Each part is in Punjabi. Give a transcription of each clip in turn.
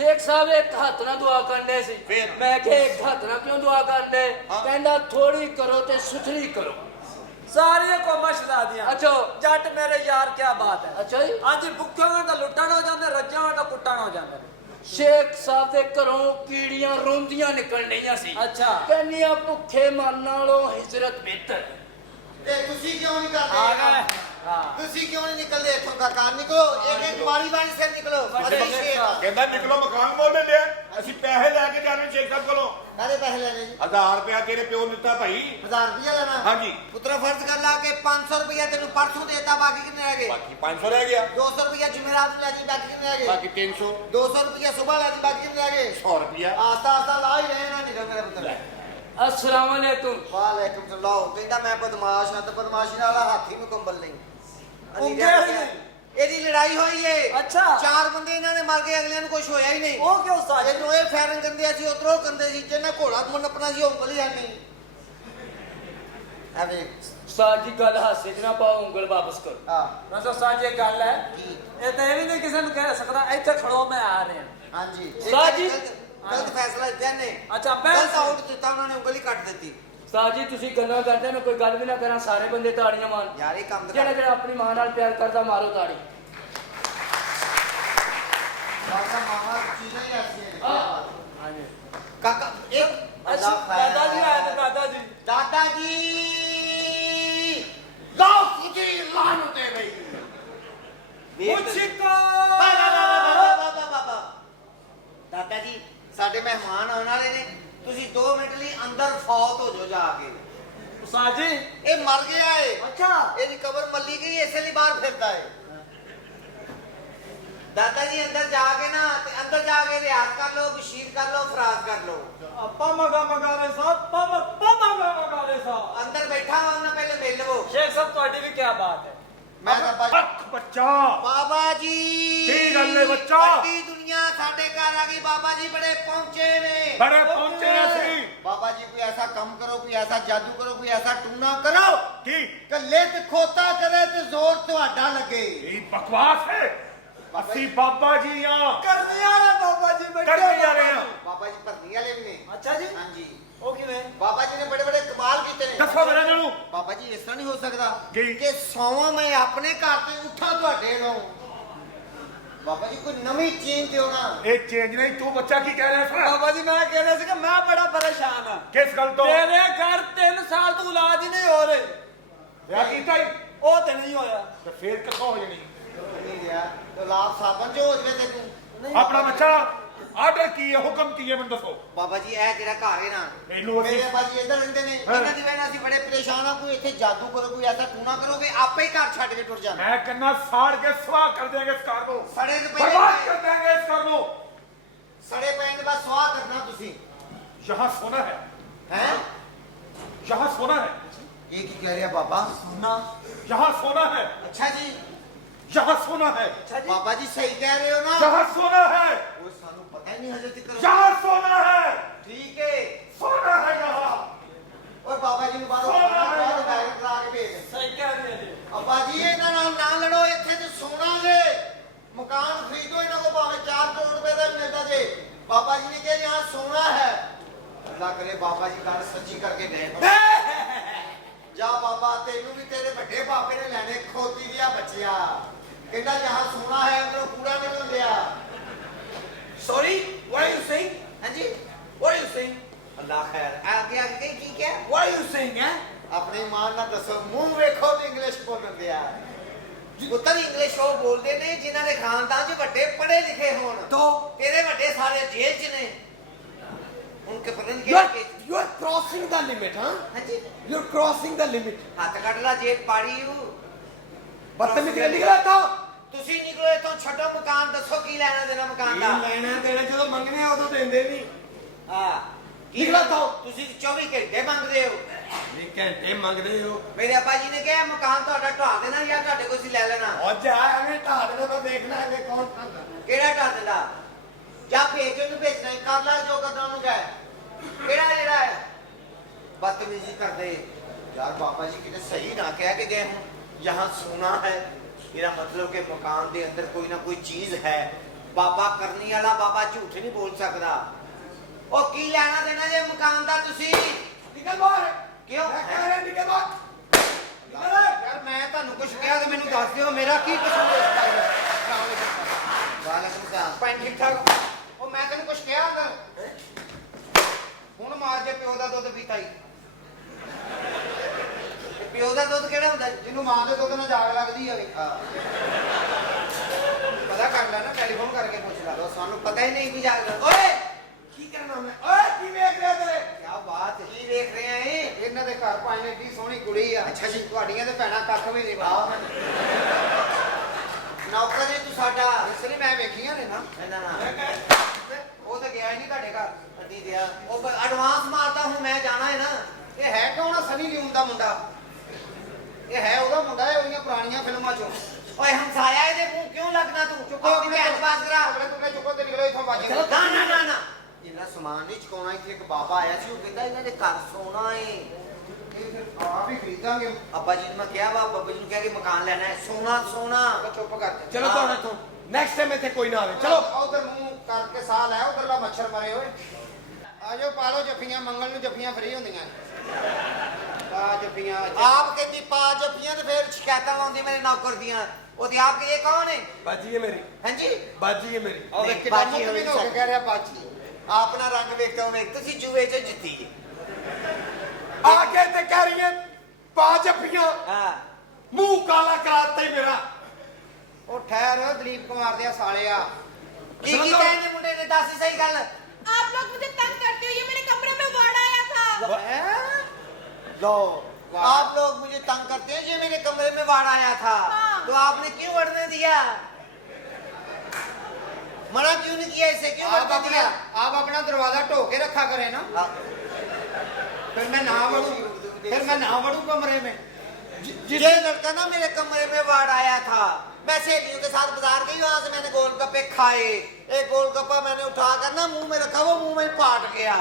शेख साहब एक हाथ ना दुआ करने सी मैं के एक हाथ ना क्यों दुआ करने कहंदा थोड़ी करो ते सुथरी करो सारियां कौमां शहजादियां अच्छा जट मेरे यार क्या बात है अच्छा जी आज भुखे होवे तो लुट्टण हो जांदे रज्जे होवे तो कुट्टण हो जांदे शेख साहब दे घरों कीड़ियां रोंदियां निकलणियां सी अच्छा कहनियां भुखे मरन नालों हिजरत बेहतर ਤੇ ਤੁਸੀਂ ਕਿਉਂ ਨਹੀਂ ਕਰਦੇ आ गए हां ਤੁਸੀਂ ਕਿਉਂ ਨਹੀਂ ਨਿਕਲਦੇ ਇੱਥੋਂ ਦਾ ਕਾਰ ਨਿਕਲੋ ਇੱਕ ਇੱਕ ਵਾਰੀ ਵਾਰੀ ਸੇ ਨਿਕਲੋ ਕਹਿੰਦਾ ਨਿਕਲੋ ਮਕਾਨ ਬੋਲ ਲਿਆ ਅਸੀਂ ਪੈਸੇ ਲੈ ਕੇ ਜਾਣੇ ਸ਼ੇਖ ਸਾਹਿਬ ਕੋਲੋਂ ਕਾਹਦੇ ਪੈਸੇ ਲੈਣੇ ਜੀ 1000 ਰੁਪਇਆ ਤੇਰੇ ਪਿਓ ਨੇ ਦਿੱਤਾ ਭਾਈ 1000 ਰੁਪਇਆ ਲੈਣਾ ਹਾਂਜੀ ਪੁੱਤਰਾ ਫਰਜ਼ ਕਰ ਲਾ ਕੇ 500 ਰੁਪਇਆ ਤੈਨੂੰ ਪਰਸੋਂ ਦੇਤਾ ਬਾਕੀ ਕਿੰਨੇ ਰਹਿ ਗਏ ਬਾਕੀ 500 ਰਹਿ ਗਿਆ 200 ਰੁਪਇਆ ਜੁਮੇਰਾਤ ਨੂੰ ਲੈ ਜੀ ਬਾਕੀ ਕਿੰਨੇ ਰਹਿ ਗਏ ਬਾਕੀ 300 200 ਰੁਪਇਆ ਸਵੇਰ ਲੈ ਜੀ ਬਾਕੀ ਕਿੰਨੇ ਰਹਿ ਗਏ 100 ਰੁਪਇਆ ਆਸਤਾ ਆਸਤਾ ਲਾ ਹੀ ਰਹੇ ਨਾ ਨਿਕਲ ਮੇਰਾ ਪੁੱਤਰ अस्सलाम वालेकुम ਵਾਲੇਕੁਮ ਸਲਾਮ ਕਹਿੰਦਾ ਮੈਂ ਬਦਮਾਸ਼ ਹਾਂ ਤੇ ਬਦਮਾਸ਼ੀ ਨਾਲ ਹਾਥੀ ਨੂੰ ਕੰਬਲ ਨਹੀਂ ਇਹਦੀ ਲੜਾਈ ਹੋਈ ਏ अच्छा 4 ਬੰਦੇ ਇਹਨਾਂ ਨੇ ਮਾਰ ਕੇ ਅਗਲਿਆਂ ਨੂੰ ਕੁਝ ਹੋਇਆ ਹੀ ਨਹੀਂ ओ क्यों उस्ताद जी? ਜਦੋਂ ਇਹ ਫੈਰਨ ਕੰਦੇ ਸੀ ਉਧਰੋਂ ਕੰਦੇ ਸੀ ਜਿਹਨੇ ਘੋੜਾ ਮੁੰਨਪਣਾ ਸੀ ਉਹ ਉਂਗਲੀ ਆਣੀ ਐਵੇਂ उस्ताद जी गल हासे च ना पाओ उंगल वापस करो ਹਾਂ मैं तो उस्ताद जी एक गल है ਕੀ ये तो ये भी नहीं किसी ने कह सकता इत्थे खड़ो मैं आ रहे हैं ਹਾਂਜੀ ਉਸਤਾਦ ਜੀ। ਗਲਤ ਫੈਸਲਾ ਦਿੱਤਾ ਨੇ अच्छा मैं ਗਲਤ ਆਊਟ ਦਿੱਤਾ ਉਹਨਾਂ ਨੇ ਉਂਗਲੀ ਕੱਟ ਦਿੱਤੀ उस्ताद जी तुसी गल्लां करदे मैं कोई गल भी ना करा सारे बंदे ताड़ियां मार ਯਾਰ ਇਹ ਕੰਮ जेड़ा जेड़ा अपनी मां नाल प्यार करदा मारो ताड़ी ਬਾਬਾ ਮਾਮਾ ਚੀਜ਼ਾਂ ਹੀ ਐਸੀਆਂ हाँ। हां जी ਕਾਕਾ ਇੱਕ अच्छा दादाजी आए थे दादाजी ਦਾਦਾ ਜੀ ਗਾਉ ਦੀ ਲਾਨ ਤੇ ਗਈ मुझको ਬਾਬਾ ਦਾਦਾ ਜੀ ਸਾਡੇ ਮਹਿਮਾਨ ਆਉਣ ਵਾਲੇ ਨੇ ਤੁਸੀਂ 2 ਮਿੰਟ ਲਈ ਅੰਦਰ ਫੌਤ ਹੋ ਜਾਓ ਜਾ ਕੇ उस्ताद जी ਇਹ ਮਰ ਗਿਆ ਏ अच्छा ਇਹਦੀ ਕਬਰ ਮੱਲੀ ਗਈ ਇਸੇ ਲਈ ਬਾਹਰ ਫਿਰਦਾ ਏ ਦਾਦਾ ਜੀ ਅੰਦਰ ਜਾ ਕੇ ਨਾ ਤੇ ਅੰਦਰ ਜਾ ਕੇ ਰਿਆਜ਼ ਕਰ ਲਓ ਬਸ਼ੀਰ ਕਰ ਲਓ ਫਰਾਜ਼ ਕਰ ਲਓ पामा मगारे साहब पामा मगारे साहब ਅੰਦਰ ਬੈਠਾ ਵਾ ਉਹਨਾਂ ਪਹਿਲੇ ਮਿਲ ਲਵੋ शेख साहब ਤੁਹਾਡੀ ਵੀ ਕੀ ਬਾਤ ਹੈ ਮੈਂ ਤਾਂ ਬਾਬਾ ਅੱਖ ਬੱਚਾ ਬਾਬਾ ਜੀ ਕੀ ਗੱਲ ਏ ਬੱਚਾ? ਵੱਡੀ ਦੁਨੀਆ ਸਾਡੇ ਘਰ ਆ ਗਈ ਬਾਬਾ ਜੀ ਬੜੇ ਪਹੁੰਚੇ ਨੇ ਬੜੇ ਪਹੁੰਚੇ ਅਸੀਂ ਬਾਬਾ ਜੀ ਕੋਈ ਐਸਾ ਕੰਮ ਕਰੋ ਕੋਈ ਐਸਾ ਜਾਦੂ ਕਰੋ ਕੋਈ ਐਸਾ ਟੂਣਾ ਕਰੋ ਕੀ ਕਿ ਲਿਤ ਖੋਤਾ ਕਰੇ ਤੇ ਜ਼ੋਰ ਤੁਹਾਡਾ ਲੱਗੇ ਇਹ ਬਕਵਾਸ ਹੈ ਅਸੀਂ ਬਾਬਾ ਜੀ ਆ ਕਰਨੀ ਵਾਲਾ ਬਾਬਾ ਜੀ ਬੈਠੇ ਕਰਨੀ ਵਾਲੇ ਆ। ਬਾਬਾ ਜੀ ਭਰਨੀ ਵਾਲੇ ਵੀ ਨੇ ਅੱਛਾ ਜੀ ਹਾਂਜੀ ਉਹ ਕਿਵੇਂ ਬਾਬਾ ਜੀ ਨੇ ਬੜੇ ਬੜੇ ਕਮਾਲ ਕੀਤੇ ਨੇ ਦੱਸੋ ਮੇਰੇ ਨੂੰ ਬਾਬਾ ਜੀ ਇਸ ਤਰ੍ਹਾਂ ਨਹੀਂ ਹੋ ਸਕਦਾ ਕੀ? ਕਿ ਸੌਵਾਂ ਮੈਂ ਆਪਣੇ ਘਰ ਤੇ ਉੱਠਾਂ ਤੁਹਾਡੇ ਨੂੰ ਬਾਬਾ ਜੀ ਕੋਈ ਨਵੀਂ ਚੀਜ਼ ਦਿਓ ਨਾ ਇਹ ਚੇਂਜ ਨਹੀਂ ਤੂੰ ਬੱਚਾ ਕੀ ਕਹਿ ਰਿਹਾ ਸੀ ਬਾਬਾ ਜੀ ਮੈਂ ਕਹਿ ਰਿਹਾ ਸੀ ਕਿ ਮੈਂ ਬੜਾ ਪਰੇਸ਼ਾਨ ਹਾਂ ਕਿਸ ਗੱਲ ਤੋਂ ਮੇਰੇ ਘਰ 3 ਸਾਲ ਤੋਂ ਇਲਾਜ ਹੀ ਨਹੀਂ ਹੋ ਰਹੇ ਵਿਆਹ ਕੀਤਾ ਹੀ ਉਹ ਤੇ ਨਹੀਂ ਹੋਇਆ ਤੇ ਫੇਰ ਕਿੱਥੋਂ ਹੋ ਜਾਣੀ ਨਹੀਂ ਰਿਹਾ ਤੇ ਲਾਭ ਸਾਬਨ ਜੋ ਹੋ ਜਵੇ ਤੈਨੂੰ ਆਪਣਾ ਬੱਚਾ ਆਰਡਰ ਕੀ ਹੈ ਹੁਕਮ ਕੀ ਹੈ ਮੈਨੂੰ ਦੱਸੋ ਬਾਬਾ ਜੀ ਇਹ ਜਿਹੜਾ ਘਰ ਹੈ ਨਾ ਇਹਨੂੰ ਅਸੀਂ ਮੇਰੇ ਬਾਜੀ ਇੱਧਰ ਰਹਿੰਦੇ ਨੇ ਹਾਂ। ਇਹਨਾਂ ਦੀ ਵਜ੍ਹਾ ਨਾਲ ਅਸੀਂ ਬੜੇ ਪਰੇਸ਼ਾਨ ਆ ਕੋਈ ਇੱਥੇ ਜਾਦੂ ਕਰੋ ਕੋਈ ਐਸਾ ਟੂਣਾ ਕਰੋਗੇ ਆਪੇ ਹੀ ਘਰ ਛੱਡ ਕੇ ਟੁਰ ਜਾਣਾ ਮੈਂ ਕੰਨਾ ਸਾੜ ਕੇ ਸਵਾਹ ਕਰ ਦੇਂਗੇ ਇਸ ਕਾਰ ਨੂੰ ਸੜੇ ਰੁਪਏ ਬਰਬਾਦ ਕਰ ਦੇंगे इस कार ਨੂੰ ਸੜੇ ਪੈਣ ਦੇ ਬਾਅਦ ਸਵਾਹ ਕਰਨਾ ਤੁਸੀਂ यहाँ सोना है ਹੈ यहाँ सोना है ਇਹ ਕੀ ਕਹਿ ਰਿਹਾ ਬਾਬਾ ਸੁਣਾ यहाँ सोना है ਅੱਛਾ ਜੀ यहाँ सोना है ਅੱਛਾ ਜੀ ਬਾਬਾ ਜੀ ਸਹੀ ਕਹਿ ਰਹੇ ਹੋ ਨਾ यहाँ सोना है ਉਹ ਸਾਨੂੰ ਪਤਾ ਹੀ ਨਹੀਂ ਹਜੇ ਤੱਕ यहाँ सोना है ਠੀਕ ਹੈ सोना है यहाँ ਔਰ ਬਾਬਾ ਜੀ ਨੂੰ ਬਾਹਰੋਂ ਸੋਨਾ ਹੈ। ਬਾਹਰ ਬੈਗ ਕਰਾ ਕੇ ਭੇਜ ਸਹੀ ਕਹਿ ਰਹੇ ਜੀ ਅੱਬਾ ਜੀ ਇਹਨਾਂ ਨਾਲ ਨਾ ਲੜੋ ਇੱਥੇ ਤੇ ਸੋਨਾ ਜੇ ਮਕਾਨ ਖਰੀਦੋ ਇਹਨਾਂ ਕੋਲ ਭਾਵੇਂ 4 ਕਰੋੜ ਰੁਪਏ ਦਾ ਵੀ ਮਿਲਦਾ ਜੇ ਬਾਬਾ ਜੀ ਨੇ ਕਿਹਾ ਯਹਾਂ ਸੋਨਾ ਹੈ ਅੱਲਾ ਕਰੇ ਬਾਬਾ ਜੀ ਗੱਲ ਸੱਚੀ ਕਰਕੇ ਗਏ ਜਾ ਬਾਬਾ ਤੈਨੂੰ ਵੀ ਤੇਰੇ ਵੱਡੇ ਬਾਬੇ ਨੇ ਲੈਣੇ ਖੋਤੀ ਦੀਆਂ ਬੱਚਿਆ ਕਹਿੰਦਾ ਯਹਾਂ ਸੋਨਾ ਹੈ ਅੰਦਰੋਂ ਕੂੜਾ ਨਿਕਲ ਲਿਆ sorry what are you saying ਹਾਂਜੀ ਵਾਟ ਆਰ ਯੂ ਸੇਇੰਗ ਅੱਲਾ ਖੈਰ ਆਗੇ ਆਗੇ ਕੀ ਕਿਹਾ ਵਾਟ ਆਰ ਯੂ ਸੇਇੰਗ ਹੈ ਆਪਣੀ ਮਾਂ ਨਾਲ ਦੱਸੋ ਮੂੰਹ ਵੇਖੋ ਤੇ ਇੰਗਲਿਸ਼ ਬੋਲਣ ਦਿਆ ਪੁੱਤਰ ਇੰਗਲਿਸ਼ ਉਹ ਬੋਲਦੇ ਨੇ ਜਿਨ੍ਹਾਂ ਦੇ ਖਾਨਦਾਨ 'ਚ ਵੱਡੇ ਪੜ੍ਹੇ ਲਿਖੇ ਹੋਣ ਤੋ ਤੇਰੇ ਵੱਡੇ ਸਾਰੇ ਜੇਲ੍ਹ 'ਚ ਨੇ ਉਨਕੇ ਪਤਾ ਨਹੀਂ ਕਿ you are crossing the limit huh ਹਾਂਜੀ you are crossing the limit ਹੱਥ ਕੱਢ ਲਾ ਜੇਬ ਪਾੜੀ ਹੂੰ ਬਦਤਮੀਜ਼ ਨਿਕਲਿਆ ਤਾਂ ਤੁਸੀਂ ਨਿਕਲੋ ਇੱਥੋਂ ਛੱਡੋ ਮਕਾਨ ਦੱਸੋ ਕੀ ਲੈਣਾ ਦੇਣਾ ਮਕਾਨ ਦਾ ਲੈਣਾ ਦੇਣਾ ਜਦੋਂ ਮੰਗਨੇ ਆ ਉਦੋਂ ਦਿੰਦੇ ਨਹੀਂ ਹਾਂ ਨਿਕਲੋ ਤਾਂ। ਤੁਸੀਂ 24 ਘੰਟੇ ਮੰਗਦੇ ਹੋ ਵੀ ਘੰਟੇ ਮੰਗਦੇ ਹੋ ਮੇਰੇ ਅੱਬਾ ਜੀ ਨੇ ਕਿਹਾ ਮਕਾਨ ਤੁਹਾਡਾ ਢਾ ਦੇਣਾ ਜਾਂ ਤੁਹਾਡੇ ਕੋਲ ਸੀ ਲੈ ਲੈਣਾ ਉਹ ਜਾ ਐਵੇਂ ਢਾ ਦੇਣਾ ਤਾਂ ਦੇਖਣਾ ਹੈ ਕਿ ਕੌਣ ਖਾਂਦਾ ਕਿਹੜਾ ਢਾ ਦਿੰਦਾ ਜਾਂ ਭੇਜੋ ਨੂੰ ਭੇਜਣਾ ਕਰ ਲੈ ਜੋ ਕਰਦਾ ਉਹਨੂੰ ਕਹਿ ਕਿਹੜਾ ਜਿਹੜਾ ਹੈ ਬਦਤਮੀਜ਼ੀ ਕਰਦੇ यार बाबा जी कितने सही ना कह के गए हूँ यहाँ सोना है मेरा मतलब कि मकान के अंदर कोई ना कोई चीज है ਬਾਬਾ ਕਰਨੀ ਵਾਲਾ ਬਾਬਾ ਝੂਠ ਨਹੀਂ ਬੋਲ ਸਕਦਾ। ਉਹ ਕੀ ਲੈਣਾ ਦੇਣਾ ਜੇ ਮਕਾਨ ਦਾ ਤੁਸੀਂ? ਨਿਕਲ ਬਾਹਰ। ਕਿਉਂ? ਮੈਂ ਕਹਿ ਰਿਹਾ ਨਿਕਲ ਬਾਹਰ। ਯਾਰ ਮੈਂ ਤੁਹਾਨੂੰ ਕੁਝ ਕਿਹਾ ਤੇ ਮੈਨੂੰ ਦੱਸ ਦਿਓ, ਮੇਰਾ ਕੀ ਕਸੂਰ ਇਸ ਗੱਲ ਵਿੱਚ? ਵਾਲੇਕੁਮ ਸਲਾਮ। ਭੈਣ ਠੀਕ ਠਾਕ? ਉਹ ਮੈਂ ਤੈਨੂੰ ਕੁਝ ਕਿਹਾ ਅੰਦਰ? ਹੁਣ ਮਾਰ ਜੇ ਪਿਓ ਦਾ ਦੁੱਧ ਪੀਤਾ ਹੀ। ਪਿਓ ਦਾ ਦੁੱਧ ਕਿਹੜਾ ਹੁੰਦਾ? ਜਿਹਨੂੰ ਮਾਂ ਦੇ ਦੁੱਧ ਨਾਲ ਜਾਗ ਲੱਗਦੀ ਹੋਵੇ। ਪਤਾ ਕਰ ਲੈ ਨਾ, ਟੈਲੀਫੋਨ ਕਰਕੇ ਪੁੱਛ ਲੈ। ਸਾਨੂੰ ਪਤਾ ਹੀ ਨਹੀਂ ਵੀ ਜਾ ਓਏ ਕੀ ਕਰਨਾ ਮੈਂ? ਓਏ ਕੀ ਵੇਖ ਰਿਹਾ ਤੇਰੇ? ਕੀ ਬਾਤ ਕੀ ਵੇਖ ਰਹੇ ਆ ਇਹ? ਇਹਨਾਂ ਦੇ ਘਰ ਪਾਈ ਨੇ ਏਡੀ ਸੋਹਣੀ ਕੁੜੀ ਆ। ਅੱਛਾ ਜੀ। ਤੁਹਾਡੀਆਂ ਤੇ ਭੈਣਾਂ ਕੱਖ ਵੀ ਨਹੀਂ ਬਣਾ। ਨੌਕਰ ਹੈ ਤੂੰ ਸਾਡਾ। ਇਸ ਲਈ ਮੈਂ ਵੇਖੀਆਂ ਨੇ ਨਾ। ਇਹਨਾਂ ਨਾਲ ਉਹ ਤਾਂ ਗਿਆ ਹੀ ਨਹੀਂ ਤੁਹਾਡੇ ਘਰ। ਅੱਡੀ ਦਿਆ ਉਹ ਐਡਵਾਂਸ ਮਾਰਦਾ ਹੁਣ ਮੈਂ ਜਾਣਾ ਹੈ ਨਾ। ਇਹ ਹੈ ਕੌਣ ਆ? ਸਨੀ ਲਿਓਨ ਦਾ ਮੁੰਡਾ। ਇਹ ਹੈ ਉਹਦਾ ਮੁੰਡਾ ਹੈ, ਉਹਦੀਆਂ ਪੁਰਾਣੀਆਂ ਫਿਲਮਾਂ ਚੋਂ। ਓਏ ਹਮਸਾਇਆ ਇਹਦੇ ਮੂੰਹ ਕਿਉਂ ਲੱਗਣਾ ਤੂੰ? ਚੁੱਕੋ ਆਪਣੀ ਭੈਣ ਬਾਜ਼ ਕਰਾ। ਆਪਣੇ ਚੁੱਕੋ ਤੇ ਨਿਕਲੋ ਇੱਥੋਂ ਬਾਜੀ। ਨਾ ਨਾ ਨਾ ਨਾ ਇਹਨਾਂ ਸਮਾਨ ਨਹੀਂ ਚੁਕਾਉਣਾ। ਇੱਥੇ ਇੱਕ ਬਾਬਾ ਆਇਆ ਸੀ, ਉਹ ਕਹਿੰਦਾ ਇਹਨਾਂ ਦੇ ਘਰ ਸੋਨਾ ਏ। ਇਹ ਫਿਰ ਆਪ ਹੀ ਖਰੀਦਾਂਗੇ। ਅੱਬਾ ਜੀ ਨੂੰ ਮੈਂ ਕਿਹਾ ਬਾਬਾ ਜੀ ਨੂੰ ਕਿਹਾ ਕਿ ਮਕਾਨ ਲੈਣਾ ਹੈ। ਸੋਨਾ ਸੋਨਾ। ਚੁੱਪ ਕਰ ਜਾ। ਚਲੋ ਤੁਹਾਡਾ ਤੋਂ ਨੈਕਸਟ ਟਾਈਮ ਇੱਥੇ ਕੋਈ ਨਾ ਆਵੇ। ਚਲੋ ਉਧਰ ਮੂੰਹ ਕਰਕੇ ਸਾਹ ਲੈ, ਉਧਰਲਾ ਮੱਛਰ ਮਰੇ ਓਏ। ਆਜੋ ਪਾ ਲਓ ਜੱਫੀਆਂ, ਮੰਗਲ ਨੂੰ ਜੱਫੀਆਂ ਫਰੀ ਹੁੰਦੀਆਂ ਆ ਜੱਫੀਆਂ। ਆਪ ਕਹਿੰਦੀ ਪਾ ਜੱਫੀਆਂ ਤੇ ਫਿਰ ਸ਼ਿਕਾਇਤਾਂ ਲਾਉਂਦੀ ਮੇਰੇ ਨੌਕਰ ਦੀਆਂ। ਉਹਦੀ ਆਪ ਕਿ ਇਹ ਕੌਣ ਹੈ? ਬਾਜੀ ਹੈ ਮੇਰੀ। ਹਾਂਜੀ ਬਾਜੀ ਹੈ ਮੇਰੀ। ਉਹ ਵੇਖ ਕਿੰਨਾ ਮੁੱਖ ਵੀ ਹੋ ਕੇ ਕਹਿ ਰਿਹਾ ਬਾਜੀ। ਆਪਣਾ ਰੰਗ ਵੇਖਦਾ ਵੇਖ ਤੁਸੀਂ ਜੂਏ 'ਚ ਜਿੱਤੀ ਆ ਕੇ ਤੇ ਕਹਿ ਰਹੀ ਹੈ ਪਾ ਜੱਫੀਆਂ। ਹਾਂ ਮੂੰਹ ਕਾਲਾ ਕਰਾਤਾ ਹੀ ਮੇਰਾ। ਉਹ ਠਹਿਰ ਦਲੀਪ ਕੁਮਾਰ ਦੇ ਸਾਲਿਆ। ਕੀ ਕਹਿੰਦੇ ਮੁੰਡੇ ਨੇ? ਦੱਸ ਸਹੀ ਗੱਲ। आप लोग मुझे तंग करते हो, ये मेरे कमरे में वार्ड आया था। लो आप लोग मुझे तंग करते हैं। ये मेरे कमरे में वाड़ आया था। हाँ। तो आपने क्यों बढ़ने दिया? मना क्यों नहीं किया इसे? क्यों बढ़ने दिया? आप अपना दरवाजा ढो के रखा करे ना। हाँ। फिर मैं ना बढ़ू कमरे में। ये लड़का ना मेरे कमरे में वाड़ आया था। मैं सहेलियों के साथ बाजार गई, वहां से मैंने गोलगप्पे खाए। एक गोलगप्पा मैंने उठाकर ना मुंह में रखा, वो मुंह में फाट गया।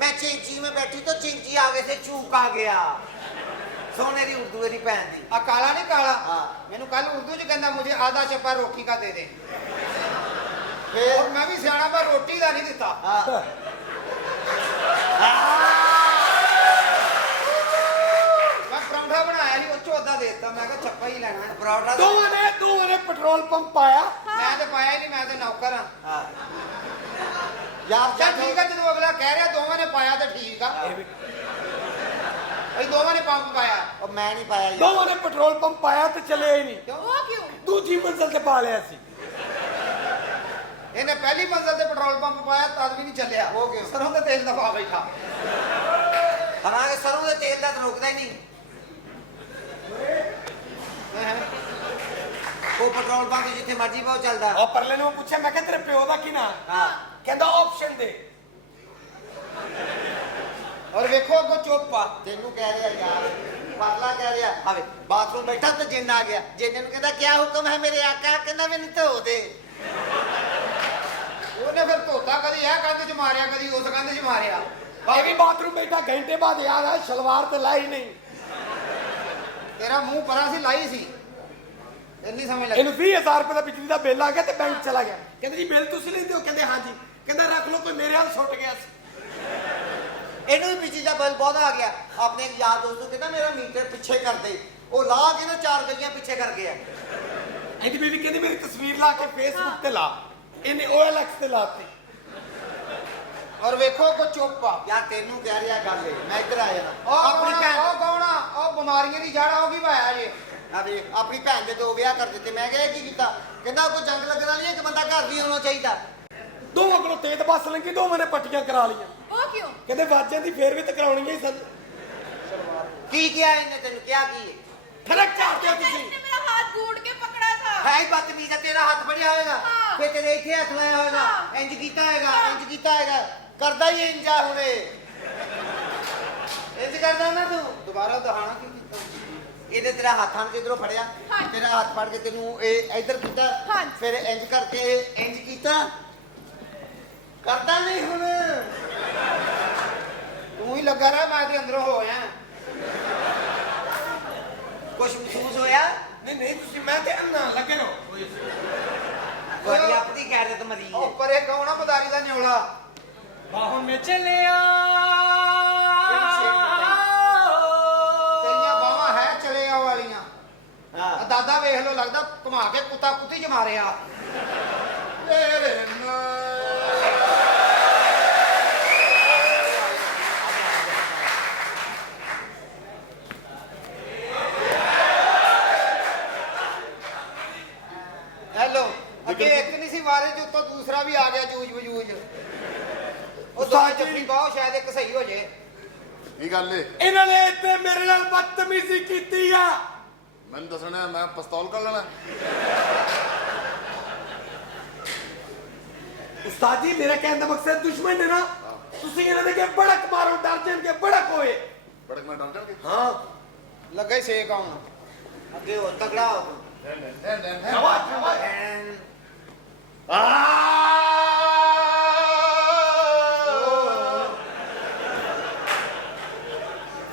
मैं चिंची में बैठी तो चिंची आगे से चूक आ गया। सोने दी उर्दू मेरी भैन दी। आ काला नहीं काला। हाँ। मैंने कल उर्दू च कहना मुझे आधा चप्पा रोटी का दे दे। फिर और मैं भी सियाना पर रोटी का नहीं दिता। हाँ। मैं परांठा बनाया ही वो चौदा देता। मैं कहा चप्पा ही लेना है। पराठा ਦੋਵਾਂ ਨੇ ਪੈਟਰੋਲ ਪੰਪ ਪਾਇਆ। मैं तो पाया ही नहीं, मैं तो नौकर हाँ। हाँ। यार चल ठीक है, जो अगला कह रहा दोवां ने पाया तो ठीक है। भाई दोवां ने पंप पाया। और मैं नहीं पाया यार। ਦੋਵਾਂ ਨੇ ਪੈਟਰੋਲ ਪੰਪ ਪਾਇਆ ਤੇ ਚੱਲਿਆ ਹੀ ਨਹੀਂ। वो क्यों? ਦੂਜੀ ਮੰਜ਼ਲ ਤੇ ਪਾ ਲਿਆ ਸੀ। ਇਹਨੇ ਪਹਿਲੀ ਮੰਜ਼ਲ ਤੇ ਪੈਟਰੋਲ ਪੰਪ ਪਾਇਆ ਤਦ ਵੀ ਨਹੀਂ ਚੱਲਿਆ। ਹੋ ਗਿਆ। ਸਰੋਂ ਦਾ ਤੇਲ ਦਫਾ ਬੈਠਾ। ਹਾਲਾਂਕਿ ਸਰੋਂ ਦੇ ਤੇਲ ਦਾ ਤਾਂ ਰੁਕਦਾ ਹੀ ਨਹੀਂ। ਉਹ ਪੈਟਰੋਲ ਪੰਪ ਜਿੱਥੇ ਮਰਜੀ ਪਾਓ ਚੱਲਦਾ। ਉਹ ਪਰਲੇ ਨੂੰ ਪੁੱਛਿਆ, ਮੈਂ ਕਿਹਾ ਤੇਰੇ ਪਿਓ ਦਾ ਕੀ ਨਾਂ? ਹਾਂ। ਕਹਿੰਦਾ ਆਪਸ਼ਨ ਦੇ। ਔਰ ਵੇਖੋ ਅੱਗੋਂ ਚੁੱਪ ਆ। ਤੈਨੂੰ ਕਹਿ ਰਿਹਾ ਯਾਰ, ਪਰਲਾ ਕਹਿ ਰਿਹਾ ਆਵੇ ਬਾਥਰੂਮ ਬੈਠਾ ਤੇ ਜਿੰਨ ਆ ਗਿਆ। ਜਿੰਨ ਨੂੰ ਕਹਿੰਦਾ ਕਿਆ ਹੁਕਮ ਹੈ ਮੇਰੇ ਆਕਾ? ਕਹਿੰਦਾ ਮੈਨੂੰ ਧੋ ਦੇ। ਉਹਨੇ ਫਿਰ ਧੋਤਾ, ਕਦੀ ਇਹ ਕੰਧ 'ਚ ਮਾਰਿਆ, ਕਦੀ ਉਸ ਕੰਧ 'ਚ ਮਾਰਿਆ। ਇਹ ਵੀ ਬਾਥਰੂਮ ਬੈਠਾ ਘੰਟੇ ਬਾਅਦ ਯਾਦ ਆਇਆ ਸ਼ਲਵਾਰ ਤੇ ਲਾਈ ਨਹੀਂ। ਤੇਰਾ ਮੂੰਹ ਪਰਾਂ ਸੀ, ਲਾਈ ਸੀ। ਇੰਨੀ ਸਮਝ ਲੱਗੀ। ਇਹਨੂੰ 20000 ਰੁਪਏ ਦਾ ਬਿਜਲੀ ਦਾ ਬਿੱਲ ਆ ਗਿਆ ਤੇ ਬੈਂਕ ਚਲਾ ਗਿਆ। ਕਹਿੰਦੇ ਜੀ ਬਿੱਲ ਤੁਸੀਂ ਲੈਂਦੇ ਹੋ? ਕਹਿੰਦੇ ਹਾਂਜੀ। ਕਹਿੰਦਾ ਰੱਖ ਲਓ, ਕੋਈ ਮੇਰੇ ਹਾਲ ਸੁੱਟ ਗਿਆ ਸੀ। ਇਹਨੂੰ ਵੀ ਬਿਜਲੀ ਦਾ ਬਿੱਲ ਬਹੁਤ ਆ ਗਿਆ। ਆਪਣੇ ਇੱਕ ਯਾਰ ਦੋਸਤ ਨੂੰ ਕਹਿੰਦਾ ਮੇਰਾ ਮੀਟਰ ਪਿੱਛੇ ਕਰ ਦੇ। ਉਹ ਲਾ ਕੇ ਨਾ 4 ਗਲੀਆਂ ਪਿੱਛੇ ਕਰ ਗਿਆ। ਇਹਦੀ ਬੀਵੀ ਕਹਿੰਦੀ ਮੇਰੀ ਤਸਵੀਰ ਲਾ ਕੇ ਫੇਸਬੁੱਕ ਤੇ ਲਾ। ਇਹਨੇ OLX ਤੇ ਲਾਤੀ। ਔਰ ਵੇਖੋ ਅੱਗੋਂ ਚੁੱਪ ਆ। ਯਾਰ ਤੈਨੂੰ ਕਹਿ ਰਿਹਾ ਗੱਲ ਇਹ। ਮੈਂ ਇੱਧਰ ਆ ਜਾਣਾ। ਉਹ ਆਪਣੀ ਭੈਣ ਉਹ ਕੌਣ ਆ? ਉਹ ਬਿਮਾਰੀਆਂ ਦੀ ਜੜ ਆ, ਉਹ ਕੀ ਪਾਇਆ ਜੇ? ਆ ਵੇਖ, ਆਪਣੀ ਭੈਣ ਦੇ 2 ਵਿਆਹ ਕਰ ਦਿੱਤੇ। ਮੈਂ ਕਿਹਾ ਇਹ ਕੀ ਕੀਤਾ? ਕਹਿੰਦਾ ਕੋਈ ਜੰਗ ਲੱਗਣ ਵਾਲੀ ਹੈ, ਇੱਕ ਬੰਦਾ ਘਰ ਵੀ ਹੋਣਾ ਚਾਹੀਦਾ। ਦੋਵਾਂ ਕੋਲੋਂ ਤੇਜ਼ ਬੱਸ ਲੰਗੀ, ਦੋਵਾਂ ਨੇ ਪੱਟੀਆਂ ਕਰਾ ਲਈਆਂ। वो क्यों? ਕਹਿੰਦੇ ਵਾਜਾਂ ਦੀ ਫੇਰ ਵੀ ਤੇ ਕਰਾਉਣੀ ਹੀ ਸਨ। ਕੀ ਕਿਹਾ ਇਹਨੇ ਤੈਨੂੰ? ਕਿਹਾ ਕੀ ਹੈ? ਫਰਕ ਝਾੜਦੇ ਹੋ इसने ਤੁਸੀਂ। मेरा हाथ घूट के पकड़ा था। ਹੈ ਹੀ ਬਦਤਮੀਜ਼ ਹੈ। ਤੇਰਾ ਹੱਥ ਫੜਿਆ ਹੋਏਗਾ, ਹਾਂ। ਫੇਰ ਤੇਰੇ ਇੱਥੇ ਹੱਥ ਲਾਇਆ ਹੋਏਗਾ। ਹਾਂ। ਇੰਜ ਕੀਤਾ ਹੋਏਗਾ, ਹਾਂ। ਇੰਜ ਕੀਤਾ ਹੋਏਗਾ। ਕਰਦਾ ਹੀ ਇੰਜ ਆ ਹੁਣੇ। ਇੰਜ ਕਰਦਾ ਨਾ ਤੂੰ। ਦੁਬਾਰਾ ਦਹਾਣਾ ਕੀ ਕੀਤਾ? ਇਹਨੇ ਤੇਰਾ ਹੱਥ ਆਣ ਕੇ ਇਧਰੋਂ ਫੜਿਆ। ਹਾਂ। ਤੇਰਾ ਹੱਥ ਫੜ ਕੇ ਤੈਨੂੰ ਇਹ ਇੱਧਰ ਕੀਤਾ। ਹਾਂ। ਫਿਰ ਇੰਜ ਕਰਕੇ ਇੰਜ ਕੀਤਾ। ਕਰਦਾ ਨਹੀਂ ਹੁਣ। ਤੂੰ ਹੀ ਲੱਗਾ ਰਿਹਾ, ਮੈਂ ਤੇ ਅੰਦਰੋਂ ਹੋ ਆਇਆ। ਕੁਛ ਮਹਿਸੂਸ ਹੋਇਆ? ਨਹੀਂ ਨਹੀਂ ਤੁਸੀਂ, ਮੈਂ ਤੇ ਅੰਨਾ ਲੱਗੇ ਰਹੋ। ਤੁਹਾਡੀ ਆਪਣੀ ਗੈਰਤ ਮਰੀ ਹੈ ਉੱਪਰ ਇਹ ਕੌਣ ਆ ਮਦਾਰੀ ਦਾ ਨਿਉਲਾ ਬਾਹੋਂ ਮੇ ਚਲਿਆ ਤੇਰੀਆਂ ਬਾਹਾਂ ਹੈ ਚਲਿਆ ਵਾਲੀਆਂ ਆ ਦਾਦਾ ਵੇਖ ਲੋ ਲੱਗਦਾ ਘੁਮਾ ਕੇ ਕੁੱਤਾ ਕੁੱਤੀ ਚ ਮਾਰਿਆ ਹੈਲੋ ਅੱਗੇ ਇੱਕ ਨਹੀਂ ਸੀ ਮਾਰੇ ਜੋ ਉੱਤੋਂ ਦੂਸਰਾ ਵੀ ਆ ਗਿਆ ਜੂਝ ਬਜੂਝ ਉਹ ਦੋਵੇਂ ਜੱਫੀ ਪਾਓ ਸ਼ਾਇਦ ਇੱਕ ਸਹੀ ਹੋ ਜੇ ਕੀ ਗੱਲ ਏ ਇਹਨਾਂ ਨੇ ਇੱਥੇ ਮੇਰੇ ਨਾਲ ਬਦਤਮੀਜ਼ੀ ਕੀਤੀ ਆ ਮੈਨੂੰ ਦੱਸਣਾ ਮੈਂ ਪਿਸਤੌਲ ਕਰ ਲੈਣਾ ਉਸਤਾਦ ਜੀ ਮੇਰਾ ਕਹਿਣ ਦਾ ਮਕਸਦ ਦੁਸ਼ਮਣ ਨੇ ਨਾ ਤੁਸੀਂ ਇਹਨਾਂ ਦੇ ਕੇ ਬੜਕ ਮਾਰੋ ਡਰ ਜਾਣਗੇ ਬੜਕ ਹੋਏ ਬੜਕ ਮੈਂ ਡਰ ਜਾਣਗੇ ਹਾਂ ਲੱਗਾ ਹੀ ਸੇਕ ਆਉਣ ਅੱਗੇ ਹੋ ਤਗੜਾ ਹੋ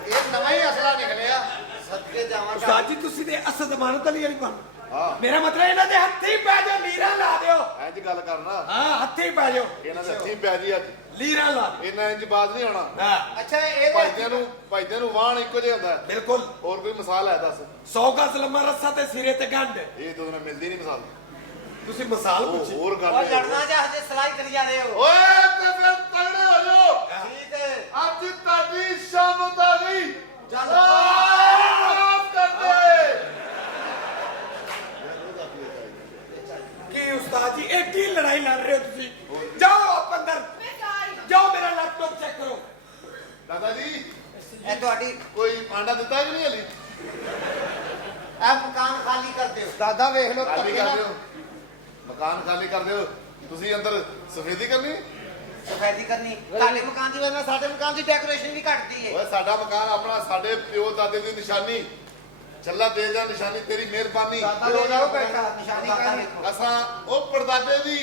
ਇਹ ਨਵਾਂ ਹੀ ਅਸਲਾ ਨਿਕਲਿਆ ਸਦਕੇ ਜਾਵਾਂ ਉਸਤਾਦ ਜੀ ਤੁਸੀਂ ਤੇ ਅਸਦ ਜ਼ਮਾਨਤ ਅਲੀ ਵਾਲੀ ਬਣ ਹਾਂ ਮੇਰਾ ਮਤਲਬ ਇਹਨਾਂ ਦੇ ਹੱਥੀ ਪੈ ਜਾਓ ਲੀਰਾਂ ਲਾ ਦਿਓ ਇੰਜ ਗੱਲ ਕਰਨਾ ਹਾਂ ਹੱਥੀ ਪੈ ਜਾਓ ਇਹਨਾਂ ਦੇ ਹੱਥੀਂ ਪੈ ਜੀ ਅੱਜ ਲੀਰਾਂ ਲਾ ਦਿਓ ਇਹਨਾਂ ਇੰਜ ਬਾਜ਼ ਨਹੀਂ ਆਉਣਾ ਹਾਂ ਅੱਛਾ ਇਹ ਭਾਈਦਿਆਂ ਨੂੰ ਵਾਹਣ ਇੱਕੋ ਜਿਹਾ ਹੁੰਦਾ ਬਿਲਕੁਲ ਹੋਰ ਕੋਈ ਮਿਸਾਲ ਹੈ ਦੱਸ 100 ਗਜ਼ ਲੰਮਾ ਰੱਸਾ ਤੇ ਸਿਰੇ ਤੇ ਗੰਢ ਇਹ ਤੋਂ ਨਾ ਮਿਲਦੀ ਨਹੀਂ ਮਿਸਾਲ ਤੁਸੀਂ ਮਿਸਾਲ ਉਹ ਪੁੱਛੀ ਹੋਰ ਗੱਲ ਉਹ ਹੈ ਲੜਨਾ ਜਾਂ ਹਜੇ ਸਲਾਈ ਕਰੀ ਜਾ ਰਹੇ ਹੋ ਓਏ ਤੇ ਫਿਰ ਤਗੜੇ ਹੋ ਜਾਓ ਠੀਕ ਹੈ ਅੱਜ ਤੁਹਾਡੀ ਸ਼ਾਮਤ ਆ ਗਈ ਚੱਲ ਮਾਫ ਕਰ ਦੇ ਕੀ ਉਸਤਾਦ ਜੀ ਇਹ ਕੀ ਲੜਾਈ ਲੜ ਰਹੇ ਹੋ ਤੁਸੀਂ ਜਾਓ ਆਪ ਅੰਦਰ ਮੈਂ ਸਾਰੀ ਜਾਓ ਮੇਰਾ ਲੈਪਟਾਪ ਚੈੱਕ ਕਰੋ ਦਾਦਾ ਜੀ ਇਹ ਤੁਹਾਡੀ ਕੋਈ ਪਾਂਡਾ ਦਿੱਤਾ ਕਿ ਨਹੀਂ ਹਲੀ ਇਹ ਮਕਾਨ ਖਾਲੀ ਕਰ ਦਿਓ ਦਾਦਾ ਵੇਖ ਲਓ ਖਾਲੀ ਕਰ ਦਿਓ ਮਕਾਨ ਖਾਲੀ ਕਰ ਦਿਓ ਤੁਸੀਂ ਅੰਦਰ ਸਫੇਦੀ ਕਰਨੀ ਸਫੈਦੀ ਕਰਨੀ ਤੁਹਾਡੇ ਮਕਾਨ ਦੀ ਵਜ੍ਹਾ ਨਾਲ ਸਾਡੇ ਮਕਾਨ ਦੀ ਡੈਕੋਰੇਸ਼ਨ ਵੀ ਘਟਦੀ ਹੈ ਓਏ ਸਾਡਾ ਮਕਾਨ ਆਪਣਾ ਸਾਡੇ ਪਿਓ ਦਾਦੇ ਦੀ ਨਿਸ਼ਾਨੀ ਚੱਲਾ ਦੇ ਜਾ ਨਿਸ਼ਾਨੀ ਤੇਰੀ ਮਿਹਰਬਾਨੀ ਦਾਦਾ ਲੈ ਜਾਓ ਬੈਠਾ ਨਿਸ਼ਾਨੀ ਕਰ ਅਸਾਂ ਉਹ ਪੜਦਾਦੇ ਵੀ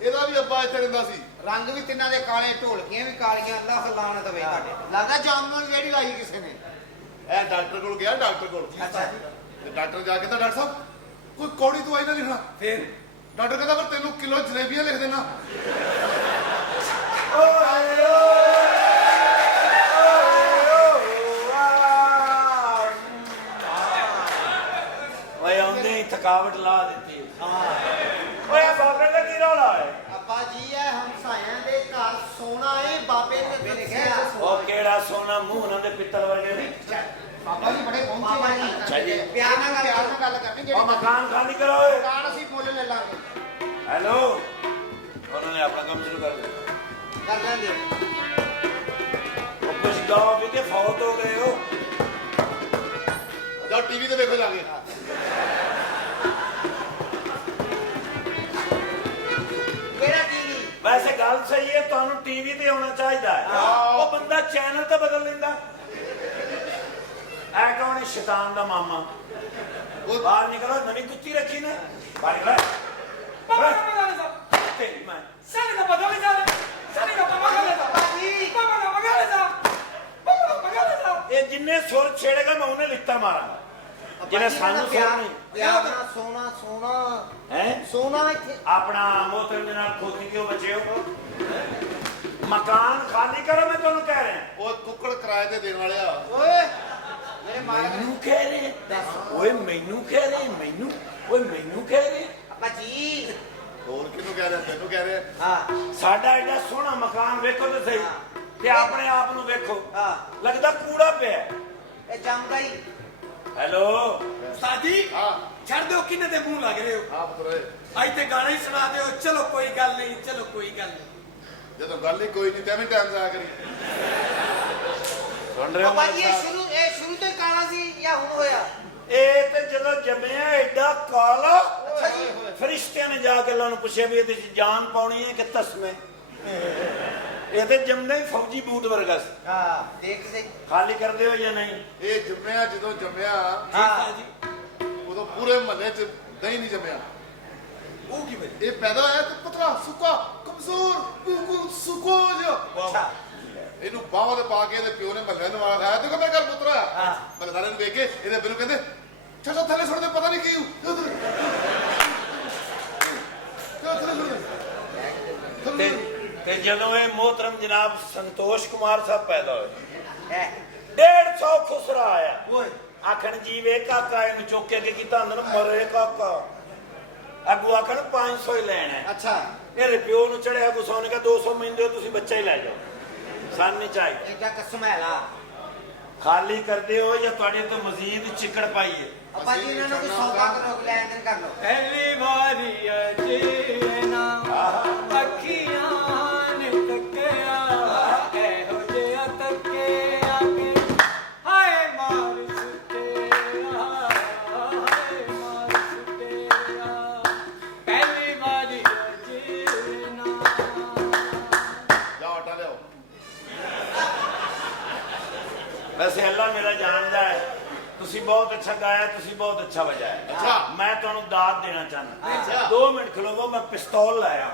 ਇਹਦਾ ਵੀ ਅੱਬਾ ਇੱਥੇ ਰਹਿੰਦਾ ਸੀ ਰੰਗ ਵੀ ਤਿੰਨਾਂ ਦੇ ਕਾਲੇ ਢੋਲਕੀਆਂ ਵੀ ਕਾਲੀਆਂ ਅੱਲਾਹ ਲਾਨਤ ਹੋਵੇ ਤੁਹਾਡੇ ਲੱਗਦਾ ਜਾਮਨੂਨ ਜਿਹੜੀ ਲਾਈ ਕਿਸੇ ਨੇ ਇਹ ਡਾਕਟਰ ਕੋਲ ਗਿਆ ਡਾਕਟਰ ਕੋਲ ਅੱਛਾ ਜੀ ਤੇ ਡਾਕਟਰ ਜਾ ਕੇ ਤਾਂ ਡਾਕਟਰ ਸਾਹਿਬ ਕੋਈ ਕੌੜੀ ਦਵਾਈ ਨਾ ਲਿਖਣਾ ਫਿਰ ਡਾਕਟਰ ਕਹਿੰਦਾ ਪਰ ਤੈਨੂੰ ਕਿਲੋ ਜਲੇਬੀਆਂ ਲਿਖ ਦੇਣਾ ਓਏ ਆਉਂਦੇ ਹੀ ਥਕਾਵਟ ਲਾ ਦਿੱਤੀ ਓਏ ਬਾਬੇ ਦਾ ਕੀ ਰੌਲਾ ਹੈ ਅੱਬਾ ਜੀ ਇਹ ਹਮਸਾਇਆਂ ਦੇ ਘਰ ਸੋਨਾ ਏ ਬਾਬੇ ਨੇ ਦੱਸਿਆ ਉਹ ਕਿਹੜਾ ਸੋਨਾ ਮੂੰਹ ਉਹਨਾਂ ਦੇ ਪਿੱਤਲ ਵਰਗੇ ਨੇ ਬਾਬਾ ਜੀ ਬੜੇ ਪਹੁੰਚੇ ਅੱਛਾ ਜੀ। ਪਿਆਰ ਨਾਲ ਗੱਲ ਕਰਨੀ ਉਹ ਜਿਹੜੀ ਮਕਾਨ ਖਾਲੀ ਕਰੋ ਓਏ ਮਕਾਨ ਅਸੀਂ ਮੁੱਲ ਲੈ ਲਾਂਗੇ ਹੈਲੋ ਉਹਨਾਂ ਨੇ ਆਪਣਾ ਕੰਮ ਸ਼ੁਰੂ ਕਰ ਦਿੱਤਾ ਕਰ ਲਾਂਗੇ ਉਹ ਕੁਝ ਗਾਓ ਵੀ ਤੇ ਫੌਤ ਹੋ ਗਏ ਹੋ ਜਾਓ ਟੀਵੀ ਤੇ ਵੇਖੋ ਜਾ ਕੇ ਕਿਹੜਾ ਟੀਵੀ ਵੈਸੇ ਗੱਲ ਸਹੀ ਹੈ ਤੁਹਾਨੂੰ ਟੀਵੀ ਤੇ ਆਉਣਾ ਚਾਹੀਦਾ ਹੈ ਉਹ ਬੰਦਾ ਚੈਨਲ ਤਾਂ ਬਦਲ ਲੈਂਦਾ ਐ ਕੌਣ ਹੈ ਸ਼ੈਤਾਨ ਦਾ ਮਾਮਾ ਉਹ ਬਾਹਰ ਨਿਕਲੋ ਨਵੀਂ ਕੁੱਤੀ ਰੱਖੀ ਨਾ ਬਾਹਰ ਨਿਕਲ ਪਾਪਾ ਦਾ ਮਗਾਲੇ ਸਾ ਤੇਰੀ ਮੈਂ ਸਾਲੇ ਦਾ ਪਤਾ ਨਹੀਂ ਚੱਲ ਸਾਲੇ ਦਾ ਮਗਾਲੇ ਸਾ ਪਾਪਾ ਦਾ ਮਗਾਲੇ ਸਾ ਪਾਪਾ ਦਾ ਮਗਾਲੇ ਸਾ ਇਹ ਜਿੰਨੇ ਸੁਰ ਛੇੜੇਗਾ ਮੈਂ ਉਹਨੇ ਲਿੱਤਾ ਮਾਰਾਂਗਾ ਜਿਹਨੇ ਸਾਨੂੰ ਸੁਰ ਨਹੀਂ ਪਿਆਰ ਨਾਲ ਸੋਨਾ ਸੋਨਾ ਹੈ ਸੋਨਾ ਇੱਥੇ ਆਪਣਾ ਮੋਤਰ ਦੇ ਨਾਲ ਖੋਤੀ ਕਿਉਂ ਬਚਿਓ ਮਕਾਨ ਖਾਲੀ ਕਰੋ ਮੈਂ ਤੁਹਾਨੂੰ ਕਹਿ ਰਿਹਾ ਉਹ ਕੁੱਕੜ ਕਿਰਾਏ ਤੇ ਦੇਣ ਵਾਲਿਆ ਓਏ ਮੇਰੇ ਮਾਲਕ ਮੈਨੂੰ ਕਹਿ ਰਹੇ ਓਏ ਮੈਨੂੰ ਕਹਿ ਰਹੇ ਮੈਨੂੰ ਓਏ ਮੈਨੂੰ ਕਹਿ ਰਹੇ ਅੱਬਾ ਜੀ ਹੋਰ ਕਿਹਨੂੰ ਕਹਿ ਰਿਹਾ ਤੈਨੂੰ ਕਹਿ ਰਿਹਾ ਹਾਂ ਸਾਡਾ ਐਡਾ ਸੋਹਣਾ ਮਕਾਨ ਵੇਖੋ ਤੇ ਸਹੀ ਤੇ ਆਪਣੇ ਆਪ ਨੂੰ ਵੇਖੋ ਹਾਂ ਲੱਗਦਾ ਕੂੜਾ ਪਿਆ ਇਹ ਜੰਮਦਾ ਹੀ ਹੈਲੋ ਉਸਤਾਦ ਜੀ ਹਾਂ ਛੱਡ ਦਿਓ ਕਿੰਨੇ ਦੇ ਮੂੰਹ ਲੱਗ ਰਹੇ ਹੋ ਆਪ ਤੁਰੇ ਅੱਜ ਤੇ ਗਾਣਾ ਹੀ ਸੁਣਾ ਦਿਓ ਚਲੋ ਕੋਈ ਗੱਲ ਨਹੀਂ ਚਲੋ ਕੋਈ ਗੱਲ ਨਹੀਂ ਜਦੋਂ ਗੱਲ ਹੀ ਕੋਈ ਨਹੀਂ ਤੈਨੂੰ ਟਾਈਮ ਜਾਇਆ ਕਰੀ ਸੁਣ ਰਹੇ ਹੋ ਅੱਬਾ ਜੀ ਮੇਰੇ ਸਾਹਿਬ? ਇਹ ਸ਼ੁਰੂ ਤੋਂ ਹੀ ਕਾਣਾ ਸੀ ਜਾਂ ਹੁਣ ਹੋਇਆ ਇਹ ਤੇ ਜਦੋਂ ਜੰਮਿਆ ਐਡਾ ਕਾਲਾ ਅੱਛਾ ਜੀ ਫਰਿਸ਼ਤਿਆਂ ਨੇ ਜਾ ਕੇ ਅੱਲਾ ਨੂੰ ਪੁੱਛਿਆ ਵੀ ਇਹਦੇ ਚ ਜਾਨ ਪਾਉਣੀ ਹੈ ਕਿ ਤਸਮੇ ਇਹ ਤੇ ਜੰਮਦਾ ਹੀ ਫੌਜੀ ਬੂਟ ਵਰਗਾ ਸੀ ਹਾਂ ਦੇਖ ਸੇ ਖਾਲੀ ਕਰਦੇ ਹੋ ਜਾਂ ਨਹੀਂ ਇਹ ਜੰਮਿਆ ਜਦੋਂ ਜੰਮਿਆ ਹਾਂ ਜੀ ਉਦੋਂ ਪੂਰੇ ਮਹੱਲੇ 'ਚ ਦਹੀਂ ਨਹੀਂ ਜੰਮਿਆ ਉਹ ਕੀ ਬਈ ਇਹ ਪੈਦਾ ਹੋਇਆ ਤੇ ਪਤਲਾ ਸੁੱਕਾ ਕਮਜ਼ੋਰ ਬਿਲਕੁਲ ਸੁੱਕੋ ਜਿਹਾ ਅੱਛਾ ਇਹਨੂੰ ਬਾਹਾਂ ਦੇ ਪਾ ਕੇ ਇਹਦੇ ਪਿਓ ਨੇ ਮਹੱਲੇ ਨੂੰ ਆਇਆ ਦੇਖੋ ਮੇਰੇ ਘਰ ਪੁੱਤਰਾ ਹਾਂ। ਮਹੱਲੇਦਾਰਾਂ ਨੂੰ ਵੇਖ ਕੇ ਇਹਦੇ ਬਿਲਕੁਲ ਕਹਿੰਦੇ ਛੱਡੋ ਥੱਲੇ ਸੁੱਟਦੇ ਪਤਾ ਨਹੀਂ ਕੀ ਤੇ ਜਦੋਂ ਇਹ ਮੋਹਤਰਮ ਜਨਾਬ ਸੰਤੋਸ਼ ਕੁਮਾਰ ਸਾਹਿਬ ਪੈਦਾ ਹੋਏ 150 ਖੁਸਰਾ ਆਇਆ ਓਏ ਆਖਣ ਜੀਵੇ ਕਾਕਾ ਇਹਨੂੰ ਚੁੱਕ ਕੇ ਅੱਗੇ ਕੀਤਾ ਅੰਦਰ ਮਰੇ ਕਾਕਾ ਅੱਗੂ ਆਖਣ 500 ਹੀ ਲੈਣਾ ਹੈ। ਅੱਛਾ ਇਹਦੇ ਪਿਓ ਨੂੰ ਚੜਿਆ ਗੁੱਸਾ ਉਹਨੇ ਕਿਹਾ 200 ਮਹੀਨੇ ਹੋ ਤੁਸੀਂ ਬੱਚਾ ਹੀ ਲੈ ਜਾਓ ਸਾਨੂੰ ਨਹੀਂ ਚਾਹੀਦਾ ਏਡਾ ਕਸਮੈਲਾ ਖਾਲੀ ਕਰਦੇ ਹੋ ਜਾਂ ਤੁਹਾਡੇ ਤੋਂ ਮਜ਼ੀਦ ਚਿੱਕੜ ਪਾਈਏ ਅੱਬਾ ਜੀ ਇਹਨਾਂ ਨੂੰ ਕੋਈ ਸੌਦਾ ਕਰੋ ਲੈਣ ਦੇਣ ਕਰ ਲਓ ਪਹਿਲੀ ਵਾਰੀ ਅਜੇ ਨਾ ਅੱਖੀਆਂ ਨੇ ਤੱਕਿਆ ਇਹੋ ਜਿਹਾ ਤੱਕਿਆ ਕਿ ਹਾਏ ਮਾਰ ਸੁੱਟਿਆ ਹਾਏ ਮਾਰ ਸੁੱਟਿਆ ਪਹਿਲੀ ਵਾਰੀ ਅਜੇ ਨਾ ਜਾ ਆਟਾ ਲਿਆਓ ਵੈਸੇ ਅੱਲਾ ਮੇਰਾ ਜਾਣਦਾ ਹੈ ਤੁਸੀਂ ਬਹੁਤ ਅੱਛਾ ਗਾਇਆ ਤੁਸੀਂ ਬਹੁਤ ਅੱਛਾ ਵਜਾਇਆ ਅੱਛਾ। ਮੈਂ ਤੁਹਾਨੂੰ ਦਾਤ ਦੇਣਾ ਚਾਹੁੰਦਾ ਅੱਛਾ। 2 ਮਿੰਟ ਖਲੋਵੋ ਮੈਂ ਪਿਸਤੌਲ ਲਾਇਆ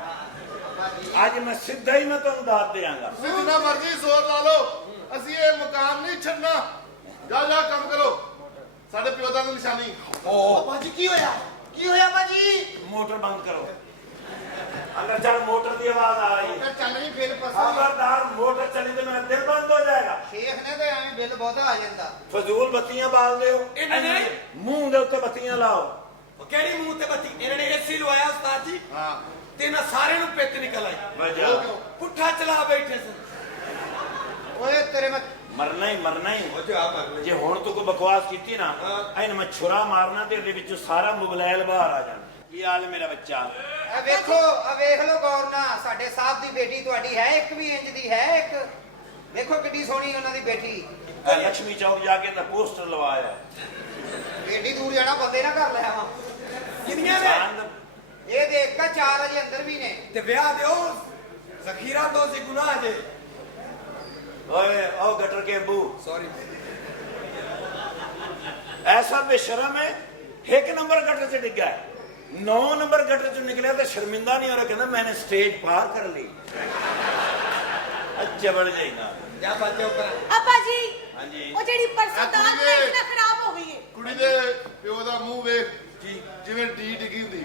ਅੱਜ ਮੈਂ ਸਿੱਧਾ ਹੀ ਮੈਂ ਤੁਹਾਨੂੰ ਦਾਤ ਦੇਵਾਂਗਾ ਤੁਸੀਂ ਜਿੰਨਾ ਮਰਜ਼ੀ ਜ਼ੋਰ ਲਾ ਲਓ ਅਸੀਂ ਇਹ ਮੁਕਾਮ ਨਹੀਂ ਛੱਡਣਾ ਜਾ ਜਾ ਕੰਮ ਕਰੋ ਸਾਡੇ ਪਿਓ ਦਾ ਨਿਸ਼ਾਨੀ ਬਾਜੀ ਕੀ ਹੋਇਆ ਬਾਜੀ ਮੋਟਰ ਬੰਦ ਕਰੋ ਅੰਦਰ ਚੱਲ ਮੋਟਰ ਦੀ ਆਵਾਜ਼ ਆ ਰਹੀ ਹੈ ਚੱਲ ਰਹੀ ਬਿੱਲ ਪਰਸੋਂ ਖਬਰਦਾਰ ਮੋਟਰ ਚਲੀ ਤੇ ਮੇਰਾ ਦਿਲ ਬੰਦ ਹੋ ਜਾਏਗਾ ਸ਼ੇਖ ਨੇ ਤਾਂ ਐਵੇਂ ਬਿੱਲ ਬਹੁਤਾ ਆ ਜਾਂਦਾ ਫਜ਼ੂਲ ਬੱਤੀਆਂ ਬਾਲਦੇ ਹੋ ਇਹਨਾਂ ਨੇ ਮੂੰਹ ਦੇ ਉੱਤੇ ਬੱਤੀਆਂ ਲਾਓ ਉਹ ਕਿਹੜੀ ਮੂੰਹ ਤੇ ਬੱਤੀ ਇਹਨਾਂ ਨੇ ਏਸੀ ਲਵਾਇਆ ਉਸਤਾਦ ਜੀ ਹਾਂ ਤੇ ਇਹਨਾਂ ਸਾਰਿਆਂ ਨੂੰ ਪਿੱਤ ਨਿਕਲ ਆਈ ਵਜਾ ਪੁੱਠਾ ਚਲਾ ਬੈਠੇ ਸਨ ਓਏ ਤੇਰੇ ਮੈਂ ਮਰਨਾ ਹੀ ਉਹ ਜਾ ਮਰ ਜੇ ਹੁਣ ਤੂੰ ਕੋਈ ਬਕਵਾਸ ਕੀਤੀ ਨਾ ਇਹਨੂੰ ਮੈਂ ਛੁਰਾ ਮਾਰਨਾ ਤੇ ਇਹਦੇ ਵਿੱਚੋਂ ਸਾਰਾ ਮੁਬਲੈਲ ਬਾਹਰ ਆ ਜਾਣਾ ਕੀ ਹਾਲ ਹੈ ਮੇਰਾ ਬੱਚਾ ਆ ਵੇਖੋ ਆ ਵੇਖ ਲਓ ਗੌਰ ਨਾਲ ਸਾਡੇ ਸਾਹਿਬ ਦੀ ਬੇਟੀ ਤੁਹਾਡੀ ਹੈ ਇੱਕ ਵੀ ਇੰਜ ਦੀ ਹੈ ਇੱਕ ਵੇਖੋ ਕਿੱਡੀ ਸੋਹਣੀ ਉਹਨਾਂ ਦੀ ਬੇਟੀ ਲక్ష్ਮੀ ਚੌਕ ਜਾ ਕੇ ਨਾ ਪੋਸਟਰ ਲਵਾਇਆ ਏਡੀ ਦੂਰ ਜਾਣਾ ਬੰਦੇ ਨਾ ਕਰ ਲਿਆ ਵਾ ਕਿੰਨੀਆਂ ਨੇ ਚੰਦ ਇਹ ਦੇਖ ਕੇ 4 ਅਜੇ ਅੰਦਰ ਵੀ ਨੇ ਤੇ ਵਿਆਹ ਦਿਓ ਜ਼ਖੀਰਾ ਤੋਂ ਸੀ ਗੁਨਾਹ ਜੇ ਓਏ ਉਹ ਗਟਰ ਕੇ ਅੰਬੂ ਸੌਰੀ ਐਸਾ ਬੇਸ਼ਰਮ ਹੈ 1 ਨੰਬਰ ਗਟਰ 'ਚ ਡਿੱਗਾ 9 ਨੰਬਰ ਗਟਰ 'ਚ ਨਿਕਲਿਆ ਤੇ ਸ਼ਰਮਿੰਦਾ ਨਹੀਂ ਹੋ ਰਿਹਾ ਕਹਿੰਦਾ ਮੈंने ਸਟੇਜ ਪਾਰ ਕਰ ਲਈ ਅੱਛਾ ਬਣ ਜਾਈਦਾ ਜਾ ਬੱਚੇ ਉੱਪਰ ਅੱਬਾ ਜੀ ਹਾਂਜੀ ਉਹ ਜਿਹੜੀ ਪਰਸੋਂ ਦਾਲ ਬਣਾਈ ਸੀ ਨਾ ਖਰਾਬ ਹੋ ਗਈ ਹੈ ਕੁੜੀ ਦੇ ਪਿਓ ਦਾ ਮੂੰਹ ਵੇਖ ਜਿਵੇਂ ਡੀ ਡਿੱਗੀ ਹੁੰਦੀ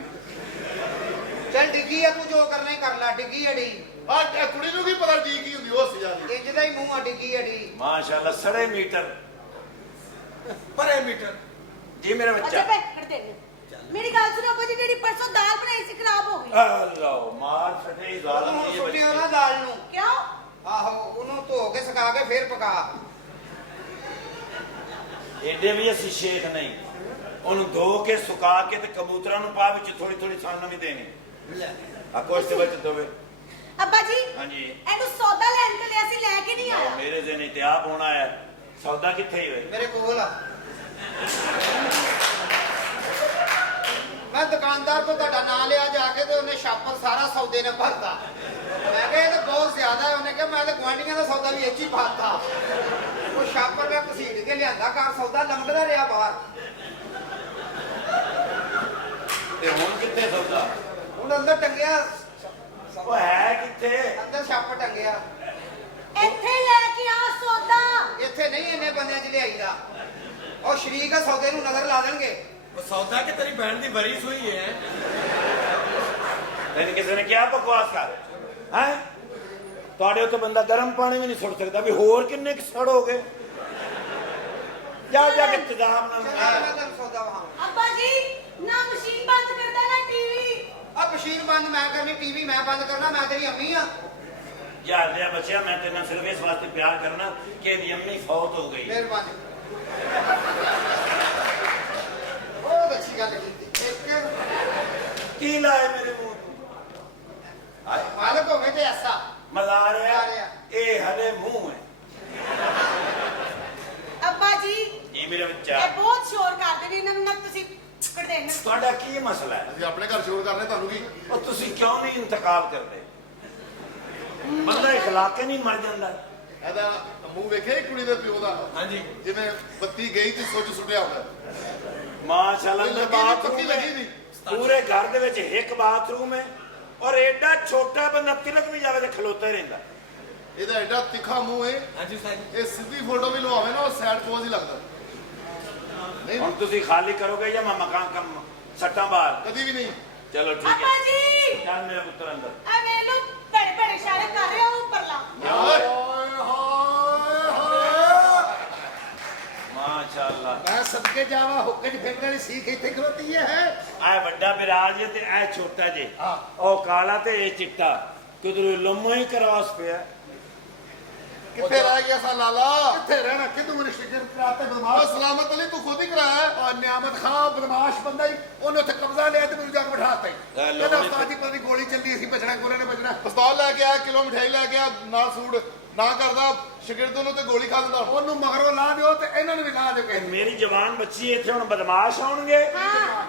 ਚੱਲ ਡਿੱਗੀ ਆ ਤੂੰ ਜੋ ਕਰਨਾ ਹੀ ਕਰ ਲੈ ਡਿੱਗੀ ਅੜੀ ਆ ਕੁੜੀ ਨੂੰ ਕੀ ਪਤਾ ਡੀ ਕੀ ਹੁੰਦੀ ਉਹ ਸਜਾ ਦੀ ਇੰਜ ਦਾ ਹੀ ਮੂੰਹ ਆ ਡਿੱਗੀ ਅੜੀ ਮਾਸ਼ਾਅੱਲਾ ਸੜੇ ਮੀਟਰ ਪਰੇ ਮੀਟਰ ਜੀ ਮੇਰਾ ਅੱਛਾ ਬੱਚਾ ਬੈ ਖੜ ਦੇ ਮੇਰੀ ਗੱਲ ਸੁਣੋ ਅੱਬਾ ਜੀ ਜਿਹੜੀ ਪਰਸੋਂ ਦਾਲ ਬਣਾਈ ਸੀ ਖਰਾਬ ਹੋ ਗਈ ਅੱਲਾਹ ਮਾਰ ਫਟੇ ਜ਼ਾਲਮ ਉਹਨੂੰ ਇਹ ਸੁੱਟਿਓ ਨਾ ਬੱਚੇ ਦਾਲ ਨੂੰ ਕਿਉਂ ਆਹੋ ਉਹਨੂੰ ਧੋ ਕੇ ਸੁਕਾ ਕੇ ਫੇਰ ਪਕਾ ਏਡੇ ਵੀ ਅਸੀਂ ਸ਼ੇਖ ਨਹੀਂ ਉਹਨੂੰ ਧੋ ਕੇ ਸੁਕਾ ਕੇ ਤੇ ਕਬੂਤਰਾਂ ਨੂੰ ਪਾ ਵਿੱਚ ਥੋੜੀ ਥੋੜੀ ਸਾਨੂੰ ਵੀ ਦੇਣੀ ਆ ਕੁਛ ਤੇ ਬਚ ਦੋਵੇ ਅੱਬਾ ਜੀ ਹਾਂਜੀ ਇਹਨੂੰ ਸੌਦਾ ਲੈਣ ਕੇ ਲਿਆ ਸੀ ਲੈ ਕੇ ਨਹੀਂ ਆਇਆ ਮੇਰੇ ਜ਼ੇਨ ਇਤਿਆਬ ਹੋਣਾ ਹੈ ਸੌਦਾ ਕਿੱਥੇ ਹੀ ਹੋਏ ਮੇਰੇ ਕੋਲ ਆ ਮੈਂ ਦੁਕਾਨਦਾਰ ਤੋਂ ਤੁਹਾਡਾ ਨਾਂ ਲਿਆ ਜਾ ਕੇ ਤੇ ਉਹਨੇ ਛਾਪਰ ਸਾਰਾ ਸੌਦੇ ਨੇ ਭਰਤਾ ਮੈਂ ਕਿਹਾ ਇਹ ਤਾਂ ਬਹੁਤ ਜ਼ਿਆਦਾ ਹੈ ਉਹਨੇ ਕਿਹਾ ਮੈਂ ਤਾਂ ਗੁਆਂਢੀਆਂ ਦਾ ਸੌਦਾ ਵੀ ਇੱਥੇ ਹੀ ਪਾਤਾ ਉਹ ਛਾਪਰ ਮੈਂ ਘਸੀੜ ਕੇ ਲਿਆਂਦਾ ਘਰ ਸੌਦਾ ਲੰਘਦਾ ਰਿਹਾ ਬਾਹਰ ਤੇ ਹੁਣ ਕਿੱਥੇ ਸੌਦਾ ਹੁਣ ਅੰਦਰ ਟੰਗਿਆ ਉਹ ਹੈ ਕਿੱਥੇ ਅੰਦਰ ਛਾਪਰ ਟੰਗਿਆ ਇੱਥੇ ਲੈ ਕੇ ਆ ਸੌਦਾ ਇੱਥੇ ਨਹੀਂ ਇੰਨੇ ਬੰਦਿਆਂ 'ਚ ਲਿਆਈਦਾ ਉਹ ਸ਼ਰੀਕ ਆ ਸੌਦੇ ਨੂੰ ਨਜ਼ਰ ਲਾ ਦੇਣਗੇ ਉਹ ਸੌਦਾ ਕਿ ਤੇਰੀ ਭੈਣ ਦੀ ਵਰੀ ਸੂਈ ਹੈ ਤੈਨੂੰ ਕਿਸੇ ਨੇ ਕਿਹਾ ਬਕਵਾਸ ਕਰ ਹੈ ਤੁਹਾਡੇ ਉੱਤੇ ਬੰਦਾ ਗਰਮ ਪਾਣੀ ਵੀ ਨਹੀਂ ਸੁੱਟ ਸਕਦਾ ਵੀ ਹੋਰ ਕਿੰਨੇ ਕੁ ਸੜ ਹੋ ਗਏ ਜਾ ਜਾ ਕੇ ਇੰਤਜ਼ਾਮ ਨਾਲ ਮੈਂ ਤੁਹਾਨੂੰ ਸੌਦਾ ਵਹਾਵਾਂ ਅੱਬਾ ਜੀ ਨਾ ਮਸ਼ੀਨ ਬੰਦ ਕਰਦਾ ਨਾ ਟੀਵੀ ਆ ਮਸ਼ੀਨ ਬੰਦ ਮੈਂ ਕਰਨੀ ਟੀਵੀ ਮੈਂ ਬੰਦ ਕਰਨਾ ਮੈਂ ਤੇਰੀ ਅੰਮੀ ਆ ਯਾਰ ਲਿਆ ਬੱਚਿਆ ਮੈਂ ਤੇਰੇ ਨਾਲ ਸਿਰਫ ਇਸ ਵਾਸਤੇ ਪਿਆਰ ਕਰਨਾ ਕਿ ਇਹਦੀ ਅੰਮੀ ਫੌਤ ਹੋ ਗਈ ਮਿਹਰਬਾਨੀ ਬਹੁਤ ਅੱਛੀ ਗੱਲ ਕੀਤੀ ਇੱਕ ਕੀ ਲਾਏ ਮੇਰੇ ਮੂੰਹ ਮਾਲਕ ਹੋਵੇ ਤੇ ਐਸਾ ਮਜ਼ਾ ਰਿਹਾ ਰਿਹਾ। ਇਹ ਹਲੇ ਮੂੰਹ ਹੈ ਅੱਬਾ ਜੀ ਇਹ ਮੇਰਾ ਇਹ ਬੱਚਾ ਬਹੁਤ ਸ਼ੋਰ ਕਰਦੇ ਨੇ ਇਹਨਾਂ ਨੂੰ ਨਾ ਤੁਸੀਂ ਪਕੜ ਦੇ ਨਾ ਤੁਹਾਡਾ ਕੀ ਮਸਲਾ ਹੈ ਅਸੀਂ ਆਪਣੇ ਘਰ ਸ਼ੋਰ ਕਰਨੇ ਤੁਹਾਨੂੰ ਕੀ ਉਹ ਤੁਸੀਂ ਕਿਉਂ ਨਹੀਂ ਇੰਤਕਾਲ ਕਰਦੇ ਬੰਦਾ ਇਖਲਾਕ ਨਹੀਂ ਮਰ ਜਾਂਦਾ ਇਹਦਾ ਮੂੰਹ ਵੇਖਿਆ ਹੀ ਕੁੜੀ ਦੇ ਪਿਓ ਦਾ ਹਾਂਜੀ ਜਿਵੇਂ ਬੱਤੀ ਗਈ ਤੇ ਸੁੱਜ ਸੁੱਟਿਆ ਹੁੰਦਾ ਮਾਸ਼ਾਅੱਲਾ ਕੋਈ ਅੰਦਰ ਲੱਗੀ ਨੀ, ਬਾਥਰੂਮ ਪੱਕੀ ਲੱਗੀ ਨੀ। ਪੂਰੇ ਘਰ ਦੇ ਵਿੱਚ ਇੱਕ ਬਾਥਰੂਮ ਹੈ ਔਰ ਐਡਾ ਛੋਟਾ ਬੰਦਾ ਤਿਲਕ ਵੀ ਜਾਵੇ ਤੇ ਖਲੋਤਾ ਹੀ ਰਹਿੰਦਾ ਇਹਦਾ ਐਡਾ ਤਿੱਖਾ ਮੂੰਹ ਹੈ ਹਾਂਜੀ ਸਾਹਿਬ ਇਹ ਸਿੱਧੀ ਫੋਟੋ ਵੀ ਲਵਾਵੇ ਨਾ ਉਹ ਸੈਡ ਪੋਜ਼ ਹੀ ਲੱਗਦਾ ਨਹੀਂ ਹੁਣ ਤੁਸੀਂ ਖਾਲੀ ਕਰੋਗੇ ਜਾਂ ਮੈਂ ਮਕਾਨ ਕੰਮ ਸੱਟਾਂ ਬਾਹਰ ਕਦੀ ਵੀ ਨਹੀਂ ਚਲੋ ਠੀਕ ਅੱਬਾ ਹੈ ਜੀ ਚੱਲ ਮੇਰਾ ਪੁੱਤਰ ਅੰਦਰ। ਆ ਵੇਖ ਲੋ ਬੜੇ ਬੜੇ ਇਸ਼ਾਰੇ ਕਰ ਰਿਹਾ ਉੱਪਰਲਾ। ਮਾਸ਼ਾਅੱਲਾ। ਮੈਂ ਸਦਕੇ ਜਾਵਾਂ ਹੁੱਕੇ 'ਚ ਫਿਰਨ ਵਾਲੀ ਸੀਖ ਇੱਥੇ ਖਲੋਤੀ ਹੈ। ਇਹ ਵੱਡਾ ਬਿਰਾਜ ਜੇ ਤੇ ਇਹ ਛੋਟਾ ਜੇ। ਉਹ ਕਾਲਾ ਤੇ ਇਹ ਚਿੱਟਾ, ਕਿਧਰੋਂ ਲੰਮਾ ਹੀ ਕਰਾਸ ਪਿਆ। ਕਿੱਥੇ ਰਹਿ ਗਿਆ ਸਾ ਲਾਲਾ? ਕਿੱਥੇ ਰਹਿਣਾ ਕਿਦੋਂ ਮੈਨੂੰ ਸ਼ਿਕਰ ਕਰਾਤੇ ਉਹ ਬਦਮਾਸ਼। ਸਲਾਮਤ ਅਲੀ ਤੂੰ ਖੁਦ ਹੀ ਕਰਾਇਆ। ਔਰ ਨਿਆਮਤ ਖਾਂ ਬਦਮਾਸ਼ ਬੰਦਾ ਹੀ, ਉਹਨੇ ਉੱਥੇ ਕਬਜ਼ਾ ਲਿਆ ਤੇ ਮੈਨੂੰ ਜਾ ਕੇ ਬਿਠਾਤਾ ਹੀ। ਕਹਿੰਦਾ ਉਸਤਾਦ ਜੀ ਪਤਾ ਨਹੀਂ ਗੋਲੀ ਚੱਲਦੀ, ਅਸੀਂ ਬਚਣਾ ਕੋਲੇ ਨੇ ਬਚਣਾ। ਪਿਸਤੌਲ ਲੈ ਕੇ ਆਇਆ, ਕਿਲੋ ਮਠਿਆਈ ਲੈ ਕੇ ਆ, ਨਾਲ ਸੂਟ ਨਾ ਕਰਦਾ ਸ਼ਾਗਿਰਦ ਨੂੰ ਤੇ ਗੋਲੀ ਖਾ ਦਿੰਦਾ। ਉਹਨੂੰ ਮਗਰੋਂ ਲਾ ਦਿਓ ਤੇ ਇਹਨਾਂ ਨੂੰ ਵੀ ਲਾ ਦਿਓ ਕਿਸੇ ਨੂੰ। ਮੇਰੀ ਜਵਾਨ ਬੱਚੀ ਇੱਥੇ ਹੁਣ ਬਦਮਾਸ਼ ਆਉਣਗੇ। ਹਾਂ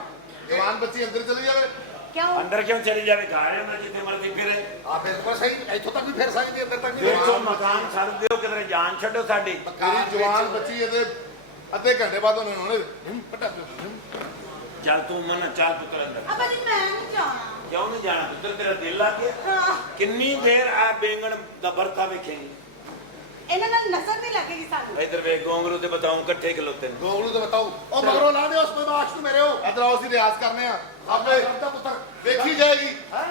ਜਵਾਨ ਬੱਚੀ ਅੰਦਰ ਚਲੀ ਜਾਵੇ। ਕਿਉਂ? ਅੰਦਰ ਕਿਉਂ ਚਲੀ ਜਾਵੇ? ਘਰ ਹੈ ਅੰਦਰ, ਜਿੱਥੇ ਮਰਜ਼ੀ ਫਿਰੇ। ਆ ਬਿਲਕੁਲ ਸਹੀ, ਇੱਥੋਂ ਤੱਕ ਵੀ ਫਿਰ ਸਕਦੀ, ਅੰਦਰ ਤੱਕ ਵੀ। ਦੇਖੋ ਮਕਾਨ ਛੱਡ ਦਿਓ, ਕਿਧਰੇ ਜਾਨ ਛੱਡੋ ਸਾਡੀ। ਮੇਰੀ ਜਵਾਨ ਬੱਚੀ ਇਹਦੇ ਅੱਧੇ ਘੰਟੇ ਬਾਅਦ ਉਹਨੇ ਪਟਾ ਚੱਲ ਤੂੰ ਮਨ ਚੱਲ ਪੁੱਤਰ ਅੰਦਰ। ਅੱਬਾ ਜੀ ਮੈਂ ਨਹੀਂ ਜਾਣਾ। ਕਿਉਂ ਨਹੀਂ ਜਾਣਾ ਪੁੱਤਰ? ਤੇਰਾ ਦਿਲ ਲਾ ਕੇ ਹਾਂ ਕਿੰਨੀ ਦੇਰ ਆ ਬੇਂਗਣ ਦਾ ਵਰਤਾ ਵੇਖੇਂਗੀ? ਇਹਨਾਂ ਨਾਲ ਨਜ਼ਰ ਨਹੀਂ ਲੱਗੇਗੀ ਸਾਨੂੰ। ਇਧਰ ਵੇਖ ਗੋਂਗਰੂ ਤੇ ਬਤਾਉਂ ਇਕੱਠੇ ਖਲੋਤੇ ਨੇ। ਗੋਗਲੂ ਤੇ ਬਤਾਓ। ਉਹ ਮਗਰੋਂ ਲਾ ਦਿਓ ਉਸ ਬਦਮਾਸ਼ ਨੂੰ ਮੇਰੇ। ਉਹ ਇਧਰ ਆਓ, ਅਸੀਂ ਰਿਆਜ਼ ਕਰਨੇ ਆ। ਆਪੇ ਕਰਦਾ ਪੁੱਤਰ ਵੇਖੀ ਜਾਏਗੀ, ਹੈ।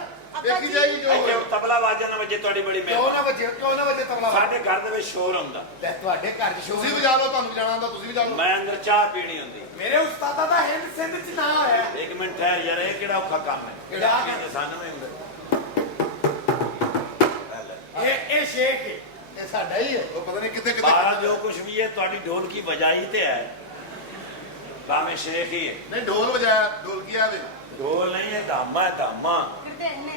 ਵੇਖੀ ਜਾਏਗੀ ਜੋ ਇੱਥੇ ਹੋਏ। ਤਬਲਾ ਵਾਜਾ ਨਾ ਵੱਜੇ, ਤੁਹਾਡੀ ਬੜੀ ਕਿਉਂ ਮਿਹਰਬਾਨੀ। ਨਾ ਵੱਜੇ, ਕਿਉਂ ਨਾ ਵੱਜੇ ਤਬਲਾ। ਸਾਡੇ ਘਰ ਦੇ ਵਿੱਚ ਸ਼ੋਰ ਹੁੰਦਾ। ਲੈ ਤੁਹਾਡੇ ਘਰ 'ਚ ਸ਼ੋਰ। ਤੁਸੀਂ ਵਜਾ ਲਓ, ਤੁਹਾਨੂੰ ਵਜਾਣਾ ਆਉਂਦਾ, ਤੁਸੀਂ ਵਜਾ ਲਓ। ਮੈਂ ਅੰਦਰ ਚਾਹ ਪੀਣੀ ਹੁੰਦੀ। ਮੇਰੇ ਉਸਤਾਦਾ ਦਾ ਹਿੰਦ ਸਿੰਧ 'ਚ ਨਾਂ ਹੋਇਆ। ਇੱਕ ਮਿੰਟ ਠਹਿਰ ਯਾਰ, ਇਹ ਕਿਹੜਾ ਔਖਾ ਕੰਮ ਹੈ? ਕਿਹੜਾ ਕੰਮ? ਇਹ ਸਾਨੂੰ ਵੀ ਹੁੰਦਾ। ਇਹ ਸ਼ੇਖ ਹੈ, ਇਹ ਸਾਡਾ ਹੀ ਹੈ। ਉਹ ਪਤਾ ਨਹੀਂ ਕਿੱਥੇ ਬਾਹਰ ਕਿੱਥੇ ਜੋ ਕੁਝ ਵੀ ਹੈ ਤੁਹਾਡੀ ਢੋਲ ਕੀ ਵਜਾਈ ਤੇ ਹੈ। ਬਾਵੇਂ ਸ਼ੇਖ ਹੀ ਹੈ। ਨਹੀਂ ਢੋਲ ਵਜਾਇਆ, ਢੋਲਕੀ ਆ ਵੇ। ਢੋਲ ਨਹੀਂ ਹੈ, ਧਾਮਾ ਹੈ, ਧਾਮਾ। ਕਰਦੇ ਨੇ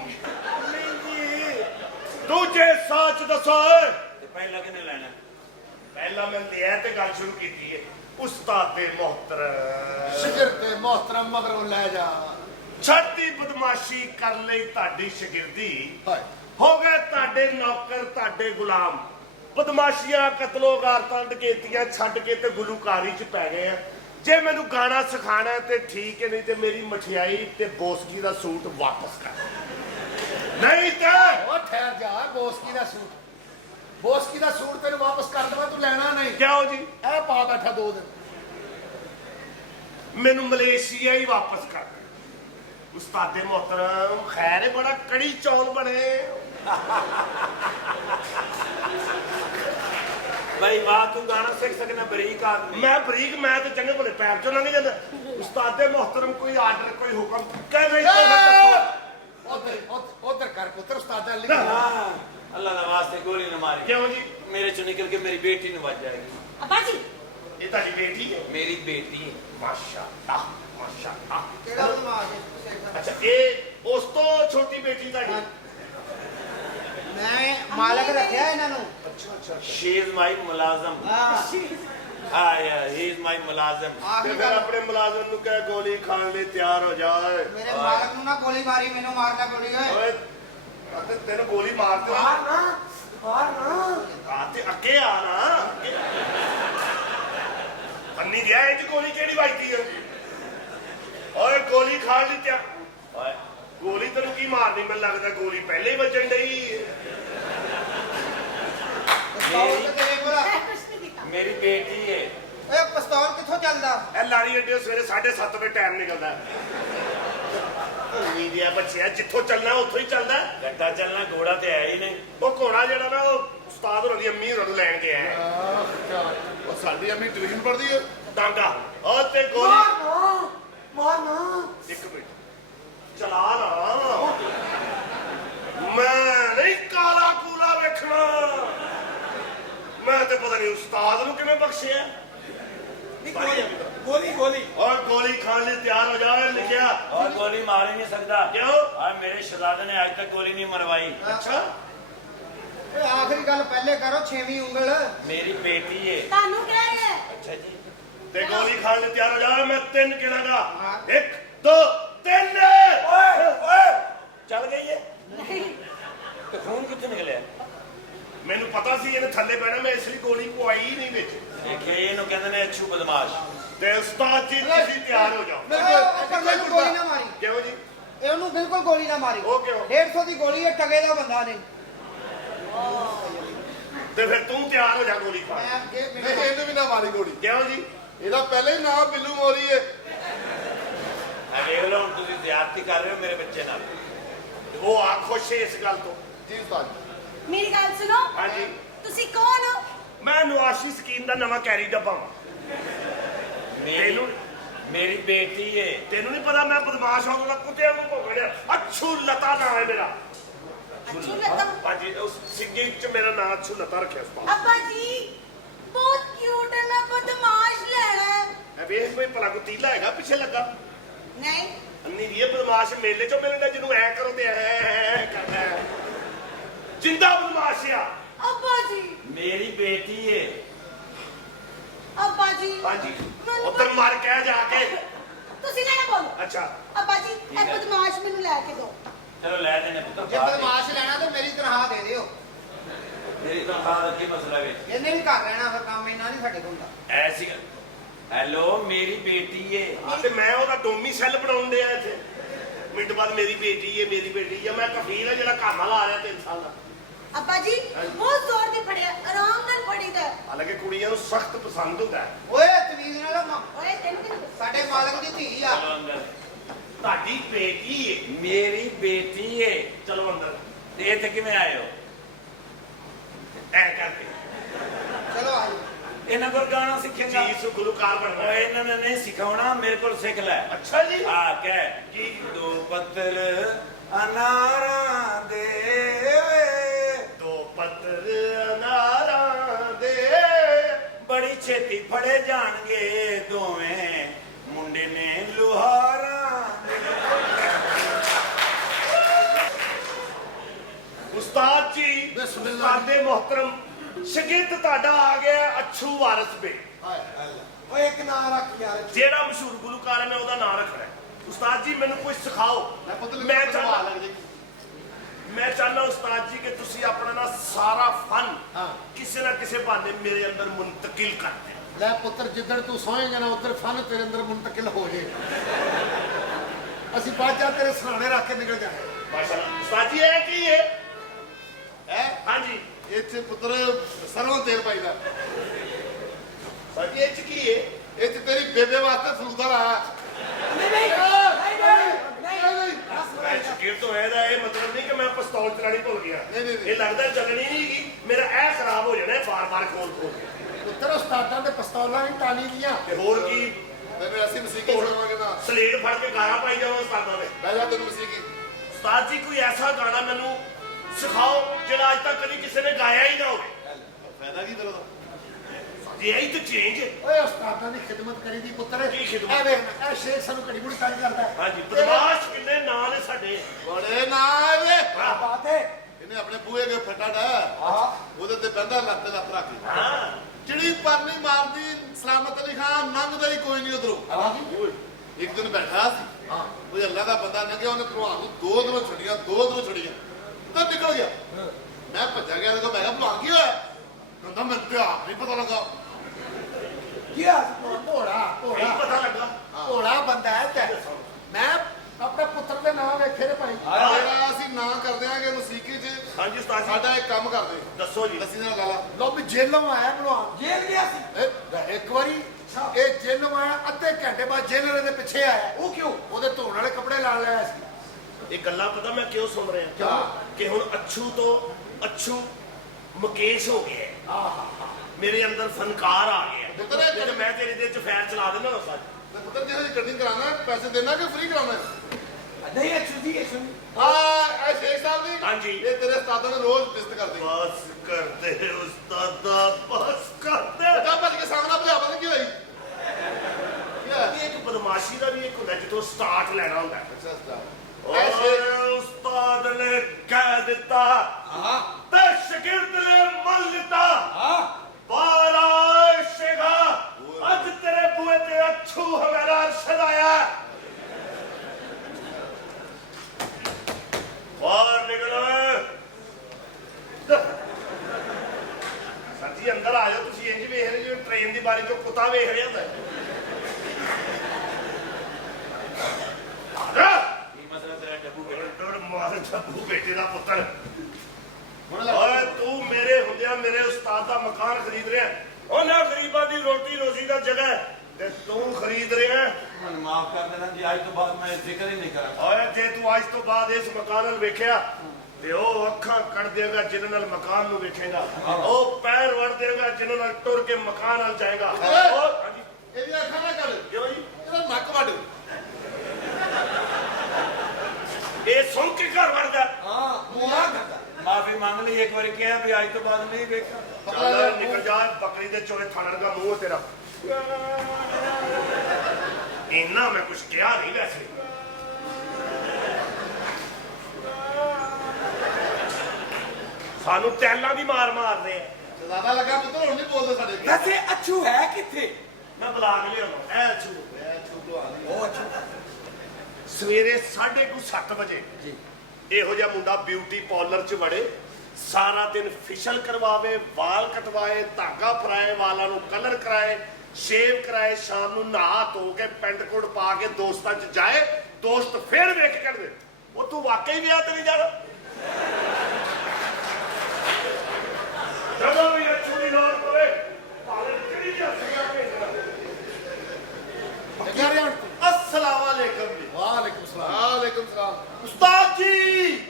ਦੂਜੇ ਸੱਚ ਦੱਸੋ। ਤੇ ਪਹਿਲਾਂ ਕਿਹਨੇ ਲੈਣਾ? ਪਹਿਲਾਂ ਮੈਂ ਲਿਆ ਤੇ ਗੱਲ ਸ਼ੁਰੂ ਕੀਤੀ ਹੈ। ਉਸਤਾਦ ਦੇ ਮੁਹਤਰਮ, ਸ਼ਾਗਿਰਦ ਮੁਹਤਰਮ ਮਗਰੋਂ ਲੈ ਜਾ। ਛੱਡੀ ਬਦਮਾਸ਼ੀ ਕਰ ਲਈ ਤੁਹਾਡੀ ਸ਼ਾਗਿਰਦੀ, ਹਾਏ ਹੋ ਗਏ ਤੁਹਾਡੇ ਨੌਕਰ, ਤੁਹਾਡੇ ਗੁਲਾਮ। ਬਦਮਾਸ਼ੀਆਂ, ਕਤਲੋ ਗਾਰਤਾਂ, ਡਕੈਤੀਆਂ ਛੱਡ ਕੇ ਤੇ ਗੁਲੂਕਾਰੀ ਚ ਪੈ ਗਏ ਆ। ਜੇ ਮੈਨੂੰ ਗਾਣਾ ਸਿਖਾਣਾ ਤੇ ਠੀਕ ਹੈ, ਨਹੀਂ ਤੇ ਮੇਰੀ ਮਠਿਆਈ ਤੇ ਬੋਸਕੀ ਦਾ ਸੂਟ ਵਾਪਸ ਕਰ। ਨਹੀਂ ਤੇ ਉਹ ਠਹਿਰ ਜਾ। ਬੋਸਕੀ ਦਾ ਸੂਟ, ਬੋਸਕੀ ਦਾ ਸੂਟ ਤੈਨੂੰ ਵਾਪਸ ਕਰ ਦੇਵਾਂ, ਤੂੰ ਲੈਣਾ ਨਹੀਂ। ਕਿਉਂ ਜੀ? ਇਹ ਪਾ ਬੈਠਾ 2 ਦਿਨ। ਮੈਨੂੰ ਮਲੇਸ਼ੀਆ ਹੀ ਵਾਪਸ ਕਰ। ਉਸਤਾਦੇ ਮੁਹਤਰਮ, ਖੈਰ ਹੈ, ਬੜਾ ਕੜੀ ਚੌਲ ਬਣੇ। ਭਾਈ ਵਾਹ, ਤੂੰ ਗਾਣਾ ਸਿੱਖ ਸਕਣਾ, ਬਰੀਕ ਆਦਮੀ। ਮੈਂ ਬਰੀਕ, ਮੈਂ ਤੇ ਚੰਗੇ ਭਲੇ ਪੈਰ ਚੋਂ ਲੰਘ ਜਾਂਦਾ। ਉਸਤਾਦੇ ਮੁਹਤਰਮ, ਕੋਈ ਆਰਡਰ, ਕੋਈ ਹੁਕਮ ਕਹਿ ਰਹੀ ਤਾਂ ਦੱਸੋ। ਉਧਰ ਕਰ ਪੁੱਤਰ, ਉਸਤਾਦਾ ਲਈ। ਹਾਂ, ਅੱਲਾ ਦਾ ਵਾਸਤੇ ਗੋਲੀ ਨਾ ਮਾਰੀ। ਕਿਉਂ ਜੀ? ਮੇਰੇ ਚੋਂ ਨਿਕਲ ਕੇ ਮੇਰੀ ਬੇਟੀ ਨੂੰ ਵੱਜ ਜਾਏਗੀ। ਅੱਬਾ ਜੀ ਇਹ ਤੁਹਾਡੀ ਬੇਟੀ ਹੈ? ਮੇਰੀ ਬੇਟੀ ਹੈ। ਮਾਸ਼ਾਅੱਲਾ, ਮਾਸ਼ਾਅੱਲਾ। ਕਿਹੜਾ ਬਦਮਾਸ਼ ਹੈ? ਅੱਛਾ, ਇਹ ਉਸ ਤੋਂ ਛੋਟੀ ਬੇਟੀ ਤੁਹਾਡੀ? ਮੈਂ ਮਾਲਕ ਰੱਖਿਆ ਇਹਨਾਂ ਨੂੰ। She is my ਮੁਲਾਜ਼ਮ। ਹਾਂ yeah, he is my ਮੁਲਾਜ਼ਮ। ਤੇ ਆਖਰੀ ਫਿਰ ਗੱਲ, ਆਪਣੇ ਮੁਲਾਜ਼ਮ ਨੂੰ ਕਹਿ ਗੋਲੀ ਖਾਣ ਲਈ ਤਿਆਰ ਹੋ ਜਾਏ। ਮੇਰੇ ਮਾਲਕ ਨੂੰ ਨਾ ਗੋਲੀ ਮਾਰੀ, ਮੈਨੂੰ ਮਾਰਦਾ ਗੋਲੀ ਓਏ। ਓਏ ਅਤੇ ਤੈਨੂੰ ਗੋਲੀ ਮਾਰ ਦੇ। ਆ ਤੇ ਅੱਗੇ ਆ ਨਾ। ਅੰਨੀ ਗਿਆ ਇੰਜ ਗੋਲੀ ਕਿਹੜੀ ਵੱਜਦੀ ਹੈ? ਓਏ ਗੋਲੀ ਖਾਣ ਲਈ ਤਿਆਰ। ਓਏ ਗੋਲੀ ਤੈਨੂੰ ਕੀ ਮਾਰਨੀ? ਮੈਨੂੰ ਲੱਗਦਾ ਗੋਲੀ ਪਹਿਲੇ ਹੀ ਵੱਜਣ ਡਈ। ਪਿਸਤੌਲ ਤੇ ਤੇਰੇ ਕੋਲ ਆ। ਮੈਂ ਕੁਛ ਨਹੀਂ ਕੀਤਾ। ਮੇਰੀ ਬੇਟੀ ਹੈ। ਓਏ ਪਿਸਤੌਲ ਕਿੱਥੋਂ ਚੱਲਦਾ? ਇਹ ਲਾਰੀ ਅੱਡੇ ਸਵੇਰੇ 7:30 ਵਜੇ ਟਾਈਮ ਨਿਕਲਦਾ। ਉਨੀ ਦਿਆ ਬੱਚਿਆ, ਜਿੱਥੋਂ ਚੱਲਣਾ ਉੱਥੋਂ ਹੀ ਚੱਲਦਾ। ਗੱਡਾ ਚੱਲਣਾ, ਘੋੜਾ ਤੇ ਹੈ ਹੀ ਨਹੀਂ। ਉਹ ਘੋੜਾ ਜਿਹੜਾ ਨਾ, ਉਹ ਉਸਤਾਦ ਹੋਰਾਂ ਦੀ ਅੰਮੀ ਹੋਰਾਂ ਨੂੰ ਲੈਣ ਗਿਆ ਹੈ। ਉਹ ਸਾਡੀ ਅੰਮੀ ਟਿਊਸ਼ਨ ਪੜ੍ਹਦੀ ਹੈ। ਡਾਂਗਾ ਉਹ ਤੇ ਗੋਲੀ। ਮਾਰਨਾ। ਇੱਕ ਮਿੰਟ ਚਲਾ ਨਾ। ਮੈਂ ਨਹੀਂ ਕਾਲਾ ਕੂਲਾ ਵੇਖਣਾ। ਮੈਂ ਤੇ ਪਤਾ ਨਹੀਂ ਉਸਤਾਦ ਨੂੰ ਕਿਵੇਂ ਬਖਸ਼ਿਆ। ਗੋਲੀ ਔਰ ਗੋਲੀ ਖਾਣ ਲਈ ਤਿਆਰ ਹੋ ਜਾ। ਲਿਖਿਆ और गोली मार ही नहीं सकता। ਕਿਉਂ? और मेरे शहजादे ने आज तक गोली नहीं मरवाई। ਅੱਛਾ, ਓਏ ਆਖਰੀ ਗੱਲ ਪਹਿਲੇ ਕਰੋ, 6ਵੀਂ ਉਂਗਲ। मेरी बेटी है। ਤੁਹਾਨੂੰ ਕਹਿ ਰਿਹਾ अच्छा जी। ਤੇ ਗੋਲੀ ਖਾਣ ਲਈ ਤਿਆਰ ਹੋ ਜਾ। ਮੈਂ 3 ਗਿਣਾਂਗਾ। ਹਾਂ। 1 2 3। चल गई है। तो खून कितने निकले? ਮੈਨੂੰ ਪਤਾ ਸੀ ਇਹਨੇ ਥੱਲੇ ਪੈਣਾ, ਮੈਂ ਇਸ ਲਈ ਗੋਲੀ ਪਵਾਈ ਹੀ ਨਹੀਂ ਵਿੱਚ। देखिए इन्हों कहते हैं अच्छू बदमाश। ਤੇ ਉਸਤਾਦ ਜੀ ਤੁਸੀਂ ਤਿਆਰ ਹੋ ਜਾਓ। ਮੈਨੂੰ ਗੋਲੀ ਨਾ ਮਾਰੀ। ਕਿਉਂ ਜੀ? ਇਹਨੂੰ ਬਿਲਕੁਲ ਗੋਲੀ ਨਾ ਮਾਰੀ। ਉਹ ਕਿਉਂ? 150 ਦੀ ਗੋਲੀ ਹੈ, ਟਗੇ ਦਾ ਬੰਦਾ ਨਹੀਂ। ਤੇ ਫਿਰ ਤੂੰ ਤਿਆਰ ਹੋ ਜਾ ਗੋਲੀ ਖਾਣ। ਮੈਂ ਅੱਗੇ ਨਹੀਂ ਮੈਨੂੰ ਇਹਨੂੰ ਵੀ ਨਾ ਮਾਰੀ ਗੋਲੀ। ਕਿਉਂ ਜੀ? ਇਹਦਾ ਪਹਿਲੇ ਹੀ ਨਾਮ ਬਿੱਲੂ ਮੋਰੀ ਹੈ। देख लो हम तुम ज्यादती कर रहे हो मेरे बच्चे नाल। ਉਹ ਆ ਖੁਸ਼ ਹੈ ਇਸ ਗੱਲ ਤੋਂ। ਜੀ ਉਸਤਾਦ ਜੀ। ਮੇਰੀ ਗੱਲ ਸੁਣੋ ਹਾਂਜੀ। ਤੁਸੀਂ ਕੌਣ ਹੋ? ਮੈਂ ਨਵਾਸ਼ੀ ਸਕੀਮ ਦਾ ਨਵਾਂ ਕੈਰੀ ਡੱਬਾ ਵਾਂ। ਤੈਨੂੰ ਮੇਰੀ ਬੇਟੀ ਏ। ਤੈਨੂੰ ਨਹੀਂ ਪਤਾ ਮੈਂ ਬਦਮਾਸ਼ ਹਾਂ ਉਹਦਾ ਕੁੱਤਿਆਂ ਨੂੰ ਭੋਗੜਿਆ। ਅੱਛੂ ਲਤਾ ਨਾਂ ਹੈ ਮੇਰਾ। ਅੱਛੂ ਲੱਗਾ। ਹਾਂਜੀ ਉਸ ਸਿੰਗਿੰਗ ਚ ਮੇਰਾ ਨਾਂ ਅੱਛੂ ਲਤਾ ਰੱਖਿਆ ਉਸਤਾਦ। ਅੱਬਾ ਜੀ ਬਹੁਤ ਕਿਊਟ ਹੈ, ਮੈਂ ਬਦਮਾਸ਼ ਲੈਣਾ ਹੈ। ਇਹ ਵੇਖ ਕੋਈ ਭਲਾ ਕੋਈ ਤੀਲਾ ਹੈਗਾ ਪਿੱਛੇ ਲੱਗਾ। ਨਹੀਂ ਅੰਨੀ ਦੀ ਇਹ ਬਦਮਾਸ਼ ਮੇਲੇ ਚੋਂ ਮਿਲਦਾ ਜਿਹਨੂੰ ਐ ਕਰੋ ਤੇ ਐ ਕਰਦਾ ਹੈ। ਜਿੰਦਾ ਬਦਮਾਸ਼ ਆ। ਅੱਬਾ ਜੀ ਮੇਰੀ ਬੇਟੀ ਏ। ਅੱਬਾ ਜੀ ਹਾਂਜੀ ਮੈਨੂੰ ਉੱਧਰ ਮਰ ਕੇ ਜਾ ਕੇ। ਤੁਸੀਂ ਨਾ ਬੋਲੋ। ਅੱਛਾ ਅੱਬਾ ਜੀ ਇਹ ਬਦਮਾਸ਼ ਮੈਨੂੰ ਲੈ ਕੇ ਦਿਓ। ਚਲੋ ਲੈ ਦੇਣੇ ਪੁੱਤ। ਜੇ ਬਦਮਾਸ਼ ਲੈਣਾ ਤਾਂ ਮੇਰੀ ਤਨਖਾਹ ਦੇ ਦਿਓ। ਮੇਰੀ ਤਨਖਾਹ ਦਾ ਕੀ ਮਸਲਾ ਵੇ? ਇਹਨੇ ਵੀ ਘਰ ਰਹਿਣਾ, ਫਿਰ ਕੰਮ ਇੰਨਾ ਨਹੀਂ ਸਾਡੇ ਕੋਲ ਹੁੰਦਾ। ਐਸੀ ਹੈਲੋ ਮੇਰੀ ਬੇਟੀ ਏ। ਤੇ ਮੈਂ ਉਹਦਾ ਡੋਮੀ ਸੈੱਲ ਬਣਾਉਣ ਡਿਆ ਇੱਥੇ। ਮਿੰਟ ਬਾਅਦ ਮੇਰੀ ਬੇਟੀ ਏ ਮੇਰੀ ਬੇਟੀ ਏ। ਮੈਂ ਕਫੀਲ ਆ ਜਿਹੜਾ ਕਾਮਾ ਲਾ ਰਿਹਾ 3 ਸਾਲ ਦਾ। ਅੱਬਾ ਜੀ ਬਹੁਤ ਜ਼ੋਰ ਦੀ ਫੜਿਆ, ਆਰਾਮ ਨਾਲ ਫੜੀਦਾ। ਹਾਲਾਂਕਿ ਕੁੜੀਆਂ ਨੂੰ ਸਖਤ ਪਸੰਦ ਹੁੰਦਾ ਹੈ। ਓਏ ਤਵੀਜ਼ ਨਾਲ ਓਏ ਤੈਨੂੰ ਕਿਹਨੇ ਸਾਡੇ ਮਾਲਕ ਦੀ ਧੀ ਆ। ਚਲੋ ਅੰਦਰ। ਤੁਹਾਡੀ ਬੇਟੀ ਏ। ਮੇਰੀ ਬੇਟੀ ਏ। ਚਲੋ ਅੰਦਰ। ਤੇ ਇੱਥੇ ਕਿਵੇਂ ਆਏ ਹੋ? ਐ ਕਰਕੇ ਚਲੋ ਆਜੋ। ਇਹਨਾਂ ਕੋਲ ਗਾਣਾ ਸਿੱਖੇਗਾ? ਜੀ ਗੁਲੂਕਾਰ ਬਣਨਾ ਓਏ ਹੈ। ਇਹਨਾਂ ਨੇ ਨਹੀਂ ਸਿਖਾਉਣਾ, ਮੇਰੇ ਕੋਲ ਸਿੱਖ ਲੈ। ਅੱਛਾ ਜੀ। ਆ ਕਹਿ ਕਿ 2 ਪੱਤਰ ਅਨਾਰਾਂ ਦੇ, 2 ਪੱਤਰ ਅਨਾਰਾਂ ਦੇ, ਬੜੀ ਛੇਤੀ ਫੜੇ ਜਾਣਗੇ ਦੋਵੇਂ ਮੁੰਡੇ ਨੇ ਲੁਹਾਰਾਂ ਦੇ। ਉਸਤਾਦ ਜੀ ਉਸਤਾਦੇ ਮੁਹਤਰਮ ਸ਼ਾਗਿਰਦ ਤੁਹਾਡਾ ਆ ਗਿਆ ਅੱਛੂ ਵਾਰਸ ਬੇ। ਓਏ ਇੱਕ ਨਾਂ ਰੱਖ ਯਾਰ। ਜਿਹੜਾ ਮਸ਼ਹੂਰ ਗੁਲੂਕਾਰ ਹੈ ਮੈਂ ਉਹਦਾ ਨਾਮ ਰੱਖਣਾ ਹੈ। ਉਸਤਾਦ ਜੀ ਮੈਨੂੰ ਕੁਝ ਸਿਖਾਓ। ਮੈਂ ਚਾਹੁੰਦਾ ਉਸਤਾਦ ਜੀ ਕਿ ਤੁਸੀਂ ਆਪਣਾ ਨਾ ਸਾਰਾ ਫਨ ਕਿਸੇ ਨਾ ਕਿਸੇ ਬਹਾਨੇ ਮੇਰੇ ਅੰਦਰ ਮੁੰਤਕਿਲ ਕਰ ਦਿਓ। ਲੈ ਪੁੱਤਰ ਜਿੱਦਣ ਤੂੰ ਸੋਏਗਾ ਨਾ ਉਧਰ ਫਨ ਤੇਰੇ ਅੰਦਰ ਮੁੰਤਕਿਲ ਹੋ ਜੇ। ਅਸੀਂ ਬਾਜਾ ਤੇਰੇ ਸਰਾਣੇ ਰੱਖ ਕੇ ਨਿਕਲ ਜਾਏ। ਮਾਸ਼ਾਅੱਲਾ। ਉਸਤਾਦ ਜੀ ਇਹ ਕੀ ਹੈ? ਹੈ ਹਾਂਜੀ ਇੱਥੇ ਪੁੱਤਰ ਸਰੋਂ ਤੇਲ ਪਾਈਦਾ। ਉਸਤਾਦ ਜੀ ਇਹ 'ਚ ਕੀ ਹੈ? ਇਹ ਚ ਤੇਰੀ ਬੇਬੇ ਵਾਸਤੇ ਫਲੂਦਾ ਲਾਇਆ। ਮੈਂ ਸ਼ਾਗਿਰਦ ਹੋਇਆ ਦਾ ਇਹ ਮਤਲਬ ਨਹੀਂ ਕਿ ਮੈਂ ਪਿਸਤੌਲ ਚਲਾਣੀ ਭੁੱਲ ਗਿਆ। ਨਹੀਂ। ਇਹ ਲੱਗਦਾ ਚੱਲਣੀ ਨਹੀਂ ਹੈਗੀ। ਮੇਰਾ ਇਹ ਖਰਾਬ ਹੋ ਜਾਣਾ ਬਾਰ-ਬਾਰ ਖੋਲ ਕੇ। ਪੁੱਤਰ ਉਸਤਾਦਾਂ ਦੇ ਪਿਸਤੌਲਾਂ ਵੀ ਟਾਣੀ ਦੀਆਂ। ਤੇ ਹੋਰ ਕੀ ਤੇ ਅਸੀਂ ਮਸੀਕੀ ਸੁਣਾਵਾਂਗੇ ਨਾ। ਸਲੇਟ ਫੜ ਕੇ ਗਾਣਾ ਪਾਈ ਜਾਵਾਂ ਉਸਤਾਦਾਂ ਦੇ। ਬਹਿ ਜਾ ਤੈਨੂੰ ਮਸੀਕੀ। ਉਸਤਾਦ ਜੀ ਕੋਈ ਐਸਾ ਗਾਣਾ ਮੈਨੂੰ ਸਿਖਾਓ ਜਿਹੜਾ ਅੱਜ ਤੱਕ ਕਦੀ ਕਿਸੇ ਨੇ ਗਾਇਆ ਹੀ ਨਾ ਹੋਵੇ। ਫਾਇਦਾ ਕੀ ਤੇਰਾ? ਇਹ ਹੀ ਤਾਂ ਚੇਂਜ ਹੈ। ਓਏ ਉਸਤਾਦਾਂ ਦੀ ਖਿਦਮਤ ਕਰੀਦੀ ਪੁੱਤਰ। ਕੀ ਖਿਦਮਤ? ਇਹ ਵੇਖ ਇਹ ਸ਼ੇਖ ਸਾਨੂੰ ਘੜੀ ਮੁੜੀ ਤੰਗ ਕਰਦਾ ਹੈ। ਹਾਂਜੀ ਬਦਮਾਸ਼ ਕਿੰਨੇ ਨਾਂ ਨੇ ਸਾਡੇ। ਬੜੇ ਨਾ ਵੇ ਬਾਤ ਹੈ। ਇਹਨੇ ਆਪਣੇ ਬੂਹੇ ਦੇ ਫੱਟਾ ਡਾ ਉਹਦੇ ਤੇ ਬੰਦਾ ਲੱਤ ਰੱਖ ਕੇ ਹਾਂ ਚਿੜੀ ਪਰ ਨਹੀਂ ਮਾਰਦੀ। ਸਲਾਮਤ ਅਲੀ ਖਾਨ ਲੰਘਦਾ ਹੀ ਕੋਈ ਨਹੀਂ ਉਧਰੋਂ। ਇੱਕ ਦਿਨ ਬੈਠਾ ਸੀ ਉਹ ਅੱਲਾ ਦਾ ਬੰਦਾ ਲੰਘਿਆ। ਉਹਨੇ ਭਲਵਾਨ ਨੂੰ 2 ਦਿਨੋਂ ਛੱਡੀਆਂ ਤਾਂ ਨਿਕਲ ਗਿਆ। ਮੈਂ ਭੱਜਾ ਗਿਆ ਦੇਖੋ। ਮੈਂ ਕਿਹਾ ਭਲਵਾਨ ਕੀ ਹੋਇਆ? ਕਹਿੰਦਾ ਮੈਨੂੰ ਤੇ ਆਪ ਨਹੀਂ ਪਤਾ ਲੱਗਾ। ਕੀ ਆ? ਭੋਲਾ ਨਹੀਂ ਪਤਾ ਲੱਗਾ। ਭੋਲਾ ਬੰਦਾ ਹੈ ਤੇ ਮੈਂ ਆਪਣੇ ਪੁੱਤਰ ਦੇ ਨਾਮ ਵੇਖੇ ਨੇ ਭਾਈ। ਜਿਹੜਾ ਅਸੀਂ ਨਾਂ ਕਰਦੇ ਆਂਗੇ ਮਸੀਕੀ 'ਚ ਹਾਂਜੀ ਉਸਤਾਦ ਜੀ ਸਾਡਾ ਇੱਕ ਕੰਮ ਕਰਦੇ ਦੱਸੋ ਜੀ। ਲੱਸੀ ਨਾਲ ਲਾਲਾ ਲੋ ਵੀ ਜੇਲੋਂ ਆਇਆ ਭਲਵਾਨ। ਜੇਲ੍ਹ ਗਿਆ ਸੀ। ਇੱਕ ਵਾਰੀ ਇਹ ਜੇਲੋਂ ਆਇਆ ਅੱਧੇ ਘੰਟੇ ਬਾਅਦ ਜੇਲਰ ਦੇ ਪਿੱਛੇ ਆਇਆ। ਉਹ ਕਿਉਂ? ਉਹਦੇ ਧੋਣ ਵਾਲੇ ਕੱਪੜੇ ਲਾ ਲਿਆ ਸੀ। ਇਹ ਗੱਲਾਂ ਪਤਾ ਮੈਂ ਕਿਉਂ ਸੁਣ ਰਿਹਾ ਕਿ ਹੁਣ ਅੱਛੂ ਤੋਂ ਅੱਛੂ ਮੁਕੇਸ਼ ਹੋ ਗਿਆ ਹੈ। ਮੇਰੇ ਅੰਦਰ ਫਨਕਾਰ ਆ ਗਿਆ ਪੁੱਤਰ ਇਹ ਤੇ ਮੈਂ ਤੇਰੇ ਦੇ ਚ ਫੈਰ ਚਲਾ ਦੇਣਾ ਉਸਤਾਦ। ਤੇ ਪੁੱਤਰ ਜੇ ਕਟਿੰਗ ਕਰਾਣਾ ਪੈਸੇ ਦੇਣਾ ਕਿ ਫ੍ਰੀ ਕਰਾਉਣਾ? ਨਹੀਂ ਅੱਛੂ ਜੀ ਇਹ ਸੁਣ। ਇਹ ਸ਼ੇਖ ਸਾਹਿਬ ਦੀ ਹਾਂਜੀ। ਇਹ ਤੇਰੇ ਉਸਤਾਦਾਂ ਨੂੰ ਰੋਜ਼ ਵਿਜ਼ਿਟ ਕਰਦੇ। ਬਸ ਕਰਦੇ ਉਸਤਾਦਾ ਬਸ ਕਰਦੇ। ਜਾ ਭੱਜ ਕੇ ਸਾਹਮਣਾ ਭਜਾ ਪਤਾ ਕੀ ਹੋਈ? ਇਹ ਇੱਕ ਬਦਮਾਸ਼ੀ ਦਾ ਵੀ ਇੱਕ ਹੁੰਦਾ ਜਿੱਥੋਂ ਸਟਾਰਟ ਲੈਣਾ ਹੁੰਦਾ ਹੈ। ਅੱਛਾ ਉਸਤਾਦ। ਓਏ ਉਸਤਾਦ ਨੇ ਕਹਿ ਦਿੱਤਾ ਤੇ ਸ਼ਾਗਿਰਦ ਨੇ ਮੰਨ ਲਿੱਤਾ। ਬਾਰਾ ਸ਼ੇਗਾ ਅੱਜ ਤੇਰੇ ਬੂਹੇ ਤੇ ਅੱਛੂ ਹਵੇਲਾ ਅਰਸ਼ਦ ਆਇਆ। ਬਾਹਰ ਨਿਕਲੋ। ਸਰ ਜੀ ਅੰਦਰ ਆ ਜਾਓ। ਤੁਸੀਂ ਇੰਜ ਵੇਖ ਰਹੇ ਜਿਵੇਂ ਟ੍ਰੇਨ ਦੀ ਬਾਰੀ ਚੋਂ ਕੁੱਤਾ ਵੇਖ ਰਿਹਾ ਹੁੰਦਾ ਹੈ। ਕੀ ਮਸਲਾ ਤੇਰਾ ਡੱਬੂ ਬੇਟਾ? ਡਰ ਮਾਰ ਡੱਬੂ ਬੇਟੇ ਦਾ ਪੁੱਤਰ। ਓਏ ਤੂੰ ਮੇਰੇ ਹੁੰਦਿਆਂ ਮੇਰੇ ਉਸਤਾਦ ਦਾ ਮਕਾਨ ਖਰੀਦ ਰਿਹਾ। ਉਹਨਾਂ ਗਰੀਬਾਂ ਦੀ ਰੋਟੀ ਰੋਜ਼ੀ ਦਾ ਜਗ੍ਹਾ ਹੈ ਤੇ ਤੂੰ ਖਰੀਦ ਰਿਹਾ ਮੈਨੂੰ ਮਾਫ ਕਰ ਦੇਣਾ ਜੀ, ਅੱਜ ਤੋਂ ਬਾਅਦ ਮੈਂ ਜ਼ਿਕਰ ਹੀ ਨਹੀਂ ਕਰਾਂਗਾ। ਓਏ ਜੇ ਤੂੰ ਅੱਜ ਤੋਂ ਬਾਅਦ ਇਸ ਮਕਾਨ ਵੱਲ ਵੇਖਿਆ ਤੇ ਉਹ ਅੱਖਾਂ ਕੱਢ ਦੇਗਾ ਜਿਨ੍ਹਾਂ ਨਾਲ ਮਕਾਨ ਨੂੰ ਵੇਖੇਗਾ, ਉਹ ਪੈਰ ਵੜ ਦੇਗਾ ਜਿਨ੍ਹਾਂ ਨਾਲ ਟੁਰ ਕੇ ਮਕਾਨ ਵੱਲ ਜਾਏਗਾ। ਹਾਂਜੀ ਇਹਦੀਆਂ ਅੱਖਾਂ ਨਾ ਕਰ, ਕਿਉਂ ਜੀ? ਇਹਦਾ ਨੱਕ ਵੱਢ। ਇਹ ਸੁਣ ਕੇ ਘਰ ਵੜ ਜਾ। ਮਾਫੀ ਮੰਗ ਲਈ, ਇੱਕ ਵਾਰੀ ਕਿਹਾ ਵੀ ਅੱਜ ਤੋਂ ਬਾਅਦ ਨਹੀਂ ਵੇਖਾਂ। ਚੱਲ ਨਿਕਲ ਜਾ, ਬੱਕਰੀ ਦੇ ਚੋਲੇ ਥਾਣਨ ਦਾ ਮੂੰਹ ਤੇਰਾ। ਇੰਨਾ ਮੈਂ ਕੁਛ ਕਿਹਾ ਨਹੀਂ ਵੈਸੇ। ਸਾਨੂੰ ਟੈਲਾਂ ਦੀ ਮਾਰ ਮਾਰਦੇ ਆ। ਜ਼ਿਆਦਾ ਲੱਗਾ ਪੁੱਤ, ਹੁਣ ਨਹੀਂ ਬੋਲਦੇ ਸਾਡੇ ਕੋਲ। ਵੈਸੇ ਅੱਛੂ ਹੈ ਕਿੱਥੇ? ਮੈਂ ਬੁਲਾ ਕੇ ਲਿਆਵਾਂ। ਐ ਛੂ ਉਹ ਅੱਛੂ ਸਵੇਰੇ 7:30 ਵਜੇ ਇਹੋ ਜਿਹਾ ਮੁੰਡਾ ਬਿਊਟੀ ਪਾਰਲਰ 'ਚ ਵੜੇ, ਸਾਰਾ ਦਿਨ ਫੇਸ਼ੀਅਲ ਕਰਵਾਵੇ, ਵਾਲ ਕਟਵਾਏ, ਧਾਗਾ ਫਰਾਏ, ਵਾਲਾਂ ਨੂੰ ਕਲਰ ਕਰਾਏ, ਸ਼ੇਵ ਕਰਾਏ, ਸ਼ਾਮ ਨੂੰ ਨਹਾ ਧੋ ਕੇ ਪੈਂਟ ਕੋਟ ਪਾ ਕੇ ਦੋਸਤਾਂ 'ਚ ਜਾਏ, ਦੋਸਤ ਫੇਰ ਵੇਖ ਕੇ ਕਹਿੰਦੇ ਉਹ ਤੂੰ ਵਾਕਈ ਵਿਆਹ ਤੇ ਨਹੀਂ ਜਾਣਾ। ਜਦੋਂ ਵੀ ਅੱਛੂ ਦੀ ਲੋੜ ਪਵੇ ਭਾਵੇਂ ਕਿਹੜੀ ਜਾਸੀਆਂ ਭੇਜਣਾ। अस्सलाम वालेकुम जी। वालेकुम सलाम। वालेकुम सलाम। ਉਸਤਾਦ ਜੀ,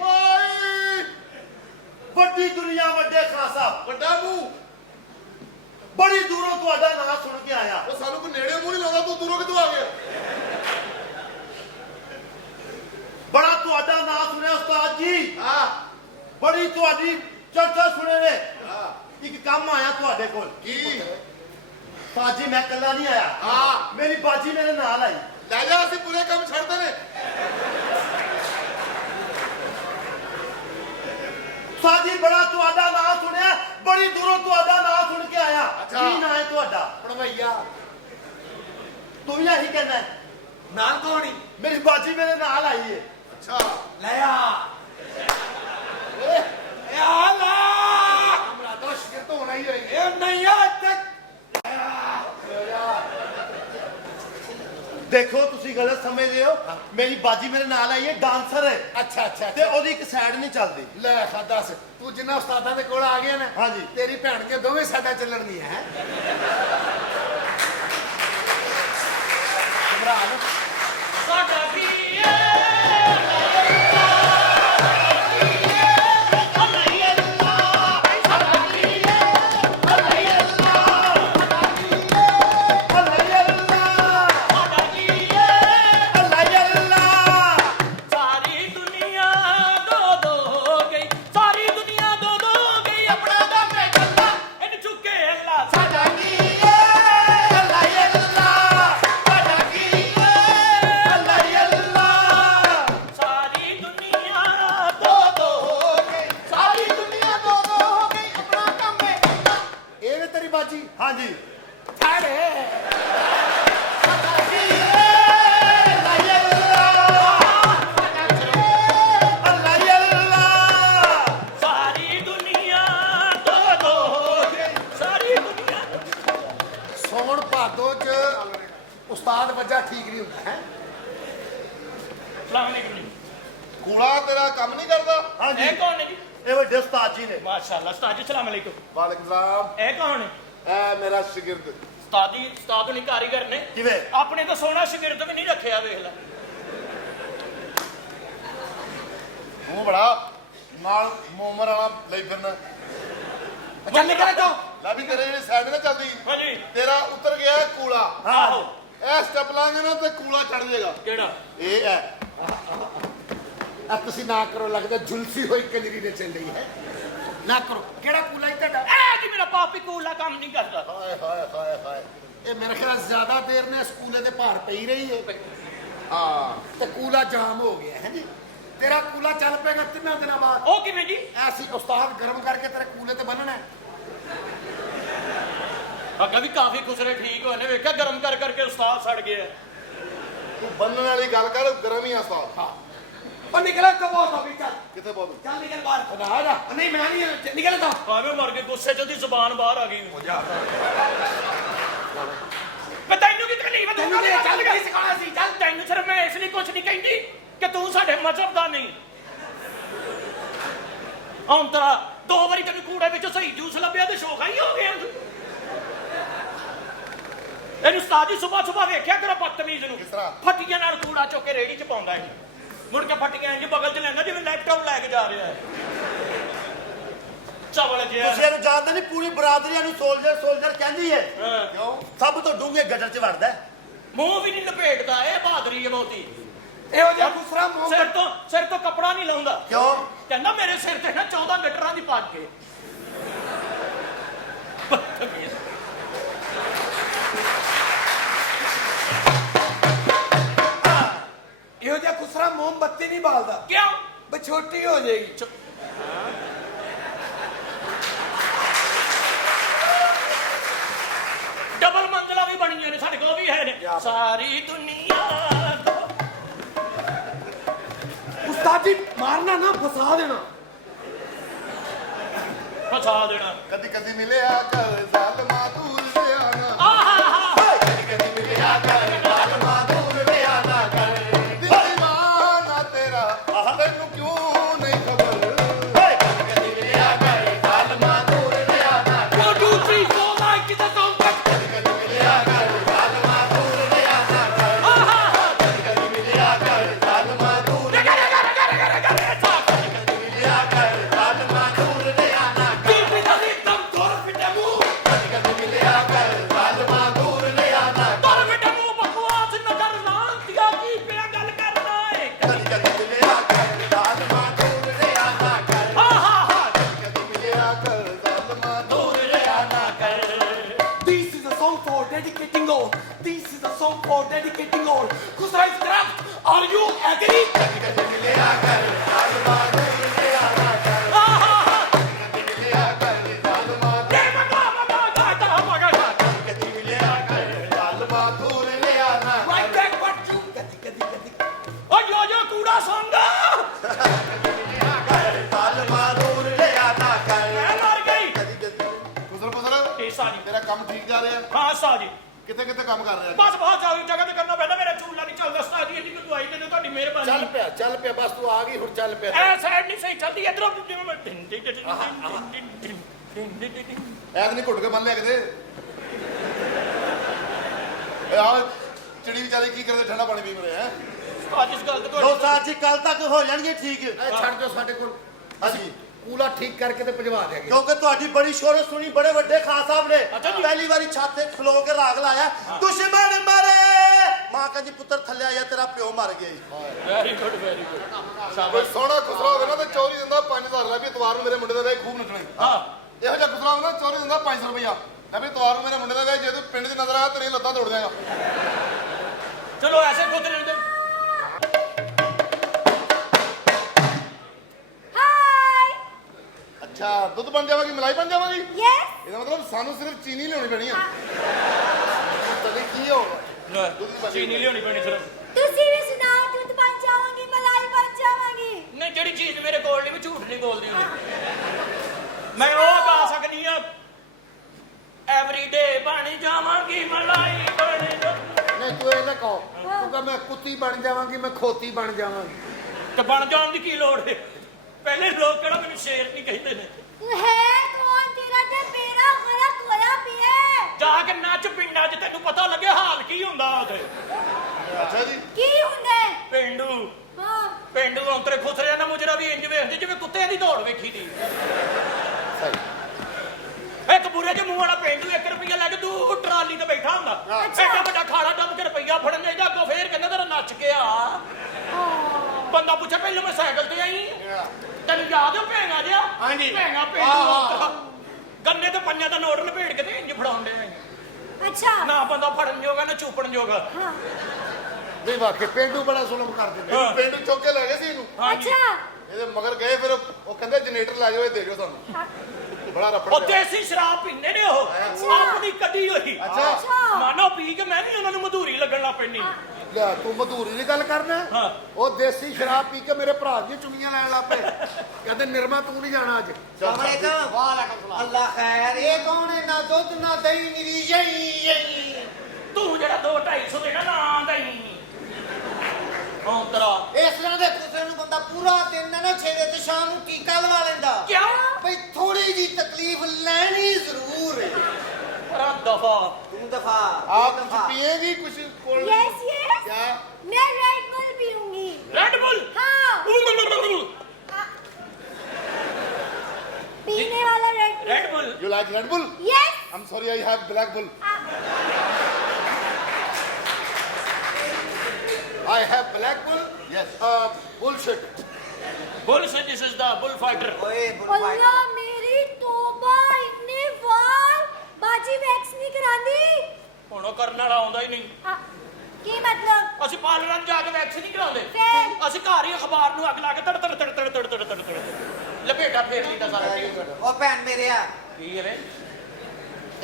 ਓਏ ਵੱਡੀ ਦੁਨੀਆ ਵੱਡੇ ਖਾਸਾ, ਵੱਡਾ ਮੂੰਹ, ਬੜੀ ਦੂਰੋਂ ਤੁਹਾਡਾ ਨਾਂ ਸੁਣ ਕੇ ਆਇਆ। ਉਹ ਸਾਨੂੰ ਕੋਈ ਨੇੜੇ ਮੂੰਹ ਨਹੀਂ ਲਾਉਂਦਾ, ਤੂੰ ਦੂਰੋਂ ਕਿੱਥੋਂ ਆ ਗਿਆ? ਬੜਾ ਤੁਹਾਡਾ ਨਾਂ ਸੁਣਿਆ ਉਸਤਾਦ ਜੀ, ਹਾਂ ਬੜੀ ਤੁਹਾਡੀ ਚਰਚਾ ਸੁਣੇ ਨੇ। ਹਾਂ। ਇੱਕ ਕੰਮ ਆਇਆ ਤੁਹਾਡੇ ਕੋਲ। ਕੀ? ਬਾਜੀ ਮੈਂ ਇਕੱਲਾ ਨਹੀਂ ਆਇਆ, ਹਾਂ। ਮੇਰੀ ਬਾਜੀ ਮੇਰੇ ਨਾਲ ਆਈ। ਲੈ ਜਾ, ਅਸੀਂ ਪੂਰੇ ਕੰਮ ਛੱਡਦੇ ਨੇ। ਸਾਜੀ ਬੜਾ ਤੁਹਾਡਾ ਨਾਂ ਸੁਣਿਆ, ਬੜੀ ਦੂਰੋਂ ਤੁਹਾਡਾ ਨਾਂ ਸੁਣ ਕੇ ਆਇਆ। ਅੱਛਾ। ਕੀ ਨਾਂ ਹੈ ਤੁਹਾਡਾ? ਪੜਵਈਆ ਤੂੰ ਵੀ ਇਹੀ ਕਹਿੰਦਾ ਹੈ? ਨਾਲ ਕੌਣੀ? ਮੇਰੀ ਬਾਜੀ ਮੇਰੇ ਨਾਲ ਆਈ ਹੈ। ਅੱਛਾ ਲੈ ਆ ਇਹ ਆ ਲਾ ਹਮਰਾ ਤਾਂ ਸ਼ਿਕਰ ਤਾਂ ਹੋਣਾ ਹੀ ਹੈ। ਇਹ ਨਹੀਂ ਆ ਤੱਕ ਦੇਖੋ ਤੁਸੀਂ ਗਲਤ ਸਮਝਦੇ ਹੋ, ਮੇਰੀ ਬਾਜੀ ਮੇਰੇ ਨਾਲ ਆਈ ਹੈ, ਡਾਂਸਰ ਹੈ ਅੱਛਾ ਅੱਛਾ ਤੇ ਉਹਦੀ ਇੱਕ ਸਾਈਡ ਨਹੀਂ ਚੱਲਦੀ। ਲੈ ਖਾ ਦੱਸ, ਤੂੰ ਜਿੰਨਾ ਉਸਤਾਦਾਂ ਦੇ ਕੋਲ ਆ ਗਿਆ ਨਾ, ਹਾਂਜੀ। ਤੇਰੀ ਭੈਣ ਕੇ ਦੋਵੇਂ ਸਾਡਾ ਚੱਲਣਗੀਆਂ ਹੈ। ਘਬਰਾ ਨਾ ਸਾਡਾ ਕੀ ਸਾਰੀ ਦੁਨੀਆ ਦੋ ਦੋ ਹੋ ਗਈ, ਸਾਰੀ ਦੁਨੀਆ ਦੋ ਦੋ ਹੋ ਗਈ, ਆਪਣਾ ਦਮ ਹੈ ਗੱਲਾਂ ਇਹਨੂੰ ਚੁੱਕੇ ਅੱਲਾ। ਸਾਡਾ ਕੀ ਏ ਅੱਲਾ ਹੀ ਅੱਲਾ, ਸਾਡਾ ਕੀ ਏ ਅੱਲਾ ਹੀ ਅੱਲਾ। ਸਾਰੀ ਦੁਨੀਆ ਦੋ ਦੋ ਹੋ ਗਈ, ਸਾਰੀ ਦੁਨੀਆ ਦੋ ਦੋ ਹੋ ਗਈ, ਆਪਣਾ ਕੰਮ ਹੈ ਗੱਲਾਂ। ਇਹ ਵੇ ਤੇਰੀ ਬਾਜੀ। ਹਾਂਜੀ। ਠਾੜੇ ਸਾਡਾ ਕੀ ਏ ਅੱਲਾ ਹੀ ਅੱਲਾ, ਅੱਲਾ ਹੀ ਅੱਲਾ। ਸਾਰੀ ਦੁਨੀਆ ਦੋ ਦੋ ਹੋ ਗਈ, ਸਾਰੀ ਦੁਨੀਆ। ਸੌਣ ਭਾਦੋ ਚ ਉਸਤਾਦ ਵੱਜਾ ਠੀਕ ਨਹੀਂ ਹੁੰਦਾ ਹੈ। ਸਲਾਮ ਅਲੈਕੁਮ। ਕੂੜਾ ਤੇਰਾ ਕੰਮ ਨਹੀਂ ਕਰਦਾ। ਹਾਂਜੀ, ਇਹ ਕੌਣ ਹੈ ਜੀ? ਇਹ ਵੱਡੇ ਉਸਤਾਦ ਜੀ ਨੇ। ਮਾਸ਼ਾਅੱਲਾ ਉਸਤਾਦ ਜੀ, ਸਲਾਮ ਅਲੈਕੁਮ। ਵਾਲੇਕੁਮ ਸਲਾਮ। ਇਹ ਕੌਣ ਹੈ? ਇਹ ਮੇਰਾ ਸ਼ਾਗਿਰਦ। ਉਸਤਾਦੀ ਉਸਤਾਦ ਨਹੀਂ ਕਾਰੀਗਰ ਨੇ। ਕਿਵੇਂ? ਆਪਣੇ ਤਾਂ ਸੋਹਣਾ ਸ਼ਾਗਿਰਦ ਵੀ ਨਹੀਂ ਰੱਖਿਆ, ਵੇਖ ਲੈ। ਤੂੰ ਬੜਾ ਨਾਲ ਮੋਮਰ ਵਾਲਾ ਲਈ ਫਿਰਨਾ। ਚੱਲ ਨਿਕਲ ਤੋ ਲੈ ਵੀ ਤੇਰੇ ਜਿਹੜੀ ਸਾਈਡ ਨਾ ਚੱਲਦੀ, ਹਾਂਜੀ। ਤੇਰਾ ਉਤਰ ਗਿਆ ਹੈ ਕੂੜਾ। ਆਹੋ। ਇਹ ਸਟੈਪ ਲਾਂਗੇ ਨਾ ਤੇ ਕੂੜਾ ਚੜ ਜਾਏਗਾ। ਕਿਹੜਾ? ਇਹ ਹੈ। ਆ ਤੁਸੀਂ ਨਾ ਕਰੋ, ਲੱਗਦਾ ਝੁਲਸੀ ਹੋਈ ਕੰਜਰੀ ਨੇ ਚੱਲੀ ਹੈ। ਨਾ ਕਰੋ। ਕਿਹੜਾ ਕੂਲਾ ਹੀ ਤੁਹਾਡਾ? ਇਹ ਜੀ ਮੇਰਾ ਪਾਪੀ ਕੂਲਾ ਕੰਮ ਨਹੀਂ ਕਰਦਾ। ਹਾਏ ਹਾਏ ਹਾਏ ਹਾਏ, ਇਹ ਮੇਰੇ ਖਿਆਲ ਜ਼ਿਆਦਾ ਦੇਰ ਨੇ ਸਕੂਲੇ ਦੇ ਭਾਰ ਪਈ ਰਹੀ ਹੈ। ਹਾਂ, ਤੇ ਕੂਲਾ ਜਾਮ ਹੋ ਗਿਆ ਹੈ ਜੀ। ਤੇਰਾ ਕੂਲਾ ਚੱਲ ਪਏਗਾ 3 ਦਿਨਾਂ ਬਾਅਦ। ਉਹ ਕਿਵੇਂ ਜੀ? ਐਸੀ ਉਸਤਾਦ ਗਰਮ ਕਰਕੇ ਤੇਰੇ ਕੂਲੇ ਤੇ ਬੰਨਣਾ ਹੈ। ਅੱਗਾ ਵੀ ਕਾਫੀ ਖੁਸਰੇ ਠੀਕ ਹੋਏ ਨੇ, ਵੇਖਿਆ ਗਰਮ ਕਰ ਕਰਕੇ ਉਸਤਾਦ ਸੜ ਗਿਆ। ਤੂੰ ਬੰਨਣ ਵਾਲੀ ਗੱਲ ਕਰ, ਗਰਮ ਹੀ ਆ ਉਸਤਾਦ। ਹਾਂ ਉਹ ਨਿਕਲ ਤੋ ਬਹੁਤ ਹੋ ਗਈ। ਚੱਲ ਕਿੱਥੇ ਬੋਲ? ਚੱਲ ਨਿਕਲ ਬਾਹਰ। ਨਾ ਆ ਜਾ। ਨਹੀਂ ਮੈਂ ਨਹੀਂ ਨਿਕਲ ਤੋ। ਆਵੇਂ ਮਰ ਕੇ ਗੁੱਸੇ ਚ ਉਹਦੀ ਜ਼ੁਬਾਨ ਬਾਹਰ ਆ ਗਈ। ਮੈਂ ਤੈਨੂੰ ਕੀ ਤਕਲੀਫ ਹੈ? ਤੈਨੂੰ ਨਹੀਂ ਚੱਲ ਕੀ ਸਿਖਾਉਣਾ ਸੀ? ਚੱਲ ਤੈਨੂੰ ਸਿਰਫ ਮੈਂ ਇਸ ਲਈ ਕੁਝ ਨਹੀਂ ਕਹਿੰਦੀ ਕਿ ਤੂੰ ਸਾਡੇ ਮਜ਼ਹਬ ਦਾ ਨਹੀਂ। ਹੁਣ ਤਾਂ 2 ਵਾਰੀ ਤੈਨੂੰ ਕੂੜੇ ਵਿੱਚੋਂ ਸਹੀ ਜੂਸ ਲੱਭਿਆ ਤੇ ਸ਼ੌਕ ਹੀ ਹੋ ਗਿਆ। ਇਹਨੂੰ ਉਸਤਾਦ ਜੀ ਸੁਬਾ ਵੇਖਿਆ ਕਰੋ ਬਦਤਮੀਜ਼ ਨੂੰ ਕਿਸ ਤਰ੍ਹਾਂ? ਫੱਟੀਆਂ ਨਾਲ ਕੂੜਾ ਚੁੱਕ ਕੇ ਰੇੜੀ 'ਚ ਪਾਉਂਦਾ ਹੈ ਮੁੜ ਕੇ ਫੱਟੀਆਂ ਇੰਜ ਬਗਲ 'ਚ ਲੈਂਦਾ ਜਿਵੇਂ ਲੈਪਟਾਪ ਲੈ ਕੇ ਜਾ ਰਿਹਾ ਹੈ ਚਵਲ ਜਿਹਾ ਤੁਸੀਂ ਇਹਨੂੰ ਜਾਣਦੇ ਨਹੀਂ ਪੂਰੀ ਬਰਾਦਰੀ ਨੂੰ ਸੋਲਜਰ ਕਹਿੰਦੀ ਹੈ ਹਾਂ। ਕਿਉਂ? ਸਭ ਤੋਂ ਡੂੰਘੇ ਗੱਟਰ 'ਚ ਵੜਦਾ ਹੈ। ਮੂੰਹ ਵੀ ਨਹੀਂ ਲਪੇਟਦਾ ਇਹ ਬਹਾਦਰੀ ਹੈ ਬਹੁਤੀ ਇਹੋ ਜਿਹਾ ਖੁਸਰਾ ਮੂੰਹ ਸਿਰ ਤੋਂ ਕੱਪੜਾ ਨਹੀਂ ਲਾਉਂਦਾ ਕਿਉਂ? ਕਹਿੰਦਾ ਮੇਰੇ ਸਿਰ ਤੇ ਨਾ 14 ਮੀਟਰਾਂ ਦੀ ਪੱਗ ਹੈ ਬਦਤਮੀਜ਼। ਇਹੋ ਜਿਹਾ ਖੁਸਰਾ ਮੋਮਬੱਤੀ ਨਹੀਂ ਬਾਲਦਾ ਕਿਉਂ ਬਈ ਛੋਟੀ ਹੋ ਜਾਏਗੀ ਡਬਲ ਮੰਜ਼ਲਾ ਵੀ ਬਣੀਆਂ ਨੇ ਸਾਡੇ ਕੋਲ ਵੀ ਹੈ ਨੇ ਸਾਰੀ ਦੁਨੀਆ ਉਸਤਾਦ ਜੀ ਮਾਰਨਾ ਨਾ ਫਸਾ ਦੇਣਾ ਫਸਾ ਦੇਣਾ ਕਦੀ ਕਦੀ ਮਿਲਿਆ ਕਰ ਜ਼ਾਲਮਾ ਦੂਰ ਲਿਆਣਾ ਆਹਾ ਕਦੀ ਮਿਲਿਆ ਕਰ ਜ਼ਾਲਮਾ ਦੂਰ ਲਿਆਣਾ ਕਰ ਦਿਲ ਦੀਵਾਨਾ ਤੇਰਾ ਤੈਨੂੰ ਕਿਉਂ ਨਹੀਂ ਖਬਰ ਕਦੀ ਮਿਲਿਆ ਕਰ ਜ਼ਾਲਮਾ ਦੂਰ ਲਿਆਣਾ 1 2 3 4 like the song ਕਦੀ ਮਿਲਿਆ ਕਰ ਜ਼ਾਲਮਾ ਦੂਰ ਲਿਆਣਾ ਕਰ ਆਹਾ ਕਦੀ ਮਿਲਿਆ ਕਰ ਜ਼ਾਲਮਾ ਦੂਰ ਗਾ ਗਾ ਗਾ ਗਾ ਗਾ ਗਾ ਕਦੀ ਮਿਲਿਆ ਕਰ ਜ਼ਾਲਮਾ ਦੂਰ ਲਿਆਣਾ Give me the rhythm, door with the move. ਕਦੀ ਮਿਲਿਆ ਕਰ ਜ਼ਾਲਮਾ ਦੂਰ ਲਿਆਣਾ Door with the move, ਬਕਵਾਸ ਨਾ ਕਰ ਲਾਂਤੀਆ ਕੀ ਪਿਆ ਗੱਲ ਕਰਨਾ ਏ ਕਦੀ ਮਿਲਿਆ ਕਰ ਜ਼ਾਲਮਾ ਦੂਰ ਲਿਆਣਾ ਕਰ ਆਹਾ ਕਦੀ ਮਿਲਿਆ ਕਰ ਜ਼ਾਲਮਾ ਦੂਰ ਲਿਆਣਾ ਕਰ This is a song for dedicating all. This is a song for dedicating all. Khusra is correct. Are you agree? ਕਦੀ ਮਿਲਿਆ ਕਰ ਜ਼ਾਲਮਾ ਦੂਰ ਲਿਆਣਾ ਕਰ ਆਹਾ ਕਦੀ ਮਿਲਿਆ ਕਰ ਜ਼ਾਲਮਾ ਦੇ ਮਗਾ ਮਗਾ ਕਦੀ ਮਿਲਿਆ ਕਰ ਜ਼ਾਲਮਾ ਦੂਰ ਲਿਆਣਾ Right back, but you. Gadi. ਓ ਜੋ ਕੂੜਾ ਸੰਗ ਜ਼ਾਲਮਾ ਦੂਰ ਲਿਆਣਾ ਕਰ ਮੈਂ ਮਰ ਗਈ ਪੁੱਤਰ ਇਹ ਸਾਜੀ ਤੇਰਾ ਕੰਮ ਠੀਕ ਜਾ ਰਿਹਾ ਹਾਂ ਸਾਜੀ ਕਿੱਥੇ ਕਿੱਥੇ ਕੰਮ ਕਰ ਰਿਹਾ ਬਸ ਬਹੁਤ ਜ਼ਿਆਦਾ ਜਗ੍ਹਾ ਤੇ ਕਰਨਾ ਪੈਂਦਾ ਮੇਰਾ ਚੂਲਾ ਨਹੀਂ ਚੱਲਦਾ ਸਾਜੀ ਇੰਨੀ ਕੁ ਦਵਾਈ ਦੇ ਦਿਓ ਤੁਹਾਡੀ ਮਿਹਰਬਾਨੀ ਚੱਲ ਪਿਆ ਬਸ ਤੂੰ ਆ ਗਈ ਹੁਣ ਚੱਲ ਪਿਆ ਐ ਸਾਈਡ ਨਹੀਂ ਸਹੀ ਚੱਲਦੀ ਇਧਰੋਂ ਜਿਵੇਂ ਮੈਂ ਐਦ ਨਹੀਂ ਘੁੱਟ ਕੇ ਬੰਨ ਲਿਆ ਕਿਤੇ ਆ ਚਿੜੀ ਵਿਚਾਰੀ ਕੀ ਕਰਦੇ ਠੰਡਾ ਪਾਣੀ ਪੀ ਰਹੇ ਹੈ ਅੱਜ ਇਸ ਗੱਲ ਤੇ ਦੋ ਤੁਹਾਡੀ ਸਾਲ ਜੀ ਕੱਲ ਤੱਕ ਹੋ ਜਾਣਗੇ ਠੀਕ ਛੱਡ ਦਿਓ ਸਾਡੇ ਕੋਲ ਹਾਂਜੀ ਕੂਲਾ ਠੀਕ ਕਰਕੇ ਤੇ ਭਜਵਾ ਦੇਗੇ ਕਿਉਂਕਿ ਤੁਹਾਡੀ ਬੜੀ ਸ਼ੋਹਰਤ ਸੁਣੀ ਬੜੇ ਵੱਡੇ ਖਾਨ ਸਾਹਿਬ ਨੇ ਅੱਛਾ ਜੀ। ਪਹਿਲੀ ਵਾਰੀ ਛੱਤ ਤੇ ਖਲੋ ਕੇ ਰਾਗ ਲਾਇਆ ਦੁਸ਼ਮਣ ਮਰੇ ਮਾਂ ਕਹਿੰਦੀ ਪੁੱਤਰ ਥੱਲੇ ਆਇਆ ਤੇਰਾ ਪਿਓ ਮਰ ਗਿਆ ਈ। ਵੈਰੀ ਗੁੱਡ ਕੋਈ ਸੋਹਣਾ ਖੁਸਰਾ ਹੋਵੇ ਨਾ ਤੇ ਚੋਰੀ ਦਿੰਦਾ 5000 ਰੁਪਏ ਇਤਵਾਰ ਨੂੰ ਮੇਰੇ ਮੁੰਡੇ ਦਾ ਵੇ ਖੂਬ ਨੱਚਣੇ ਹਾਂ ਇਹੋ ਜਿਹਾ ਖੁਸਰਾ ਹੋਵੇ ਨਾ ਚੋਰੀ ਦਿੰਦਾ 500 ਰੁਪਇਆ ਮੈਂ ਵੀ ਇਤਵਾਰ ਨੂੰ ਮੇਰੇ ਮੁੰਡੇ ਦਾ ਵੇ ਜੇ ਤੂੰ ਪਿੰਡ 'ਚ ਨਜ਼ਰ ਆਇਆ ਤੇਰੀ ਲੱਤਾਂ ਤੋੜ ਦਿਆਂਗਾ ਚਲੋ ਐਸੇ ਖੁਦ ਰਹਿੰਦੇ ਹਾਈ ਅੱਛਾ ਦੁੱਧ ਬਣ ਜਾਵਾਂਗੀ ਮਲਾਈ ਬਣ ਜਾਵਾਂਗੀ ਯੈਸ ਇਹਦਾ ਮਤਲਬ ਸਾਨੂੰ ਸਿਰਫ ਚੀਨੀ ਲਿਆਉਣੀ ਪੈਣੀ ਆ ਤਦੇ ਕੀ ਹੋਊਗਾ ਚੀਨੀ ਲਿਆਉਣੀ ਪੈਣੀ ਸਿਰਫ ਤੁਸੀਂ ਵੀ ਸੁਣਾਓ ਦੁੱਧ ਬਣ ਜਾਵਾਂਗੀ ਮਲਾਈ ਬਣ ਜਾਵਾਂਗੀ ਨਹੀਂ ਜਿਹੜੀ ਚੀਜ਼ ਮੇਰੇ ਕੋਲ ਨਹੀਂ ਮੈਂ ਝੂਠ ਨਹੀਂ ਬੋਲਦੀ ਹੁੰਦੀ ਮੈਂ ਉਹ ਗਾ ਸਕਦੀ ਆ ਐਵਰੀਡੇ ਬਣ ਜਾਵਾਂਗੀ ਮਲਾਈ ਬਣ ਜਾ ਨਹੀਂ ਤੂੰ ਇਹ ਨਾ ਕਹੋ ਤੂੰ ਕਹ ਮੈਂ ਕੁੱਤੀ ਬਣ ਜਾਵਾਂਗੀ ਮੈਂ ਖੋਤੀ ਬਣ ਜਾਵਾਂਗੀ ਤੇ ਬਣ ਜਾਣ ਦੀ ਕੀ ਲੋੜ ਹੈ ਪਹਿਲੇ ਲੋਕ ਕਿਹੜਾ ਮੈਨੂੰ ਸ਼ੇਰ ਨਹੀਂ ਕਹਿੰਦੇ ਨੇ ਹੈ ਕੌਣ ਤੇਰਾ ਤੇ ਮੇਰਾ ਖਰਾ ਕੋਲਾ ਪਿਆ ਜਾ ਕੇ ਨੱਚ ਪਿੰਡਾਂ 'ਚ ਤੈਨੂੰ ਪਤਾ ਲੱਗੇ ਹਾਲ ਕੀ ਹੁੰਦਾ ਉਹਦੇ ਅੱਛਾ ਜੀ ਕੀ ਹੁੰਦਾ ਹੈ? ਪਿੰਡੂ ਹਾਂ ਪਿੰਡੂ ਔਂਤਰੇ ਖੁਸਰਿਆਂ ਦਾ ਮੁਜਰਾ ਵੀ ਇੰਜ ਵੇਖਦੇ ਜਿਵੇਂ ਕੁੱਤਿਆਂ ਦੀ ਦੌੜ ਵੇਖੀ ਦੀ ਇੱਕ ਬੁਰੇ ਜਿਹੇ ਮੂੰਹ ਵਾਲਾ ਪਿੰਡੂ 1 ਰੁਪਿਆ ਲੈ ਕੇ ਦੂਰ ਟਰਾਲੀ ਤੇ ਬੈਠਾ ਹੁੰਦਾ ਐਡਾ ਵੱਡਾ ਖਾੜਾ ਡੱਬ ਕੇ ਰੁਪਈਆ ਫੜਨ ਜਾਈਦਾ ਅੱਗੋਂ ਫੇਰ ਕਹਿੰਦਾ ਤੇਰਾ ਨੱਚ ਕੇ ਆ ਬੰਦਾ ਪੁੱਛੇ ਪਹਿਲਾਂ ਮੈਂ ਸਾਈਕਲ ਤੇ ਆਈ ਤੈਨੂੰ ਯਾਦ ਹੈ ਭੈਂਗਾ ਜਿਹਾ ਹਾਂਜੀ। ਭੈਂਗਾ ਪਿੰਡੂ ਗੰਨੇ ਤੇ ਪੰਜਾਂ ਦਾ ਨੋਟ ਲਪੇਟ ਕੇ ਤੇ ਇੰਜ ਫੜਾਉਂਦੇ ਅੱਛਾ ਨਾ ਬੰਦਾ ਫੜਨ ਜੋਗਾ ਨਾ ਚੂਪਣ ਜੋਗਾ ਹਾਂ ਨਹੀਂ ਵਾਕੇ ਪਿੰਡੂ ਬੜਾ ਜ਼ੁਲਮ ਕਰ ਦਿੰਦੇ ਹਾਂ। ਪਿੰਡ ਚੁੱਕ ਕੇ ਲੈ ਗਏ ਸੀ ਇਹਨੂੰ ਹਾਂਜੀ ਅੱਛਾ ਇਹਦੇ ਮਗਰ ਗਏ ਫਿਰ ਉਹ ਕਹਿੰਦੇ ਜਨਰੇਟਰ ਲੈ ਜਾਓ ਇਹ ਦੇ ਦਿਓ ਸਾਨੂੰ ਬੜਾ ਰਫੜ ਉਹ ਦੇਸੀ ਸ਼ਰਾਬ ਪੀਂਦੇ ਨੇ ਉਹ ਆਪਣੀ ਕੱਢੀ ਹੋਈ ਅੱਛਾ ਮਾਨੋ ਪੀ ਕੇ ਮੈਂ ਵੀ ਉਹਨਾਂ ਨੂੰ ਮਧੂਰੀ ਲੱਗਣ ਲੱਗ ਪੈਣੀ ਲੈ ਤੂੰ ਮਧੂਰੀ ਦੀ ਗੱਲ ਕਰਨਾ ਹਾਂ। ਉਹ ਦੇਸੀ ਸ਼ਰਾਬ ਪੀ ਕੇ ਮੇਰੇ ਭਰਾ ਦੀਆਂ ਚੁੰਗੀਆਂ ਲੈਣ ਲੱਗ ਪਏ ਕਹਿੰਦੇ ਨਿਰਮਾ ਤੂੰ ਨਹੀਂ ਜਾਣਾ ਅੱਜ ਅੱਲਾ ਖੈਰ ਇਹ ਕੌਣ ਹੈ ਨਾ ਦੁੱਧ ਨਾ ਦਹੀਂ ਨੀ ਯਈ ਤੂੰ ਜਿਹੜਾ 2-250 ਦੇਣਾ ਨਾ ਦਈ ਹਾਂ ਤਰਾ ਇਸ ਤਰ੍ਹਾਂ ਦੇ ਕੁੱਤੇ ਨੂੰ ਬੰਦਾ ਪੂਰਾ ਦਿਨ ਨਾ ਛੇੜੇ ਤੇ ਸ਼ਾਮ ਨੂੰ ਟੀਕਾ ਲਵਾ ਲੈਂਦਾ ਕਿਉਂ ਭਈ ਥੋੜੀ ਜੀ ਤਕਲੀਫ ਲੈਣੀ ਜ਼ਰੂਰ ਹੈ करा दफा। तू दफा आप तू कुछ दफा। पिएगी कुछ कोल्ड यस यस क्या मैं रेड बुल पीऊंगी। Red Bull. हाँ पीने वाला Red Red Bull. You like Red Bull yes I am sorry I have black bull I have black bull yes bullshit Bullshit, this is the bullfighter. ओए बुलफाइट अल्लाह मेरी तौबा इतने वार बाजी वैक्स नहीं करांदी। ਹੁਣ ਉਹ ਕਰਨ ਵਾਲਾ ਆਉਂਦਾ ਹੀ ਨਹੀਂ। हाँ, की मतलब ਅਸੀਂ ਪਾਰਲਰਾਂ 'ਚ ਜਾ ਕੇ ਵੈਕਸ ਨਹੀਂ ਕਰਾਉਂਦੇ। ਫਿਰ? ਅਸੀਂ ਘਰ ਹੀ ਅਖਬਾਰ ਨੂੰ ਅੱਗ ਲਾ ਕੇ ਤੜ ਤੜ ਤੜ ਤੜ ਤੜ ਤੜ ਤੜ ਤੜ ਲਪੇਟਾ ਫੇਰ ਲਈਦਾ ਸਾਰਾ ਠੀਕ। ਉਹ ਭੈਣ ਮੇਰੇ ਆ ਕੀ ਹੈ ਵੇ?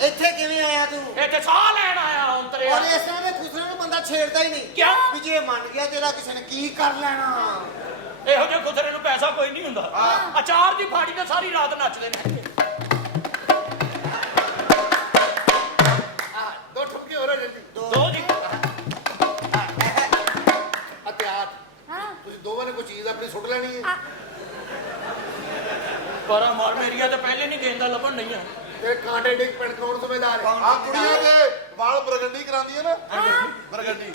ਇੱਥੇ ਕਿਵੇਂ ਆਇਆ ਤੂੰ ਇੱਥੇ ਸਾਹ ਲੈਣ ਆਇਆ ਉਤਰਿਆ। ਔਰ ਇਸ ਤਰ੍ਹਾਂ ਦੇ ਖੁਸਰੇ ਨੂੰ ਬੰਦਾ ਛੇੜਦਾ ਹੀ ਨਹੀਂ ਕਿਉਂ? ਵੀ ਜੇ ਮੰਨ ਗਿਆ ਤੇਰਾ ਕਿਸੇ ਨੇ ਕੀ ਕਰ ਲੈਣਾ ਇਹੋ ਜਿਹੇ ਖੁਸਰੇ ਨੂੰ ਪੈਸਾ ਕੋਈ ਨਹੀਂ ਹੁੰਦਾ। ਅਚਾਰ ਦੀ ਫਾੜੀ ਤੇ ਸਾਰੀ ਰਾਤ ਨੱਚਦੇ ਨੇ। दो ठुमके हो रहे हैं ਦੋ ਜੀ। हथियार हाँ ਤੁਸੀਂ ਦੋਵਾਂ ਨੇ ਕੋਈ ਚੀਜ਼ ਆਪਣੀ ਸੁੱਟ ਲੈਣੀ ਹੈ ਪਰ ਮਾਰ ਮੇਰੀਆ ਤਾਂ ਪਹਿਲੇ ਨਹੀਂ ਗੇਂਦਾ ਲੱਭਣ ਨਹੀਂ ਆ। ਤੇ ਕਾਂਟੇ ਡਿੱਗ ਪੈਣ ਕੌਣ ਸਮਝਦਾਰ ਕੌਣ ਆ ਕੁੜੀਆਂ ਦੇ ਵਾਲ ਬਰਗੰਡੀ ਕਰਾਉਂਦੀ ਹੈ ਨਾ ਬਰਗੰਡੀ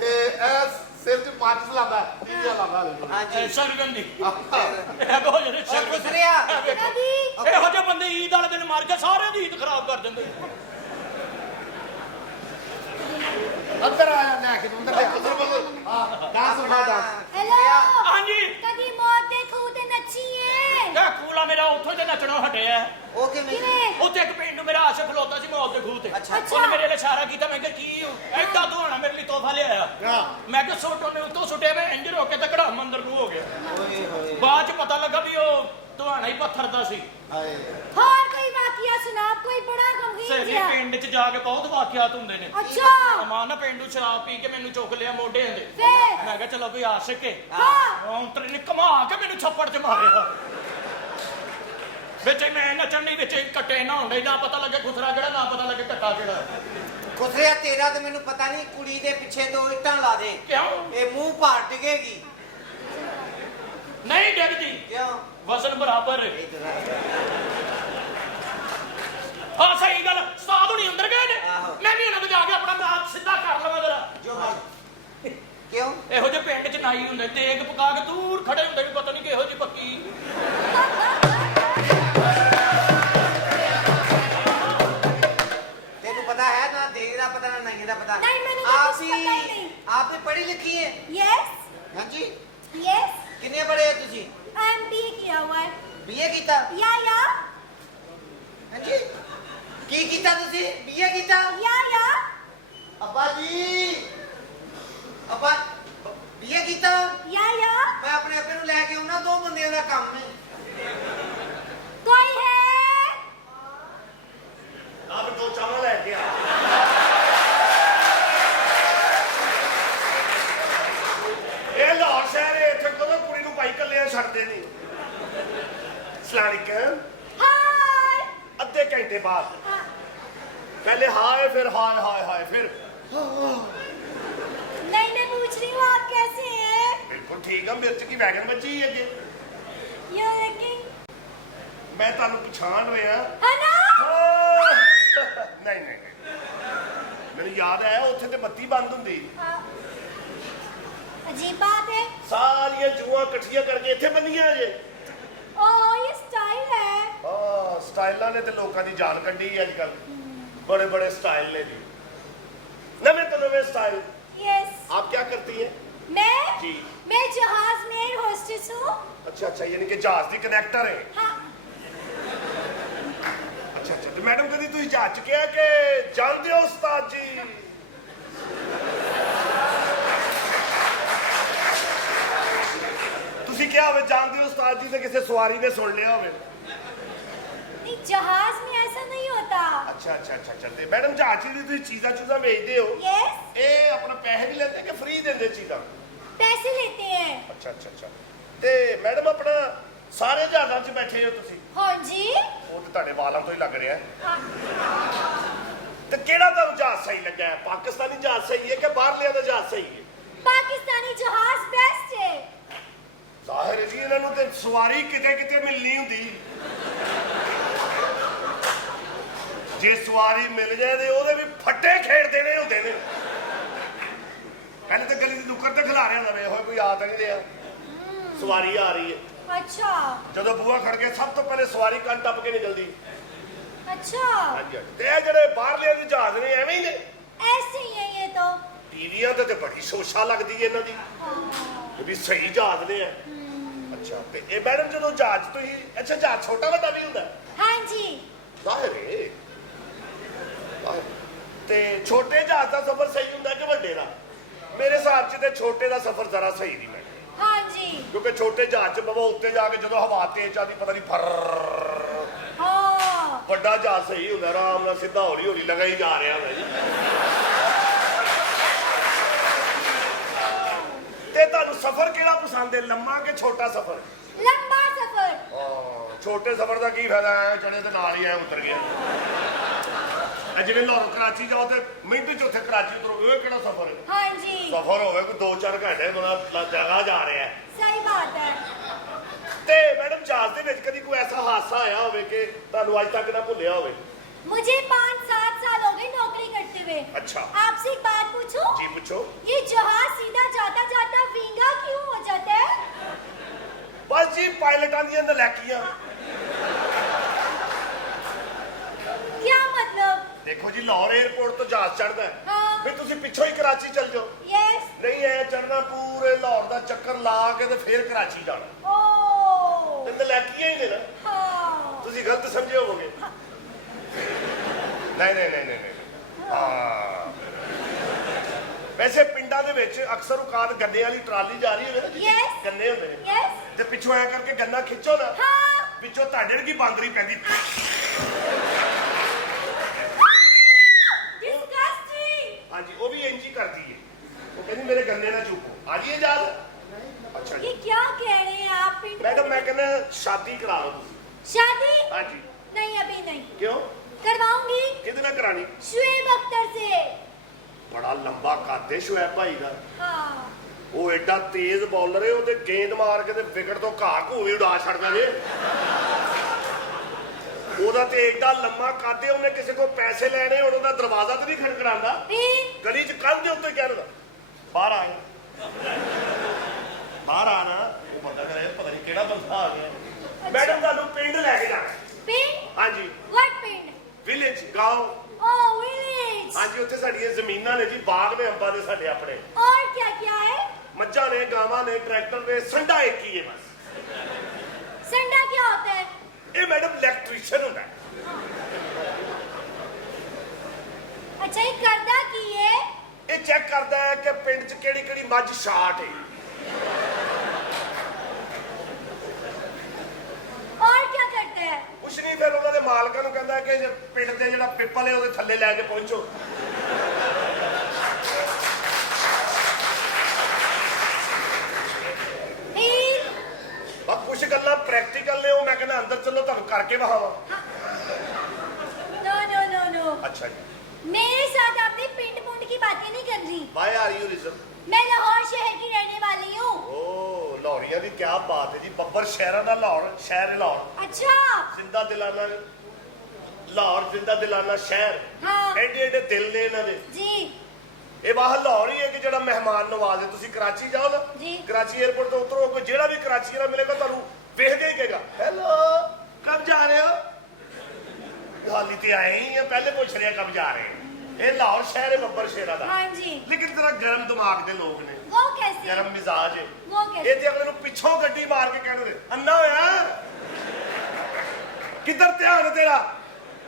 ਤੇ ਇਹ ਸਿਰ 'ਚ ਮਾਚਸ ਲਾਉਂਦਾ ਟੀਵੀਆ ਲਾਉਂਦਾ ਹਾਂਜੀ ਸਰਗੰਦੀ ਇਹੋ ਜਿਹੇ ਓਏ ਖੁਸਰਿਆ कभी ਇਹੋ ਜਿਹੇ ਬੰਦੇ ਈਦ ਵਾਲੇ ਦਿਨ ਮਾਰ ਕੇ ਸਾਰਿਆਂ ਦੀ ਈਦ ਖਰਾਬ ਕਰ ਦਿੰਦੇ। ਅੰਦਰ ਆਇਆ ਲੈ ਕੇ ਅੰਦਰ ਲੈ ਕੇ ਡਾਂਸ ਹੋਣਾ ਡਾਂਸ हेलो ਹਾਂਜੀ कभी मौत दे खूह ते नच्ची है ਇਹ ਕੂਲਾ ਮੇਰਾ ਉੱਥੋਂ ਤੇ ਨੱਚਣੋਂ ਹਟਿਆ। ਉਹ ਕਿਵੇਂ किवें ਉੱਥੇ ਇੱਕ ਪਿੰਡ ਨੂੰ ਮੇਰਾ ਆਸ਼ਕ ਖਲੋਤਾ ਸੀ, ਮੈਂ ਉਹਦੇ ਖੂਹ ਤੇ। ਅੱਛਾ। ਉਹਨੇ ਮੇਰੇ ਲਈ ਇਸ਼ਾਰਾ ਕੀਤਾ, ਮੈਂ ਕਿਹਾ ਕੀ ਐਡਾ ਧੋਣਾ ਮੇਰੇ ਲਈ ਤੋਹਫਾ ਲਿਆਇਆ। ਮੈਂ ਕਿਹਾ ਸੁੱਟ, ਉਹਨੇ ਉੱਤੋਂ ਸੁੱਟਿਆ, ਮੈਂ ਇੰਜ ਰੋ ਕੇ ਤੇ ਕੜਾਮ ਅੰਦਰ ਨੂੰ ਹੋ ਗਿਆ। ਓਏ ਹੋਏ ਬਾਅਦ ਚ ਪਤਾ ਲੱਗਾ ਵੀ ਉਹ ਧਵਾਣਾ ਹੀ ਪੱਥਰ ਦਾ ਸੀ। ਹਾਏ और कोई वाकया सुना कोई बड़ा गमगीन ਸਹੇਲੀ जिहा ਪਿੰਡ ਚ ਜਾ ਕੇ ਬਹੁਤ ਵਾਕਿਆਤ ਹੁੰਦੇ ਨੇ। अच्छा ਅਮਾਨ ਨਾ ਪਿੰਡੂ ਸ਼ਰਾਬ ਪੀ ਕੇ ਮੈਨੂੰ ਚੁੱਕ ਲਿਆ ਮੋਢੇ ਦੇ। ਫਿਰ? ਮੈਂ ਕਿਹਾ ਚਲੋ ਕੋਈ ਆਸ਼ਿਕ ਹੈ। हाँ ਉਹ ਤੇਰੇ ਨੇ ਘੁਮਾ ਕੇ ਮੈਨੂੰ ਛੱਪੜ ਚ ਮਾਰਿਆ। ਵਿੱਚ ਮੈਂ ਨੱਚਣ ਨਹੀਂ, ਵਿੱਚ ਕੱਟੇ ਨਾ ਹੁੰਦੇ, ਨਾ ਪਤਾ ਲੱਗੇ ਖੁਸਰਾ ਕਿਹੜਾ, ਨਾ ਪਤਾ ਲੱਗੇ ਕੱਟਾ ਕਿਹੜਾ। ਖੁਸਰਿਆ ਤੇਰਾ ਤੇ ਮੈਨੂੰ ਪਤਾ ਨਹੀਂ ਕੁੜੀ ਦੇ ਪਿੱਛੇ 2 ਇੱਟਾਂ ਲਾ ਦੇ ਕਿਉਂ? ਇਹ ਮੂੰਹ ਭਾਰ ਡਿਗੇਗੀ ਨਹੀਂ ਡਿੱਗਦੀ, ਕਿਉਂ ਵਜ਼ਨ ਬਰਾਬਰ ਹੈ। ਇੱਧਰ ਹਾਂ ਸਹੀ ਗੱਲ, ਉਸਤਾਦ ਹੁਣੀ ਅੰਦਰ ਗਏ ਨੇ। ਆਹੋ। ਮੈਂ ਵੀ ਉਹਨਾਂ ਨੂੰ ਜਾ ਕੇ ਆਪਣਾ ਨਾਮ ਸਿੱਧਾ ਕਰ ਲਵਾਂ ਜਰਾ। ਜੋ ਕਿਉਂ ਇਹੋ ਜਿਹੇ ਪਿੰਡ ਚ ਨਾਈ ਹੁੰਦੇ, ਤੇਗ ਪਕਾ ਕੇ ਦੂਰ ਖੜੇ ਹੁੰਦੇ ਵੀ ਪਤਾ ਨਹੀਂ ਕਿਹੋ ਜਿਹੀ ਪੱਕੀ। ਤੈਨੂੰ ਪਤਾ ਹੈ ਨਾ ਦੇਗ ਦਾ ਪਤਾ ਨਾ ਨਹੀਂ ਦਾ ਪਤਾ नहीं मैंने तो आप कुछ ही पता ही नहीं आप ही पढ़ी लिखी है यस ਹਾਂਜੀ यस ਕਿੰਨੇ ਪੜ੍ਹੇ ਹੋ ਤੁਸੀਂ एमबी किया हुआ है ਬੀਏ ਕੀਤਾ या ਹਾਂਜੀ ਕੀ ਕੀਤਾ ਤੁਸੀਂ ਬੀਏ ਕੀਤਾ या ਅੱਬਾ ਜੀ ਅੱਬਾ ਬੀਏ ਕੀਤਾ या ਮੈਂ ਆਪਣੇ ਅੱਬੇ ਨੂੰ ਲੈ ਕੇ ਆਉਣਾ 2 ਬੰਦਿਆਂ ਦਾ ਕੰਮ ਹੈ कोई है ਆਪ ਦੋ ਚਾਵਲ ਲੈ ਕੇ ਆ ਇਹ ਲਾਹੌਰ ਸ਼ਹਿਰ ਹੈ, ਇੱਥੇ ਕਦੋਂ ਕੁੜੀ ਨੂੰ ਭਾਈ ਕੱਲਿਆਂ ਛੱਡਦੇ ਨਹੀਂ। ਸਲਾਮੁਅਲੈਕਮ। हाय ਅੱਧੇ ਘੰਟੇ ਬਾਅਦ ਪਹਿਲੇ ਹਾਏ, ਫਿਰ ਹਾਏ ਹਾਏ ਹਾਏ, ਫਿਰ नहीं मैं पूछ रही हूँ आप कैसे हैं ਬਿਲਕੁਲ ਠੀਕ ਆ। ਮਿਰਚ ਕੀ ਵੈਗਨ ਵੱਜੀ ਹੀ ਅੱਗੇ। यू लुकिंग ਮੈਂ ਤੁਹਾਨੂੰ ਪਛਾਣ ਰਿਹਾ। है ना ਨਹੀਂ ਨਹੀਂ ਮੈਨੂੰ ਯਾਦ ਆਇਆ, ਉੱਥੇ ਤੇ ਬੱਤੀ ਬੰਦ ਹੁੰਦੀ। अजीब बात है ਸਾਰੀਆਂ ਜੂਆਂ ਇਕੱਠੀਆਂ ਕਰਕੇ ਇੱਥੇ ਬੰਨੀਆਂ ਜੇ। ओह ये स्टाइल है ਸਟਾਈਲਾਂ ਨੇ ਤੇ ਲੋਕਾਂ ਦੀ ਜਾਨ ਕੱਢੀ ਅੱਜ ਕੱਲ। बड़े बड़े स्टाइल ने जी, नवे तो नवे स्टाइल। यस आप क्या करती हैं? मैं जी। मैं जहाज में एयर होस्टेस हूँ अच्छा अच्छा, यानी कि जहाज की कनेक्टर है। हाँ अच्छा अच्छा, तो मैडम कभी तुम जहाज चुके कि जानते हो उस्ताद जी? ਤੁਸੀਂ ਕਿਹਾ ਹੋਵੇ ਜਾਣਦੇ ਹੋ ਉਸਤਾਦ ਜੀ ਤੇ ਕਿਸੇ ਸਵਾਰੀ ਨੇ ਸੁਣ ਲਿਆ ਹੋਵੇ। नहीं जहाज में ऐसा नहीं होता ਅੱਛਾ ਅੱਛਾ ਅੱਛਾ ਚਲਦੇ ਮੈਡਮ ਜਹਾਜ਼ 'ਚ ਵੀ ਤੁਸੀਂ ਚੀਜ਼ਾਂ ਵੇਚਦੇ ਹੋ। यस ਇਹ ਆਪਣਾ ਪੈਸੇ ਵੀ ਲੈਂਦੇ ਕਿ ਫ੍ਰੀ ਦਿੰਦੇ ਚੀਜ਼ਾਂ? पैसे लेते हैं ਅੱਛਾ ਅੱਛਾ ਅੱਛਾ। ਤੇ ਮੈਡਮ ਆਪਣਾ ਸਾਰੇ ਜਹਾਜ਼ਾਂ 'ਚ ਬੈਠੇ ਹੋ ਤੁਸੀਂ? हाँ जी ਉਹ ਤੇ ਤੁਹਾਡੇ ਵਾਲਾਂ ਤੋਂ ਹੀ ਲੱਗ ਰਿਹਾ ਹੈ। हाँ। ਤੇ ਕਿਹੜਾ ਤੁਹਾਨੂੰ ਜਹਾਜ਼ ਸਹੀ ਲੱਗਾ ਹੈ? ਪਾਕਿਸਤਾਨੀ ਜਹਾਜ਼ ਸਹੀ ਹੈ ਕਿ ਬਾਹਰਲਿਆਂ ਦਾ ਜਹਾਜ਼ ਸਹੀ ਹੈ? पाकिस्तानी जहाज बेस्ट है ਜ਼ਾਹਿਰ ਹੈ ਜੀ, ਇਹਨਾਂ ਨੂੰ ਤੇ ਸਵਾਰੀ ਕਿਤੇ ਕਿਤੇ ਮਿਲਣੀ ਹੁੰਦੀ। ਜੇ ਸਵਾਰੀ ਮਿਲ ਜਾਏ ਤੇ ਉਹਦੇ ਵੀ ਫੱਟੇ ਖੇਡ ਦੇਣੇ ਹੁੰਦੇ ਨੇ। ਪਹਿਲੇ ਤਾਂ ਗਲੀ ਦੀ ਨੁੱਕਰ ਤੇ ਖਿਲਾਰੇ ਹੁੰਦਾ ਵੇ ਹੋਏ ਕੋਈ ਆ ਤਾਂ ਨਹੀਂ ਰਿਹਾ, ਸਵਾਰੀ ਆ ਰਹੀ ਹੈ। अच्छा ਜਦੋਂ ਬੂਹਾ ਖੜ ਕੇ ਸਭ ਤੋਂ ਪਹਿਲੇ ਸਵਾਰੀ ਕੰਨ ਟੱਪ ਕੇ ਨਿਕਲਦੀ। अच्छा ਹਾਂਜੀ ਹਾਂਜੀ। ਤੇ ਇਹ ਜਿਹੜੇ ਬਾਹਰਲੇ ਦੇ ਜਹਾਜ਼ ਨੇ ਐਵੇਂ ਹੀ ਨੇ। ऐसे ही है ये तो। ਟੀਵੀਆਂ ਤੇ ਬੜੀ ਸ਼ੋਸ਼ਾ ਲੱਗਦੀ ਹੈ ਇਹਨਾਂ ਦੀ हाँ। ਵੀ ਸਹੀ ਜਹਾਜ਼ ਨੇ ਆ। ਅੱਛਾ ਤੇ ਇਹ ਮੈਡਮ ਜਦੋਂ ਜਹਾਜ਼ ਤੁਸੀਂ ਅੱਛਾ ਜਹਾਜ਼ ਛੋਟਾ ਵੱਡਾ ਵੀ ਹੁੰਦਾ? हाँ जी। ਜ਼ਾਹਿਰ ਹੈ। ਤੇ ਛੋਟੇ ਜਹਾਜ਼ ਦਾ ਸਫ਼ਰ ਸਹੀ ਹੁੰਦਾ ਕਿ ਵੱਡੇ ਦਾ? ਮੇਰੇ ਹਿਸਾਬ 'ਚ ਤੇ ਛੋਟੇ ਦਾ ਸਫ਼ਰ ਜ਼ਰਾ ਸਹੀ ਨਹੀਂ ਲੱਗਦਾ। हाँ जी। ਕਿਉਂਕਿ ਛੋਟੇ ਜਹਾਜ਼ 'ਚ ਬਵਾ ਉੱਤੇ ਜਾ ਕੇ ਜਦੋਂ ਹਵਾ ਤੇਜ਼ ਚੱਲਦੀ ਪਤਾ ਨਹੀਂ ਫਰ। हाँ। ਵੱਡਾ ਜਹਾਜ਼ ਸਹੀ ਹੁੰਦਾ, ਆਰਾਮ ਨਾਲ ਸਿੱਧਾ ਹੌਲੀ ਹੌਲੀ ਲਗਾ ਹੀ ਜਾ ਰਿਹਾ ਹੁੰਦਾ ਜੀ। ਤੇ ਤੁਹਾਨੂੰ ਸਫ਼ਰ ਕਿਹੜਾ ਪਸੰਦ ਹੈ, ਲੰਮਾ ਕਿ ਛੋਟਾ ਸਫ਼ਰ? लंबा सफर। ਛੋਟੇ ਸਫ਼ਰ ਦਾ ਕੀ ਫਾਇਦਾ ਹੈ, ਚੜੇ ਤੇ ਨਾਲ ਹੀ ਐ ਉਤਰ ਗਿਆ। ਜਿਵੇਂ ਲਾਹੌਰ ਕਰਾਚੀ ਜਾਓ ਤੇ ਮਿੰਟ 'ਚ ਉੱਥੇ ਕਰਾਚੀ ਉਤਰੋ, ਇਹ ਕਿਹੜਾ ਸਫ਼ਰ ਹੈ? हाँ जी। ਸਫ਼ਰ ਹੋਵੇ ਕੋਈ 2-4 ਘੰਟੇ ਬੰਦਾ ਜਗ੍ਹਾ ਜਾ ਰਿਹਾ ਹੈ। सही बात है। ਤੇ ਮੈਡਮ ਜਹਾਜ਼ ਦੇ ਵਿੱਚ ਕਦੀ ਕੋਈ ਐਸਾ ਹਾਦਸਾ ਆਇਆ ਹੋਵੇ ਕਿ ਤੁਹਾਨੂੰ ਅੱਜ ਤੱਕ ਨਾ ਭੁੱਲਿਆ ਹੋਵੇ? मुझे 5-7 साल हो गए नौकरी करते हुए। अच्छा। आपसे एक बात पूछूं? जी पूछो। ये जहाज सीधा जाता जाता विंगा क्यों हो जाता है? बस जी पायलटां ਦੀਆਂ ਨਲਾਇਕੀਆਂ। क्या मतलब? ਦੇਖੋ ਜੀ ਲਾਹੌਰ 에ਅਰਪੋਰਟ ਤੋਂ ਜਹਾਜ਼ ਚੜਦਾ ਹੈ, हाँ। ਫਿਰ ਤੁਸੀਂ ਪਿੱਛੋਂ ਹੀ ਕਰਾਚੀ ਚੱਲ ਜਾਓ। यस। ਨਹੀਂ ਐ ਚੜਨਾ ਪੂਰੇ ਲਾਹੌਰ ਦਾ ਚੱਕਰ ਲਾ ਕੇ ਤੇ ਫਿਰ ਕਰਾਚੀ ਜਾਣਾ। ओह। ਤੇ ਨਲਾਇਕੀਆਂ ਹੀ ਨੇ ਨਾ। हाँ। ਤੁਸੀਂ ਗਲਤ ਸਮਝੇ ਹੋਵੋਗੇ। ਨਹੀਂ ਹਾਂ ਵੈਸੇ ਪਿੰਡਾਂ ਦੇ ਵਿੱਚ ਅਕਸਰ ਔਕਾਤ ਗੰਨੇ ਵਾਲੀ ਟਰਾਲੀ ਜਾ ਰਹੀ ਹੋਵੇ ਨਾ ਜੀ, Yes। ਗੰਨੇ ਹੁੰਦੇ ਨੇ यस। ਤੇ ਪਿੱਛੋਂ ਐ ਕਰਕੇ ਗੰਨਾ ਖਿੱਚੋ ਨਾ, हाँ। ਪਿੱਛੋਂ ਤੁਹਾਡੇ ਵਰਗੀ ਬਾਂਦਰੀ ਪੈਂਦੀ। Disgusting। ਹਾਂਜੀ ਉਹ ਵੀ ਇੰਜ ਹੀ ਕਰਦੀ ਹੈ। ਉਹ ਕਹਿੰਦੀ ਮੇਰੇ ਗੰਨੇ ਨਾ ਚੁੱਕੋ। ਆ ਜੀ ਇਜਾਜ਼ਤ? ਅੱਛਾ ये ਜੀ क्या कह रहे हैं आप? पिंड ਮੈਡਮ ਮੈਂ ਕਹਿੰਦਾ ਸ਼ਾਦੀ ਕਰਾ ਲਓ ਤੁਸੀਂ। शादी? ਹਾਂਜੀ नहीं अभी नहीं। ਕਿਉਂ? करवाऊंगी ਕਿਹਦੇ ਨਾਲ ਕਰਾਣੀ? शुएब अख्तर से। ਬੜਾ ਲੰਬਾ ਕੱਦ ਹੈ ਸ਼ੁਐਬ ਭਾਈ ਦਾ। हाँ। ਉਹ ਐਡਾ ਤੇਜ਼ ਬੌਲਰ ਹੈ, ਉਹਦੇ ਗੇਂਦ ਮਾਰ ਕੇ ਤੇ ਵਿਕਟ ਤੋਂ ਘਾਹ ਘੂ ਵੀ ਉਡਾ ਛੱਡਦਾ ਜੇ। ਉਹਦਾ ਤੇ ਐਡਾ ਲੰਮਾ ਕੱਦ ਹੈ, ਉਹਨੇ ਕਿਸੇ ਕੋਲ ਪੈਸੇ ਲੈਣੇ ਹੋਣ ਉਹਦਾ ਦਰਵਾਜ਼ਾ ਤੇ ਨਹੀਂ ਖੜਕੜਾਉਂਦਾ। फिर? ਗਲੀ 'ਚ ਕੰਧ ਦੇ ਉੱਤੇ ਕਹਿ ਦਿੰਦਾ ਬਾਹਰ ਆ। ਬਾਹਰ ਆਣਾ ਉਹ ਬੰਦਾ ਕਰੇ ਪਤਾ ਨਹੀਂ ਕਿਹੜਾ ਬੰਦਾ ਆ ਗਿਆ। ਮੈਡਮ ਤੁਹਾਨੂੰ ਪਿੰਡ ਲੈ ਕੇ ਜਾਣਾ। पिंड? ਹਾਂਜੀ What पिंड? ਵਿਲੇਜ ਗਾਂव। Oh, village। ਹਾਂਜੀ ਉੱਥੇ ਸਾਡੀਆਂ ਜ਼ਮੀਨਾਂ ਨੇ ਜੀ, ਬਾਗ ਨੇ ਅੰਬਾਂ ਦੇ ਸਾਡੇ ਆਪਣੇ। और क्या क्या है? ਮੱਝਾਂ ਨੇ, ਗਾਵਾਂ ਨੇ, ਟਰੈਕਟਰ ਨੇ, ਸੰਡਾ ਇੱਕ ਹੀ ਹੈ ਬਸ। संडा क्या होता है? ਇਹ ਮੈਡਮ ਇਲੈਕਟ੍ਰੀਸ਼ੀਅਨ ਹੁੰਦਾ ਹੈ। अच्छा ये करदा की है? ਇਹ ਚੈੱਕ ਕਰਦਾ ਹੈ ਕਿ ਪਿੰਡ 'ਚ ਕਿਹੜੀ ਕਿਹੜੀ ਮੱਝ ਸ਼ਾਰਟ ਹੈ। और क्या करता है? ਕੁਛ ਨਹੀਂ, ਫਿਰ ਉਹਨਾਂ ਦੇ ਮਾਲਕਾਂ ਨੂੰ ਕਹਿੰਦਾ ਕਿ ਪਿੰਡ ਦੇ ਜਿਹੜਾ ਪਿੱਪਲ ਹੈ ਉਹਦੇ ਥੱਲੇ ਲੈ ਕੇ ਪਹੁੰਚੋ। फिर? ਬਸ ਕੁਛ ਗੱਲਾਂ ਪ੍ਰੈਕਟੀਕਲ ਨੇ, ਉਹ ਮੈਂ ਕਹਿੰਦਾ ਅੰਦਰ ਚੱਲੋ ਤੁਹਾਨੂੰ ਕਰਕੇ ਵਹਾਵਾਂ। No no no no. ਅੱਛਾ ਜੀ। मेरे साथ आपने पिंड पुंड की बातें नहीं करनी। ਵਾਈ ਆਰ ਯੂ ਰਿਜ਼ਮ? मैं लाहौर शहर की रहने वाली हूँ। ਓ ਲਾਹੌਰੀਆਂ ਦੀ ਕੀ ਬਾਤ ਹੈ ਜੀ, ਬੱਬਰ ਸ਼ਹਿਰਾਂ ਦਾ ਲਾਹੌਰ ਸ਼ਹਿਰ ਹੈ ਲਾਹੌਰ। अच्छा। ਜ਼ਿੰਦਾ ਦਿਲਾਨਾ ਲਾਹੌਰ, ਜ਼ਿੰਦਾ ਦਿਲਾਨਾ ਸ਼ਹਿਰ। हाँ। ਐਡੇ ਐਡੇ ਦਿਲ ਨੇ ਇਹਨਾਂ ਦੇ। जी। ਇਹ ਵਾਹ ਲਾਹੌਰ ਹੀ ਹੈ ਕਿ ਜਿਹੜਾ ਮਹਿਮਾਨ ਨਵਾਜ਼ ਹੈ। ਤੁਸੀਂ ਕਰਾਚੀ ਜਾਓ ਨਾ, ਜੀ। ਕਰਾਚੀ 에ਅਰਪੋਰਟ ਤੋਂ ਉਤਰੋ, ਕੋਈ ਜਿਹੜਾ ਵੀ ਕਰਾਚੀ ਵਾਲਾ ਮਿਲੇਗਾ ਤੁਹਾਨੂੰ ਵੇਖਦੇ ਹੀ ਕਹੇਗਾ ਹੈਲੋ ਕਬ ਜਾ ਰਹੇ ਹੋ। ਹਾਲੀ ਤੇ ਆਏ ਹੀ ਆ, ਪਹਿਲੇ ਪੁੱਛ ਰਿਹਾ ਕਬ ਜਾ ਰਹੇ ਹੋ। ਇਹ ਲਾਹੌਰ ਸ਼ਹਿਰ ਹੈ ਬੱਬਰ ਸ਼ੇਰਾਂ ਦਾ। हाँ जी। ਲੇਕਿਨ ਤੇਰਾ ਗਰਮ ਦਿਮਾਗ ਦੇ ਲੋਕ ਨੇ, वो कैसे? ਗਰਮ ਮਿਜ਼ਾਜ ਹੈ। वो कैसे? ਇਹ ਤੇ ਅਗਲੇ ਨੂੰ ਪਿੱਛੋਂ ਗੱਡੀ ਮਾਰ ਕੇ ਕਹਿੰਦੇ ਅੰਨਾ ਹੋਇਆ ਕਿੱਧਰ ਧਿਆਨ ਹੈ ਤੇਰਾ।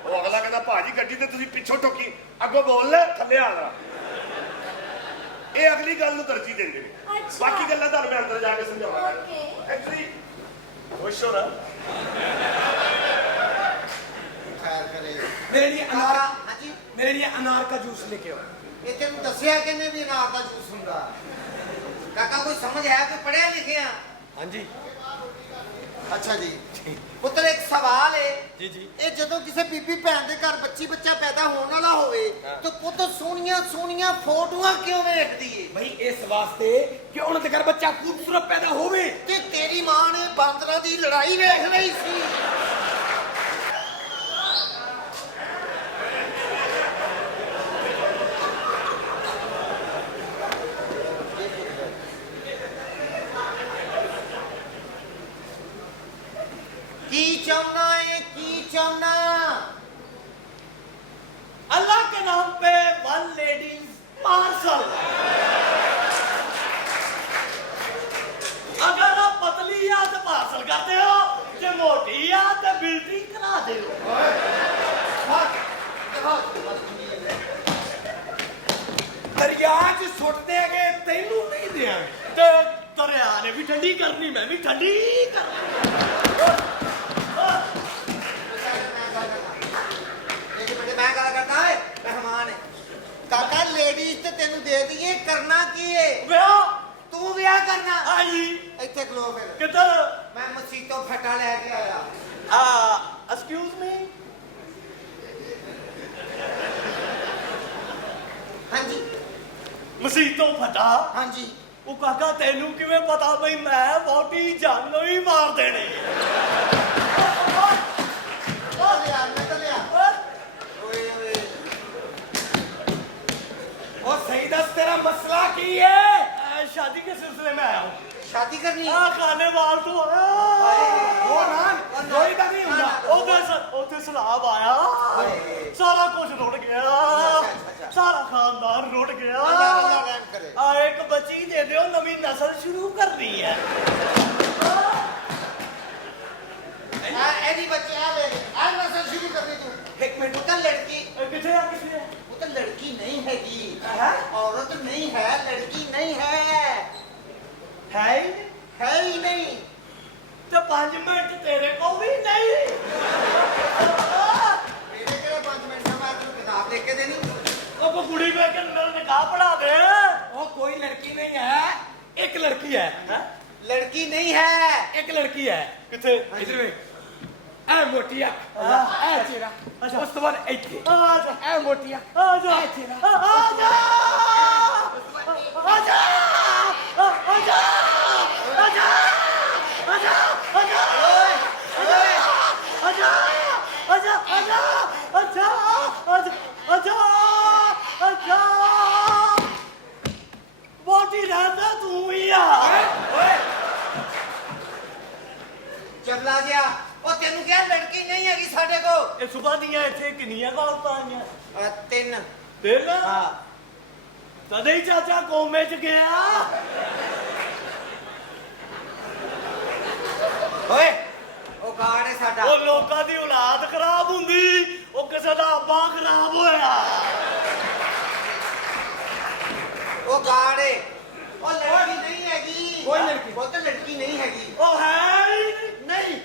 ਉਹ ਅਗਲਾ ਕਹਿੰਦਾ ਭਾਜੀ ਗੱਡੀ ਤੇ ਤੁਸੀਂ ਪਿੱਛੋਂ ਠੋਕੀ, ਅੱਗੋਂ ਬੋਲ ਲੈ ਥੱਲੇ ਆ ਜਾ। ਇਹ ਅਗਲੀ ਗੱਲ ਨੂੰ ਤਰਜੀਹ ਦਿੰਦੇ ਨੇ। अच्छा। ਬਾਕੀ ਗੱਲਾਂ ਤੁਹਾਨੂੰ ਮੈਂ ਅੰਦਰ ਜਾ ਕੇ ਸਮਝਾਵਾਂਗਾ। ओके। ਐਕਚੁਅਲੀ ਖੁਸ਼ ਹੋ ਨਾ। ਖੈਰ ਕਰੇ मेरे लिए अनार, ਹਾਂਜੀ मेरे लिए अनार का जूस लेके आओ। ਇਹ ਤੈਨੂੰ ਦੱਸਿਆ ਕਿੰਨੇ ਵੀ ਅਨਾਰ ਦਾ ਜੂਸ ਹੁੰਦਾ। ਕਾਕਾ ਕੋਈ ਸਮਝ ਆਇਆ, ਕੋਈ ਪੜਿਆ ਲਿਖਿਆ? हाँ जी। ਅੱਛਾ ਜੀ ਪੁੱਤਰ ਇੱਕ ਸਵਾਲ ਹੈ जी जी। ਇਹ ਜਦੋਂ ਕਿਸੇ ਬੀਬੀ ਭੈਣ ਦੇ ਘਰ ਬੱਚਾ ਪੈਦਾ ਹੋਣ ਵਾਲਾ ਹੋਵੇ ਤਾਂ ਪੁੱਤ ਸੋਹਣੀਆਂ ਸੋਹਣੀਆਂ ਫੋਟੋਆਂ ਕਿਉਂ ਵੇਖਦੀ ਏ? भाई इस वास्ते कि उन्होंने घर बच्चा खूबसूरत पैदा होवे। ਤੇ ਤੇਰੀ ਮਾਂ ਨੇ ਬਾਂਦਰਾਂ ਦੀ ਲੜਾਈ ਵੇਖ ਲਈ ਸੀ। की चाहना है की चाहना? अल्लाह के नाम पे 1 लेडीज पार्सल। अगर आप पतली या तो पार्सल करते हो, जे मोटी या तो बिल्डिंग करा दे हो। दरिया च सुट देंगे तेनू नहीं देंगे। ते दरिया ने भी ठंडी करनी, मैं भी ठंडी करनी। मैं गल करता है मेहमान है काका लेडीज तो तेन दे दिए करना की है ब्याह तू ब्याह करना आई इतने खलो फिर किधर? मैं मसीतों फटा लेके आया एक्सक्यूज मी। हाँ जी मसीतों फटा। हाँ जी ਉਹ ਕਾਕਾ ਤੈਨੂੰ ਕਿਵੇਂ ਪਤਾ ਬਈ ਮੈਂ ਵੋਟੀ ਜਾਨੋਂ ਹੀ ਮਾਰ ਦੇਣੀ? चल यार मैं चल यार ओए ओए और सही दस तेरा मसला की है? शादी के सिलसिले में आया हूँ। शादी करनी खाने वाल तो आया। वो नान कोई का नहीं ਹੁੰਦਾ। ਉੱਥੇ ਸਲਾਬ ਆਇਆ, ਸਾਰਾ ਕੁਝ ਰੁੜ ਗਿਆ, ਸਾਰਾ ਖਾਨਦਾਨ ਰੁੜ ਗਿਆ। अल्लाह रहम करे ਇੱਕ ਬੱਚੀ ਦੇ ਦਿਓ, ਨਵੀਂ ਨਸਲ ਸ਼ੁਰੂ ਕਰਨੀ ਹੈ। ऐसी बच्ची आ ले आज नस्ल शुरू करनी तू एक मिनट वो तो लड़की ਕਿੱਥੇ ਆ ਕਿੱਥੇ ਆ? वो तो लड़की नहीं हैगी औरत नहीं है लड़की नहीं है ਹੈ ਹੀ ਨਹੀਂ। है ही नहीं ਤੇ 5 ਮਿੰਟ ਤੇਰੇ ਕੋ ਵੀ ਨਹੀਂ। मेरे के 5 मिनट में मैं तेरे किताब देख के देनी ਉਹ ਕੋ ਕੁੜੀ ਵੇਖ ਕੇ ਮੇਰਾ ਨਿਕਾਹ ਪੜਾ ਦੇ। वो कोई लड़की नहीं है, एक लड़की है। लड़की नहीं है एक लड़की है। ਕਿੱਥੇ? इधर में ए मोटी अख ए चेहरा उस तो बाद इथे ਆ ਜਾ ए मोटी अख आ जा ए चेहरा आ जा आ जा आ जा आ जा आ जा आ जा आजा आजा आजा आजा आजा आजा आजा बोटी रहता तू ही आ। चबला गया ਉਹ ਤੈਨੂੰ ਕਿਹਾ ਲੜਕੀ ਨਹੀਂ ਹੈਗੀ ਸਾਡੇ ਕੋ ਇਹ ਸੁਬਾ ਦੀਆਂ ਇੱਥੇ ਕਿੰਨੀਆਂ ਗਾਲਤਾਂ ਆਈਆਂ? 3 ਦਿਲ ਤਦੇ ਹੀ ਚਾਚਾ ਕੋਮੇ ਚ ਗਿਆ। ਓਏ ਉਹ ਗਾੜ ਹੈ ਸਾਡਾ ਉਹ ਲੋਕਾਂ ਦੀ ਔਲਾਦ ਖਰਾਬ ਹੁੰਦੀ, ਉਹ ਕਿਸੇ ਦਾ ਅੱਬਾ ਖਰਾਬ ਹੋਇਆ। ਉਹ ਗਾੜ ਹੈ ਉਹ ਲੜਕੀ ਨਹੀਂ ਹੈਗੀ कोई लड़की ਉਹ ਤਾਂ ਲੜਕੀ ਨਹੀਂ ਹੈਗੀ ਉਹ ਹੈ ਹੀ ਨਹੀਂ ਨਹੀਂ।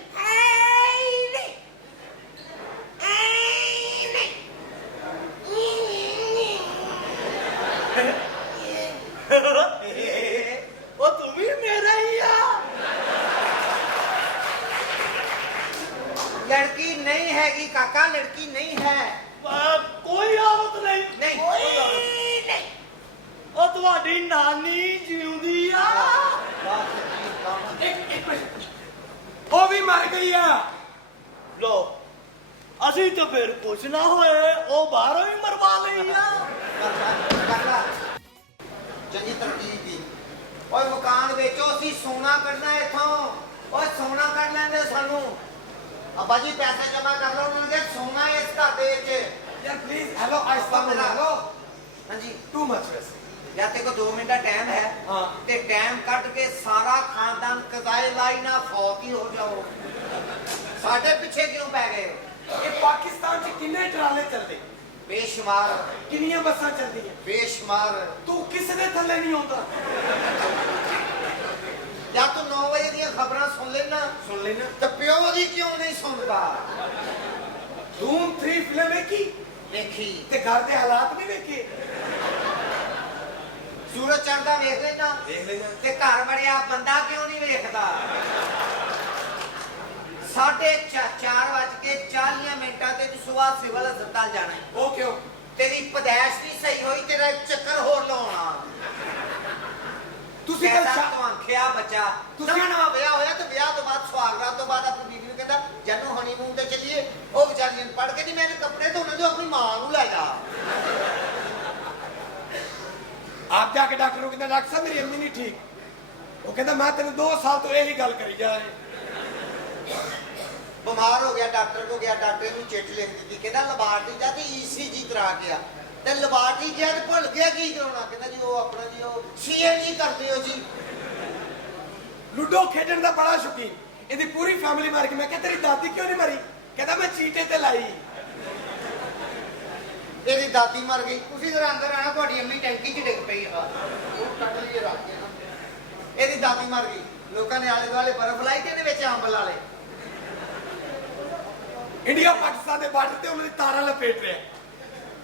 ਉਹ ਤੂੰ ਵੀ ਮੇਰਾ ਹੀ ਆ। लड़की नहीं हैगी काका लड़की नहीं है ਕੋਈ ਔਰਤ ਨਹੀਂ। नहीं ਕੋਈ ਔਰਤ ਨਹੀਂ। ਉਹ ਤੁਹਾਡੀ ਨਾਨੀ ਜਿਉਂਦੀ ਆ। एक मिनट वो भी मर गई है। ਲੋ ਅਸੀਂ ਤਾਂ ਫਿਰ ਕੁਛ ਨਾ ਹੋਏ, ਉਹ ਬਾਹਰੋਂ ਹੀ ਮਰਵਾ ਲਈ ਆ। ਚੰਗੀ ਤਰਤੀਬ ਦੀ ਓਏ ਮਕਾਨ ਵੇਚੋ ਅਸੀਂ ਸੋਨਾ ਕੱਢਣਾ ਇੱਥੋਂ ਓਏ ਸੋਨਾ ਕੱਢ ਲੈਂਦੇ ਸਾਨੂੰ ਅੱਬਾ ਜੀ ਪੈਸੇ ਜਮਾ ਕਰ ਲਓ ਉਹਨਾਂ ਨੇ ਸੋਨਾ ਇਸ ਘਰ ਦੇ ਵਿੱਚ यार प्लीज हेलो आहिस्ता बोलो हेलो ਹਾਂਜੀ टू मच वैसे ਜਾਂ ਤੇ ਕੋ 2 ਮਿੰਟ ਦਾ ਟਾਈਮ ਹੈ ਹਾਂ। ਤੇ ਟਾਈਮ ਕੱਢ ਕੇ ਸਾਰਾ ਖਾਨਦਾਨ ਕਜ਼ਾਏ ਲਾਈ ਨਾ ਫੌਤ ਹੀ ਹੋ ਜਾਓ ਸਾਡੇ ਪਿੱਛੇ ਕਿਉਂ ਪੈ ਗਏ ये पाकिस्तान च किन्ने ट्राले चलते ਬੇਸ਼ੁਮਾਰ किन्नियां बसां चलदियां ਬੇਸ਼ੁਮਾਰ तू किस दे थल्ले नहीं होता ਜਾਂ ਤੂੰ 9 ਵਜੇ ਦੀਆਂ ਖਬਰਾਂ ਸੁਣ ਲੈਣਾ सुन लेना ਤੇ ਪਿਓ ਦੀ ਕਿਉਂ ਨਹੀਂ ਸੁਣਦਾ धूम 3 फिल्म देखी ਦੇਖੀ ते घर दे हालात नहीं देखे ਸੂਰਜ ਚੜ੍ਹਦਾ ਵੇਖ ਲੈਣਾ देख लेना ਤੇ ਘਰ ਵੜਿਆ ਬੰਦਾ ਕਿਉਂ ਨਹੀਂ ਵੇਖਦਾ 4:40 ਤੇ ਤੂੰ ਸਵੇਰ ਸਿਵਲ ਹਸਪਤਾਲ ਜਾਣਾ ਹੈ ओके ਤੇਰੀ ਪਦੈਸ਼ ਨਹੀਂ ਸਹੀ ਹੋਈ ਤੇਰਾ ਇੱਕ ਚੱਕਰ ਹੋਰ ਲਾਉਣਾ ਤੁਸੀਂ ਕਹਿੰਦਾ ਕੱਲ ਤੂੰ ਆਖਿਆ ਬੱਚਾ ਤੁਸੀਂ- ਨਵਾਂ ਵਿਆਹ ਹੋਇਆ ਤੇ ਵਿਆਹ ਤੋਂ ਬਾਅਦ ਸੁਹਾਗਰਾਤ ਤੋਂ ਬਾਅਦ ਆਪਣੀ ਬੀਵੀ ਨੂੰ ਕਹਿੰਦਾ ਜਨੂ ਹਨੀਮੂਨ ਤੇ ਚੱਲੀਏ ਉਹ ਵਿਚਾਰੀ ਨੇ ਪੜ ਕੇ ਨਹੀਂ ਮੈंने ਕੱਪੜੇ ਧੋਣੇ ਤੋਂ ਆਪਣੀ ਮਾਂ ਨੂੰ ਲੈ ਜਾ आप जाके डॉक्टर को कहते डॉक्टर साहब मेरी अम्मी नहीं ठीक वो कहता मैं तेन 2 साल तो यही गल करी जा रहे ਗਿਆ ਡਾਕਟਰ ਕੋ ਗਿਆ, ਡਾਕਟਰ ਨੂੰ ਚਿੱਠ ਲਿਖ ਦਿੱਤੀ, ਕਹਿੰਦਾ ਲੈਬਾਰਟਰੀ ਜਾ ਤੇ ECG ਕਰਾ ਕੇ ਆ। ਤੇ ਲੈਬਾਰਟਰੀ ਗਿਆ ਤੇ ਭੁੱਲ ਗਿਆ ਕੀ ਕਰਾਉਣਾ, ਕਹਿੰਦਾ ਜੀ ਉਹ ਆਪਣਾ ਜੀ ਉਹ CNG ਕਰਦੇ ਹੋ ਜੀ। ਲੁੱਡੋ ਖੇਡਣ ਦਾ ਬੜਾ ਸ਼ੌਕੀਨ, ਇਹਦੀ ਪੂਰੀ ਫੈਮਿਲੀ ਮਰ ਗਈ। ਮੈਂ ਕਿਹਾ ਤੇਰੀ ਦਾਦੀ ਕਿਉਂ ਨਹੀਂ ਮਰੀ? ਕਹਿੰਦਾ ਮੈਂ ਚੀਟੇ ਤੇ ਲਾਈ। ਇਹਦੀ ਦਾਦੀ ਮਰ ਗਈ। ਤੁਸੀਂ ਜਰਾ ਅੰਦਰ ਆਣਾ, ਤੁਹਾਡੀ ਅੰਮੀ ਟੈਂਕੀ 'ਚ ਡਿੱਗ ਪਈ ਆ। ਉਹ ਕੱਢ ਲਈਏ ਰੱਖ ਕੇ ਨਾ। ਇਹਦੀ ਦਾਦੀ ਮਰ ਗਈ। ਲੋਕਾਂ ਨੇ ਆਲੇ ਦੁਆਲੇ ਬਰਫ਼ ਲਾਈ ਤੇ ਇਹਦੇ ਵਿੱਚ ਅੰਬ ਲਾ ਲਏ। ਇੰਡੀਆ ਪਾਕਿਸਤਾਨ ਦੇ ਬਾਰਡਰ ਤੇ ਉਹਨਾਂ ਦੀ ਤਾਰਾਂ ਲਪੇਟ ਰਿਹਾ।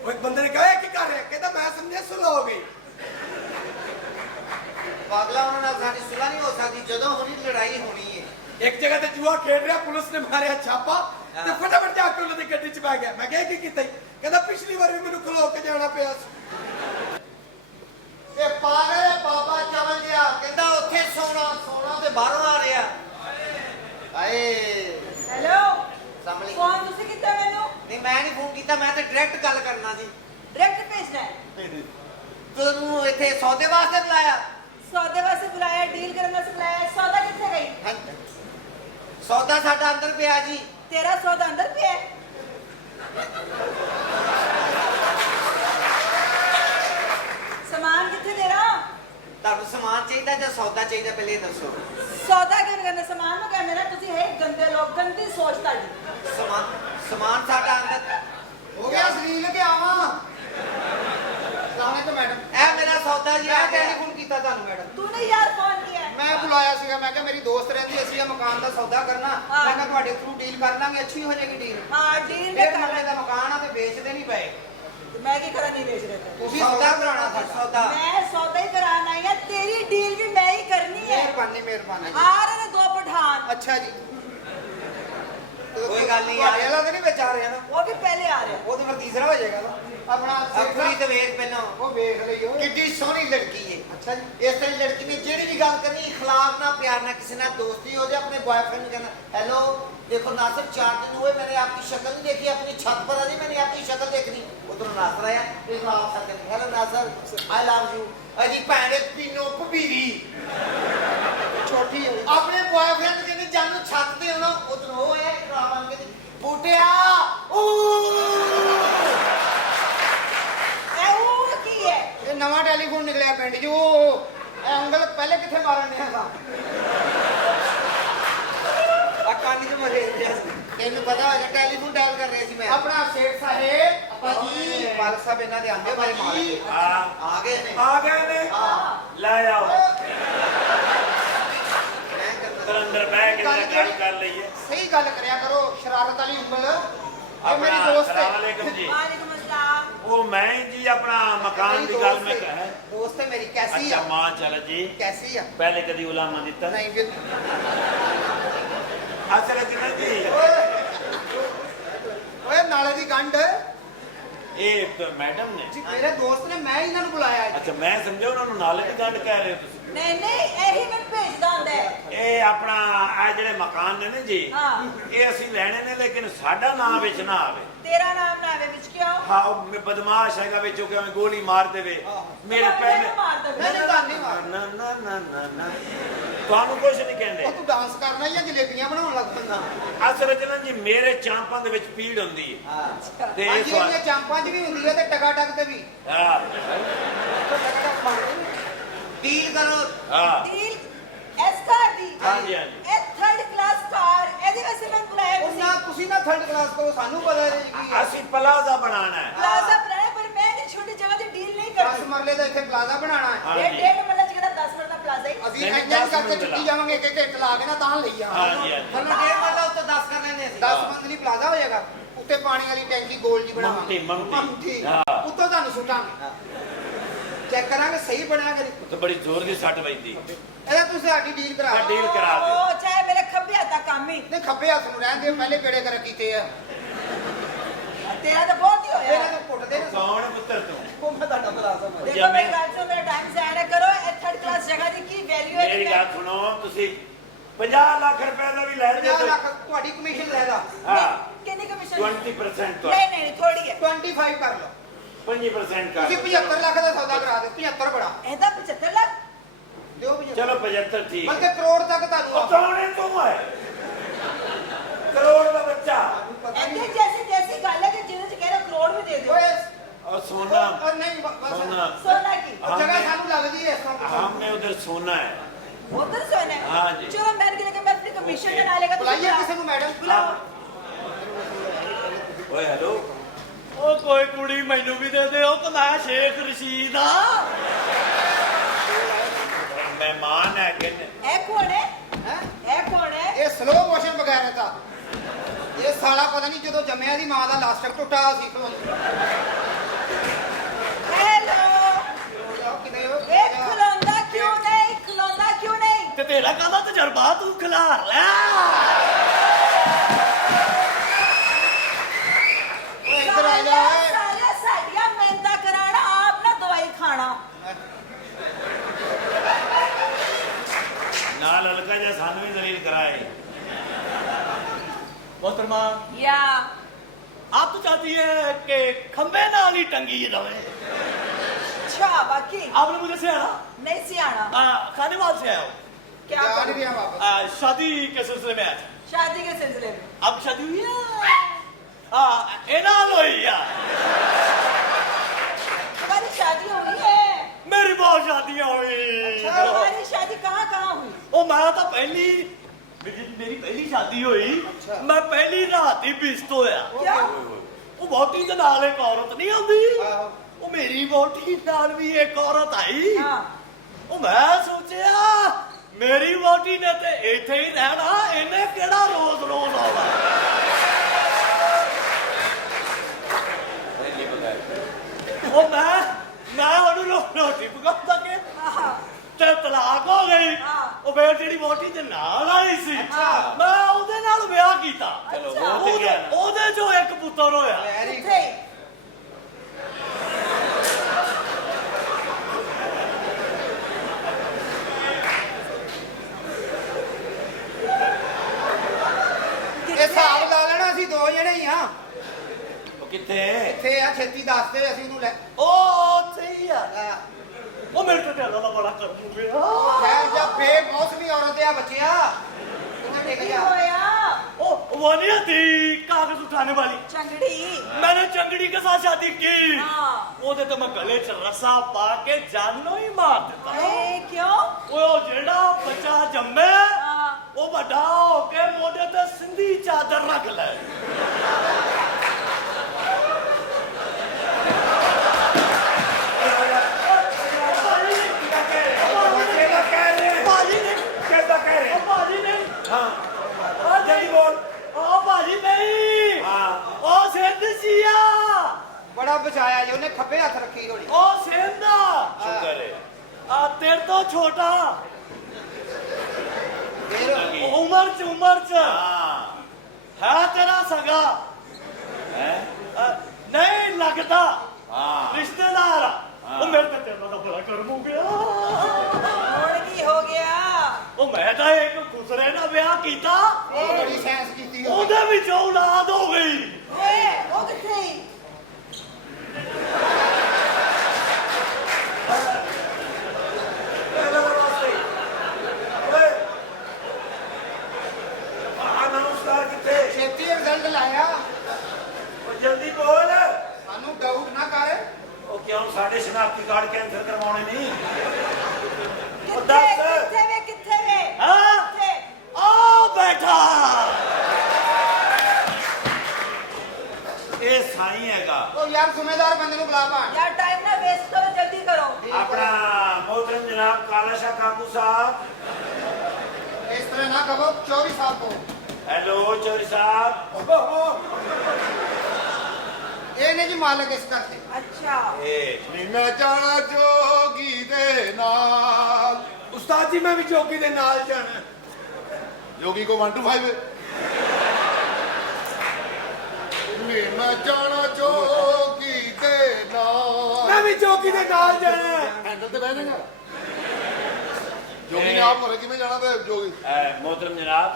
ਉਹ ਇੱਕ ਬੰਦੇ ਨੇ ਕਿਹਾ ਇਹ ਕੀ ਕਰ ਰਿਹਾ? ਕਹਿੰਦਾ ਮੈਂ ਸਮਝਿਆ ਸੁਲਹ ਹੋ ਗਈ। ਪਾਗਲਾ, ਉਹਨਾਂ ਨਾਲ ਸਾਡੀ ਸੁਲ੍ਹਾ ਨਹੀਂ ਹੋ ਸਕਦੀ, ਜਦੋਂ ਹੋਣੀ ਲੜਾਈ ਹੋਣੀ ਹੈ। ਇੱਕ ਜਗ੍ਹਾ ਤੇ ਜੂਆ ਖੇਡ ਰਿਹਾ, ਪੁਲਿਸ ਨੇ ਮਾਰਿਆ ਛਾਪਾ ਤੇ ਫਟਾਫਟ ਜਾ ਕੇ ਉਹਨਾਂ ਦੀ ਗੱਡੀ 'ਚ ਬੈ ਗਿਆ। ਮੈਂ ਕਿਹਾ ਕੀ ਕੀਤਾ ਈ? ਕਹਿੰਦਾ ਪਿਛਲੀ ਵਾਰ ਵੀ ਮੈਨੂੰ ਖਲੋ ਕੇ ਜਾਣਾ ਪਿਆ ਸੀ। ਇਹ ਪਾਗਲ ਬਾਬਾ ਚਵਲ ਗਿਆ, ਕਹਿੰਦਾ ਉੱਥੇ ਸੋਨਾ ਤੇ ਬਾਹਰੋਂ ਆ ਰਿਹਾ। ਹਾਏ ਹੈਲੋ, ਸਾਹਮਣੇ ਫੋਨ ਤੁਸੀਂ ਕੀਤਾ ਮੈਨੂੰ? ਨਹੀਂ, ਮੈਂ ਨਹੀਂ ਫੋਨ ਕੀਤਾ, ਮੈਂ ਤਾਂ ਡਾਇਰੈਕਟ ਗੱਲ ਕਰਨਾ ਸੀ। ਡਾਇਰੈਕਟ ਭੇਜਣਾ ਹੈ? ਤੁਹਾਨੂੰ ਇੱਥੇ ਸੌਦੇ ਵਾਸਤੇ ਬੁਲਾਇਆ? ਸੌਦੇ ਵਾਸਤੇ ਬੁਲਾਇਆ, ਡੀਲ ਕਰਨ ਵਾਸਤੇ ਬੁਲਾਇਆ। ਸੌਦਾ ਕਿੱਥੇ ਗਈ? ਹਾਂਜੀ। ਸੌਦਾ ਸਾਡਾ ਅੰਦਰ ਪਿਆ ਜੀ। ਤੇਰਾ ਸੌਦਾ ਅੰਦਰ ਪਿਆ ਹੈ? ਸਮਾਨ ਕਿੱਥੇ ਤੇਰਾ? ਤੁਹਾਨੂੰ ਸਮਾਨ ਚਾਹੀਦਾ ਜਾਂ ਸੌਦਾ ਚਾਹੀਦਾ, ਪਹਿਲੇ ਇਹ ਦੱਸੋ। ਸੌਦਾ ਕਿਉਂ ਕਰਨਾ? ਸਮਾਨ ਨੂੰ ਕਹਿੰਦੇ ਨਾ। ਤੁਸੀਂ ਹੈ ਗੰਦੇ ਲੋਕ, ਗੰਦੀ ਸੋਚ ਤੁਹਾਡੀ। ਸਮਾਨ ਸਾਡਾ ਅੰਦਰ ਹੋ ਗਿਆ ਸਲੀਲ ਕੇ ਆਵਾਂ। ਸਾਹਮਣੇ ਤੋਂ ਮੈਡਮ, ਇਹ ਮੇਰਾ ਸੌਦਾ ਜੀ ਆ ਮੈਂ ਗਿਆ। ਟੈਲੀਫੋਨ ਕੀਤਾ ਤੁਹਾਨੂੰ ਮੈਡਮ। ਤੂਨੇ ਯਾਰ ਫੋਨ ਕੀਤਾ? ਮੈਂ ਬੁਲਾਇਆ ਸੀਗਾ, ਮੈਂ ਕਿਹਾ ਮੇਰੀ ਦੋਸਤ ਰਹਿੰਦੀ, ਅਸੀਂ ਇਹ ਮਕਾਨ ਦਾ ਸੌਦਾ ਕਰਨਾ। ਹਾਂ। ਮੈਂ ਕਿਹਾ ਤੁਹਾਡੇ ਥਰੂ ਡੀਲ ਕਰ ਲਾਂਗੇ, ਅੱਛੀ ਹੋ ਜਾਏਗੀ ਡੀਲ। ਹਾਂ, ਡੀਲ ਦੇ ਇਹ ਕਰ ਮਰਲੇ ਦਾ ਮਕਾਨ ਆ ਤੇ ਵੇਚਦੇ ਨਹੀਂ ਪਏ। ਮੈਂ ਕੀ ਕਰਾਂ? ਨਹੀਂ ਵੇਚ ਰਹੇ ਤੇ। ਤੁਸੀਂ ਸੌਦਾ ਕਰਾਉਣਾ ਸੀ, ਸੌਦਾ। ਮੈਂ ਸੌਦਾ ਹੀ ਕਰਾਉਣ ਆਈ ਹਾਂ। ਤੇਰੀ ਡੀਲ ਵੀ ਮੈਂ ਹੀ ਕਰਨੀ ਹੈ। ਮਿਹਰਬਾਨੀ ਮਿਹਰਬਾਨੀ। ਆ ਰਹੇ ਨੇ ਦੋ ਪਠਾਨ। ਅੱਛਾ ਜੀ, ਕੋਈ ਗੱਲ ਨਹੀਂ ਤੁਹਾਡੇ ਯਾਰ। ਵਾਲਾ ਤਾਂ ਨਹੀਂ ਵਿੱਚ ਆ ਰਿਹਾ ਨਾ? ਉਹ ਵੀ ਪਹਿਲੇ ਆ ਰਹੇ। ਉਹ ਤਾਂ ਫਿਰ ਤੀਸਰਾ ਹੋ ਜਾਏਗਾ ਨਾ। ਆਪਣਾ ਅੱਖਰੀ ਤੇ ਵੇਖ ਪਹਿਲਾਂ। ਉਹ ਵੇਖ ਲਈਓ। ਕਿੱਡੀ ਸੋਹਣੀ ਲੜਕੀ ਹੈ। ਅੱਛਾ ਜੀ। ਇਸ ਤਰ੍ਹਾਂ ਲੜਕੀ ਨੇ ਜਿਹੜੀ ਵੀ ਗੱਲ ਕਰਨੀ, ਇਖਲਾਕ ਨਾਲ, प्यार ਨਾਲ, ਕਿਸੇ ਨਾਲ ਦੋਸਤੀ ਹੋ जाए, अपने बॉयफ्रेंड कहना हेलो देखो नासिर, 4 दिन हुए मैंने आपकी शक्ल नहीं देखी, अपनी छत पर आ जी, मैंने आपकी शक्ल देखनी। उधर नासिर आया, देखो आप शक्ल, hello Nasir, I love you. अजी भैने तीनों भबीरी ਛੋਟੀ ਹੈ। अपने बॉयफ्रेंड कहने जानू छत ते आना। उधर वो है रावण के बूटिया ਇਹ ਉਹ ਕੀ ਹੈ? ਇਹ ਨਵਾਂ ਟੈਲੀਫੋਨ ਨਿਕਲਿਆ ਪਿੰਡ 'ਚ। ਉਹ ਇਹ ਉਂਗਲ ਪਹਿਲੇ ਕਿੱਥੇ ਮਾਰਨ ਡਿਆ ਸਾਂ? ਆ ਕਾਨੀ ਤੇ ਮਰੇ ਤੈਨੂੰ ਪਤਾ ਹੋਏਗਾ, ਟੈਲੀਫੋਨ ਡਾਇਲ ਕਰ ਰਹੇ ਸੀ ਮੈਂ। ਆਪਣਾ ਸੇਠ ਸਾਹਿਬ ਆਪਾਂ ਜੀ। ਮਾਲਕ ਸਾਹਿਬ ਇਹਨਾਂ ਦੇ ਆਂਦੇ ਬਾਰੇ ਮਾਰ ਕੇ ਆ ਗਏ ਨੇ। ਆ ਗਏ ਨੇ, ਲੈ ਆਓ ਮੈਂ ਕਰਦਾ ਅੰਦਰ ਬਹਿ ਕੇ ਜਰਾ ਗੱਲ ਕਰ ਲਈਏ। ਸਹੀ ਗੱਲ ਕਰਿਆ ਕਰੋ, ਸ਼ਰਾਰਤ ਵਾਲੀ ਉਂਗਲ। ਇਹ ਮੇਰੀ ਆਪਣਾ ਦੋਸਤ ਸਲਾਮ ਹੈ। ਅਲੈਕੁਮ ਜੀ। ਵਾਲੇਕੁਮ अस्सलाम। ਉਹ ਮੈਂ ਜੀ ਆਪਣਾ ਮਕਾਨ ਦੀ ਗੱਲ ਮੈਂ ਕਹਾਂ। ਦੋਸਤ ਹੈ ਮੇਰੀ। ਕੈਸੀ ਅੱਛਾ ਆ? ਮਾਂ ਚੱਲ ਜੀ, ਕੈਸੀ ਆ? ਪਹਿਲੇ ਕਦੀ ਉਲਾਮਾ ਦਿੱਤਾ ਨਹੀਂ ਵੀ ਅਸਲ ਜਨਾ ਜੀ ਓਏ ਨਾਲੇ ਦੀ ਗੰਢ ਇਹ ਤਾਂ ਮੈਡਮ ਨੇ। ਜੀ, ਮੇਰੇ ਦੋਸਤ ਨੇ, ਮੈਂ ਇਹਨਾਂ ਨੂੰ ਬੁਲਾਇਆ ਅੱਜ। ਅੱਛਾ ਮੈਂ ਸਮਝਿਆ ਉਹਨਾਂ ਨੂੰ ਨਾਲੇ ਦੀ ਗੰਢ ਕਹਿ ਰਹੇ ਹੋ ਤੁਸੀਂ। ਨਹੀਂ ਨਹੀਂ, ਇਹੀ ਮੈਨੂੰ ਭੇਜਦਾ ਹੁੰਦਾ ਹੈ। ਇਹ ਆਪਣਾ ਆ ਜਿਹੜੇ ਮਕਾਨ ਨੇ ਨਾ ਜੀ, ਹਾਂ। ਇਹ ਅਸੀਂ ਲੈਣੇ ਨੇ, ਲੇਕਿਨ ਸਾਡਾ ਨਾਮ ਵਿੱਚ ਨਾ ਆਵੇ। ਤੇਰਾ ਨਾਮ ਨਾ ਆਵੇ ਵਿੱਚ। ਕਿਉਂ? ਹਾਂ ਉਹ ਬਦਮਾਸ਼ ਹੈਗਾ ਵਿੱਚੋਂ ਕਿ ਗੋਲੀ ਮਾਰ ਦੇਵੇ ਮੇਰੇ ਪਹਿਲੇ। ਮਾਰ ਦੇ। ਨਹੀਂ ਨਹੀਂ ਤਾਂ ਨਹੀਂ ਮਾਰ। ਨਾ ਨਾ ਨਾ ਨਾ ਨਾ ਤੁਹਾਨੂੰ ਕੁਝ ਨਹੀਂ ਕਹਿੰਦੇ। ਉਹ ਤੂੰ ਡਾਂਸ ਕਰਨਾ ਜਾਂ ਜਲੇਬੀਆਂ ਬਣਾਉਣ ਲੱਗ ਪੈਂਦਾ? ਅਸਲ ਵਿੱਚ ਨਾ ਜੀ ਮੇਰੇ ਚਾਂਪਾਂ ਦੇ ਵਿੱਚ ਪੀੜ ਹੁੰਦੀ ਹੈ ਤੇ ਹਾਂਜੀ, ਇਸ ਵਾਰ ਇਹਦੀਆਂ ਚਾਂਪਾਂ 'ਚ ਵੀ ਹੁੰਦੀ ਹੈ ਤੇ ਟਗਾ ਟਗ ਤੇ ਵੀ। ਹਾਂ ਡੀਲ ਕਰੋ। ਹਾਂ ਡੀਲ ਇਸ ਕਾਰ ਦੀ? ਹਾਂਜੀ, ਹਾਂਜੀ। ਇਹ ਥਰਡ ਕਲਾਸ ਕਾਰ, ਇਹਦੇ ਵਾਸਤੇ ਮੈਂ ਬੁਲਾਇਆ ਉਹ ਨਾ ਤੁਸੀਂ ਨਾ ਥਰਡ ਕਲਾਸ ਕਰੋ, ਸਾਨੂੰ ਪਤਾ ਹੈ ਜੀ ਕੀ ਹੈ। ਅਸੀਂ ਪਲਾਜ਼ਾ ਬਣਾਉਣਾ ਹੈ। ਪਲਾਜ਼ਾ ਬਣਾਇਆ, ਪਰ ਮੈਂ ਨਹੀਂ ਛੋਟੀ ਜਗ੍ਹਾ ਤੇ ਡੀਲ ਨਹੀਂ 10 ਕਰਦੀ। ਮਰਲੇ ਦਾ ਇੱਥੇ ਪਲਾਜ਼ਾ ਬਣਾਉਣਾ ਹੈ। ਹਾਂਜੀ। ਇਹ ਡੇਢ ਮਰਲਾ ਜਿਹੜਾ 10 ਮਰਲਾ ਪਲਾਜ਼ਾ ਹੈ। ਅਸੀਂ ਨਹੀਂ, ਇੰਜਨ 10 ਕਰਕੇ ਮਿੰਟ ਚੁੱਕੀ ਲਾ। ਜਾਵਾਂਗੇ, ਇੱਕ ਇੱਕ ਇੱਟ ਲਾ ਕੇ ਨਾ ਤਾਂ ਲਈ ਜਾਵਾਂਗੇ। ਹਾਂਜੀ ਹਾਂਜੀ ਤੁਹਾਨੂੰ ਡੇਢ ਮਰਲਾ ਉੱਤੇ 10 ਕਰ ਲੈਣੇ ਅਸੀਂ। 10 ਮੰਜ਼ਲੀ ਪਲਾਜ਼ਾ ਹੋ ਜਾਏਗਾ। ਉੱਤੇ ਪਾਣੀ ਵਾਲੀ ਟੈਂਕੀ ਗੋਲ ਜੀ ਬਣਾਵਾਂਗੇ। ਮੰਗਤੀ। ਹਾਂ। ਉੱਤੋਂ ਤੁਹਾਨੂੰ ਸੁੱਟਾਂਗੇ, ਚੈੱਕ ਕਰਾਂਗੇ ਸਹੀ ਬਣਿਆ ਕਿ ਨਹੀਂ। ਤੇ ਬੜੀ ਜ਼ੋਰ ਦੀ ਸੱਟ ਵੱਜਦੀ। ਇਹਦਾ ਤੁਸੀਂ ਸਾਡੀ ਡੀਲ ਕਰਾ ਦਿਓ। ਡੀਲ ਕਰਾ ਦਿਓ। ਉਹ ਚਾਹੇ ਮੇਰੇ ਖੱਬੇ ਹੱਥ ਦਾ ਕੰਮ ਹੀ। ਨਹੀਂ, ਖੱਬੇ ਹੱਥ ਨੂੰ ਰਹਿਣ ਦਿਓ, ਪਹਿਲੇ ਕਿਹੜੇ ਕਰ ਕੀਤੇ ਆ। ਤੇਰਾ ਤਾਂ ਬਹੁਤ ਹੀ ਇਹਨਾਂ ਹੋਇਆ। ਤੋਂ ਪੁੱਟਦੇ ਨੇ। ਕੌਣ ਹੈ ਪੁੱਤਰ ਤੂੰ? ਉਹ ਮੈਂ ਤੁਹਾਡਾ ਪਲਾਜ਼ਾ ਮਾਰ। ਦੇਖੋ ਮੇਰੀ ਗੱਲ ਸੁਣੋ, ਮੇਰਾ ਟਾਈਮ ਜ਼ਾਇਆ ਨਾ ਕਰੋ। ਇਹ ਥਰਡ ਕਲਾਸ ਜਗ੍ਹਾ ਦੀ ਕੀ ਵੈਲਿਊ ਹੈ? ਮੇਰੀ ਗੱਲ ਸੁਣੋ, ਤੁਸੀਂ 50 ਲੱਖ ਰੁਪਏ ਦਾ ਵੀ ਲੈ 50 ਦਿਓ। ਲੱਖ ਤੁਹਾਡੀ ਕਮਿਸ਼ਨ ਲੈਦਾ। ਹਾਂ ਕਿੰਨੀ ਕਮਿਸ਼ਨ? 20% ਤੋਂ ਨਹੀਂ ਨਹੀਂ, ਥੋੜੀ ਹੈ। 25 ਕਰ ਲਓ। 25% ਕਰ ਤੁਸੀਂ 75 ਲੱਖ ਦਾ ਸੌਦਾ ਕਰਾ ਦਿਓ। 75 ਬੜਾ ਇਹਦਾ 75 ਲੱਖ? ਦਿਓ 75। ਚਲੋ 75 ਠੀਕ ਬਲਕਿ ਹੈ। ਕਰੋੜ ਤੱਕ ਤੁਹਾਨੂੰ ਉਹ ਕੌਣ ਹੈ ਤੂੰ ਹੈ ਕਰੋੜ ਦਾ ਬੱਚਾ ਦਾ ਇਹ ਸਾਲਾ ਪਤਾ ਨਹੀਂ ਜਦੋਂ ਜੰਮਿਆ ਦੀ ਮਾਂ ਦਾ ਲਾਸਟਿਕ ਟੁੱਟਾ ਸੀ हेलो ਕਿਤੇ एक खिलौना क्यों नहीं ਤੇ ਤੇਰਾ ਕਾਹਦਾ ਤਜਰਬਾ ਤੂੰ ਖਿਲਾਰ ਲੈ ਇੱਧਰ ਆ ਜਾ ਓਏ। साले साड़ियां मेहनत कराना आप ना दवाई खाना ਨਾਲ ਹਲਕਾ ਜਿਹਾ ਸਾਨੂੰ ਵੀ ਦਲੀਲ ਕਰਾਏ। मोहतरमा या आप तो चाहती है कि खंबे नाल ही टंगी रहे। अच्छा बाकी आपने मुझे से आना नहीं सियाना खाने वाल से आया हूँ क्या ਜਾਣ ਗਿਆ ਵਾਪਸ शादी के सिलसिले में आया था। शादी के सिलसिले में आपकी शादी हुई है एनाल हुई है हमारी शादी हुई है मेरी बहुत शादियां हुई हमारी शादी कहाँ हुई ਉਹ ਮੈਂ ਤਾਂ ਪਹਿਲੀ ਮੇਰੀ ਪਹਿਲੀ ਸ਼ਾਦੀ ਹੋਈ ਮੈਂ ਪਹਿਲੀ ਰਾਤ ਹੀ ਬਿਸਤ ਹੋਇਆ क्या ਉਹ ਵੋਟੀ ਦੇ ਨਾਲ ਇੱਕ ਔਰਤ ਨਹੀਂ ਆਉਂਦੀ ਉਹ ਮੇਰੀ ਵੋਟੀ ਨਾਲ ਵੀ ਇੱਕ ਔਰਤ ਆਈ हाँ ਉਹ ਮੈਂ ਸੋਚਿਆ ਮੇਰੀ ਵੋਟੀ ਨੇ ਤੇ ਇੱਥੇ ਹੀ ਰਹਿਣਾ ਇਹਨੇ ਕਿਹੜਾ ਰੋਜ਼ ਰੋਜ਼ ਆਉਣਾ ਉਹ ਮੈਂ ਉਹਨੂੰ ਰੋਟੀ ਪਕਾਉਂਦਾ ਕਿ हाँ ਤੇ ਤਲਾਕ ਹੋ ਗਈ ਹਾਂ। ਉਹ ਫੇਰ ਜਿਹੜੀ ਵੋਟੀ ਦੇ ਨਾਲ ਆਈ ਸੀ ਹਾਂ। ਮੈਂ ਉਹਦੇ ਨਾਲ ਵਿਆਹ ਕੀਤਾ ਚਲੋ, ਬਹੁਤ ਗਿਆ ਨਾ। ਉਹਦੇ ਚੋਂ ਇੱਕ ਪੁੱਤਰ ਹੋਇਆ ਵੈਰੀ किथे ਇਹ ਹਿਸਾਬ ਲਾ ਲੈਣਾ ਅਸੀਂ ਦੋ ਜਣੇ ਹੀ ਆ ਉਹ ਕਿੱਥੇ? ਇੱਥੇ ਆ ਛੇਤੀ ਦੱਸ ਦੇ ਅਸੀਂ ਉਹਨੂੰ ਲੈ ਉਹ ਉੱਥੇ ਹੀ ਆ ਆ, ਉਹ ਮੇਰੇ ਤੋਂ ਟੈਲਾ ਦਾ ਬੜਾ ਕਰ ਦੂਗੇ ਖੈਰ ਜਾਂ ਬੇਮੌਸਮੀ ਔਰਤ ਆ ਬੱਚਿਆ ਇਹਨਾਂ ਟਿਕ ਜਾ होया वो नहीं आती कागज उठाने वाली चंगड़ी मैंने चंगड़ी के साथ शादी की हाँ। ਉਹਦੇ ਤੇ ਮੈਂ ਗਲੇ 'ਚ ਰੱਸਾ ਪਾ ਕੇ ਜਾਨੋਂ ਹੀ ਮਾਰ ਦਿੱਤਾ क्यों ਉਹ ਜਿਹੜਾ ਬੱਚਾ ਜੰਮੇ हाँ ਉਹ ਵੱਡਾ ਹੋ ਕੇ ਮੋਢੇ ਤੇ ਸਿੰਧੀ ਚਾਦਰ ਰੱਖ ਲੈ ਭਾਜੀ ਨੇ ਕਿੱਦਾਂ ਕਹਿ ਰਹੇ? ਉਹ ਭਾਜੀ ਨੇ ਹਾਂ ਉਹ ਜਲਦੀ ਬੋਲ। ਉਹ ਭਾਜੀ ਨਹੀਂ ਹਾਂ। ਉਹ ਸਿੰਧ ਸੀਆ ਬੜਾ ਬਚਾਇਆ ਜੀ ਉਹਨੇ ਖੱਬੇ ਹੱਥ ਰੱਖੀ ਹੋਣੀ ਉਹ ਸਿੰਧ ਸ਼ੁਕਰ ਹੈ। ਆ ਤੇਰੇ ਤੋਂ ਛੋਟਾ ਫਿਰ ਉਮਰ ਚ ਹਾਂ ਹੈ ਤੇਰਾ ਸਗਾ ਹੈ ਨਹੀਂ ਲੱਗਦਾ ਹਾਂ ਰਿਸ਼ਤੇਦਾਰ ਆ। ਹਾਂ। ਉਹ ਮੇਰੇ ਤੇ ਤੇਰਾ ਦਾ ਬੜਾ ਕਰਮ ਹੋ ਗਿਆ और की हो गया ਉਹ ਮੈਂ ਤਾਂ ਇੱਕ ਖੁਸਰੇ ਨਾਲ ਵਿਆਹ ਕੀਤਾ ਉਹ ਬੜੀ ਸੈਂਸ ਕੀਤੀ ਹੋਣੀ। ਉਹਦੇ ਵਿੱਚੋਂ ਔਲਾਦ ਹੋ ਗਈ ओए वो किथे ਨਮਸਕਾਰ ਕਿੱਥੇ? ਛੇਤੀ ਰਿਜ਼ਲਟ ਲਾਇਆ ਉਹ ਜਲਦੀ ਬੋਲ। ਸਾਨੂੰ ਡਾਊਟ ਨਾ ਕਰ ਉਹ ਕਿਉਂ ਸਾਡੇ ਸ਼ਨਾਖਤੀ ਕਾਰਡ ਕੈਂਸਲ ਕਰਵਾਉਣੇ ਨਹੀਂ? ਉਹ किथे ਦੱਸ। किथे वे ਹਾਂ किथे ਆ ਬੈਠਾ ਇਹ ਸਾਈਂ ਹੈਗਾ ਉਹ ਯਾਰ ਜ਼ਿੰਮੇਦਾਰ ਬੰਦੇ ਨੂੰ ਬੁਲਾ ਭਾਣ यार टाइम ना वेस्ट करो जल्दी करो ਆਪਣਾ ਮੋਹਤਰਮ ਜਨਾਬ ਕਾਲਾ ਸ਼ਾਹ ਕਾਕੂ ਸਾਹਿਬ। ਇਸ ਤਰ੍ਹਾਂ ਨਾ ਕਹੋ ਚੌਧਰੀ ਸਾਹਿਬ ਕੋ ਹੈਲੋ ਚੌਧਰੀ ਸਾਹਿਬ। ਇਹ ਨੇ ਜੀ ਮਾਲਕ ਇਸ ਕਰਕੇ अच्छा ਇਹ ਨੀ ਮੈਂ ਜਾਣਾ ਜੋਗੀ ਦੇ ਨਾਲ ਉਸਤਾਦ ਜੀ ਮੈਂ ਵੀ ਜੋਗੀ ਦੇ ਨਾਲ ਜਾਣਾ ਜੋਗੀ ਕੋ 1 to 5 ਨੀ ਮੈਂ ਜਾਣਾ ਜੋਗੀ ਦੇ ਨਾਲ ਮੈਂ ਵੀ ਜੋਗੀ ਦੇ ਨਾਲ ਜਾਣਾ ਹੈਂਡਲ ਤੇ ਬਹਿ ਜਾਏਗਾ ਜੋਗੀ ਨੇ ਆਪ ਮਰੇ ਕਿਵੇਂ ਜਾਣਾ ਤੇ ਜੋਗੀ ਮੋਹਤਰਮ ਜਨਾਬ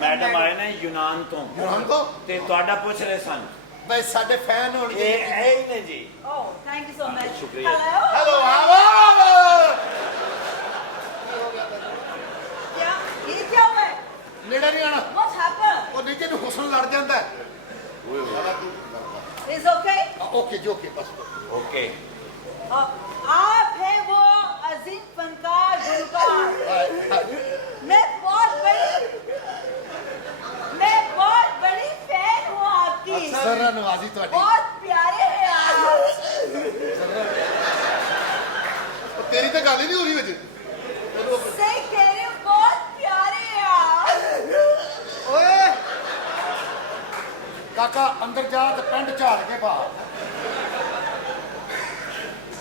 ਮੈਡਮ ਆਏ ਨੇ ਯੂਨਾਨ ਤੋਂ ਹੁਣ ਤੋਂ ਤੇ ਤੁਹਾਡਾ ਪੁੱਛ ਰਹੇ ਸਨ। ਬਈ ਸਾਡੇ ਫੈਨ ਹੋਣਗੇ ਇਹ ਹੈ ਹੀ ਨੇ ਜੀ। Oh thank you so much शुक्रिया। हेलो ਹੈਲੋ ਆਵੋ क्या ये क्या हुआ है ਨੇੜੇ ਨਹੀਂ ਆਣਾ व्हाट हैपेंड ਉਹ ਨੀਚੇ ਨੂੰ ਹੁਸਨ ਲੜ ਜਾਂਦਾ इज ओके ਓਕੇ ਜੀ ਓਕੇ ਬਸ ਓਕੇ आप है वो अजीम फनकार गुलकार मैं बहुत बड़ी फैन हूँ आपकी ਸਰ ਨਵਾਜ਼ੀ ਤੁਹਾਡੀ बहुत प्यारे हैं आप ਤੇਰੀ ਤਾਂ ਗੱਲ ਹੀ ਨਹੀਂ ਹੋ ਰਹੀ ਵਿੱਚ सही कह रहे हो बहुत प्यारे हैं आप ਓਏ ਕਾਕਾ ਅੰਦਰ ਜਾ ਤੇ ਪੈਂਟ ਝਾੜ ਕੇ ਪਾ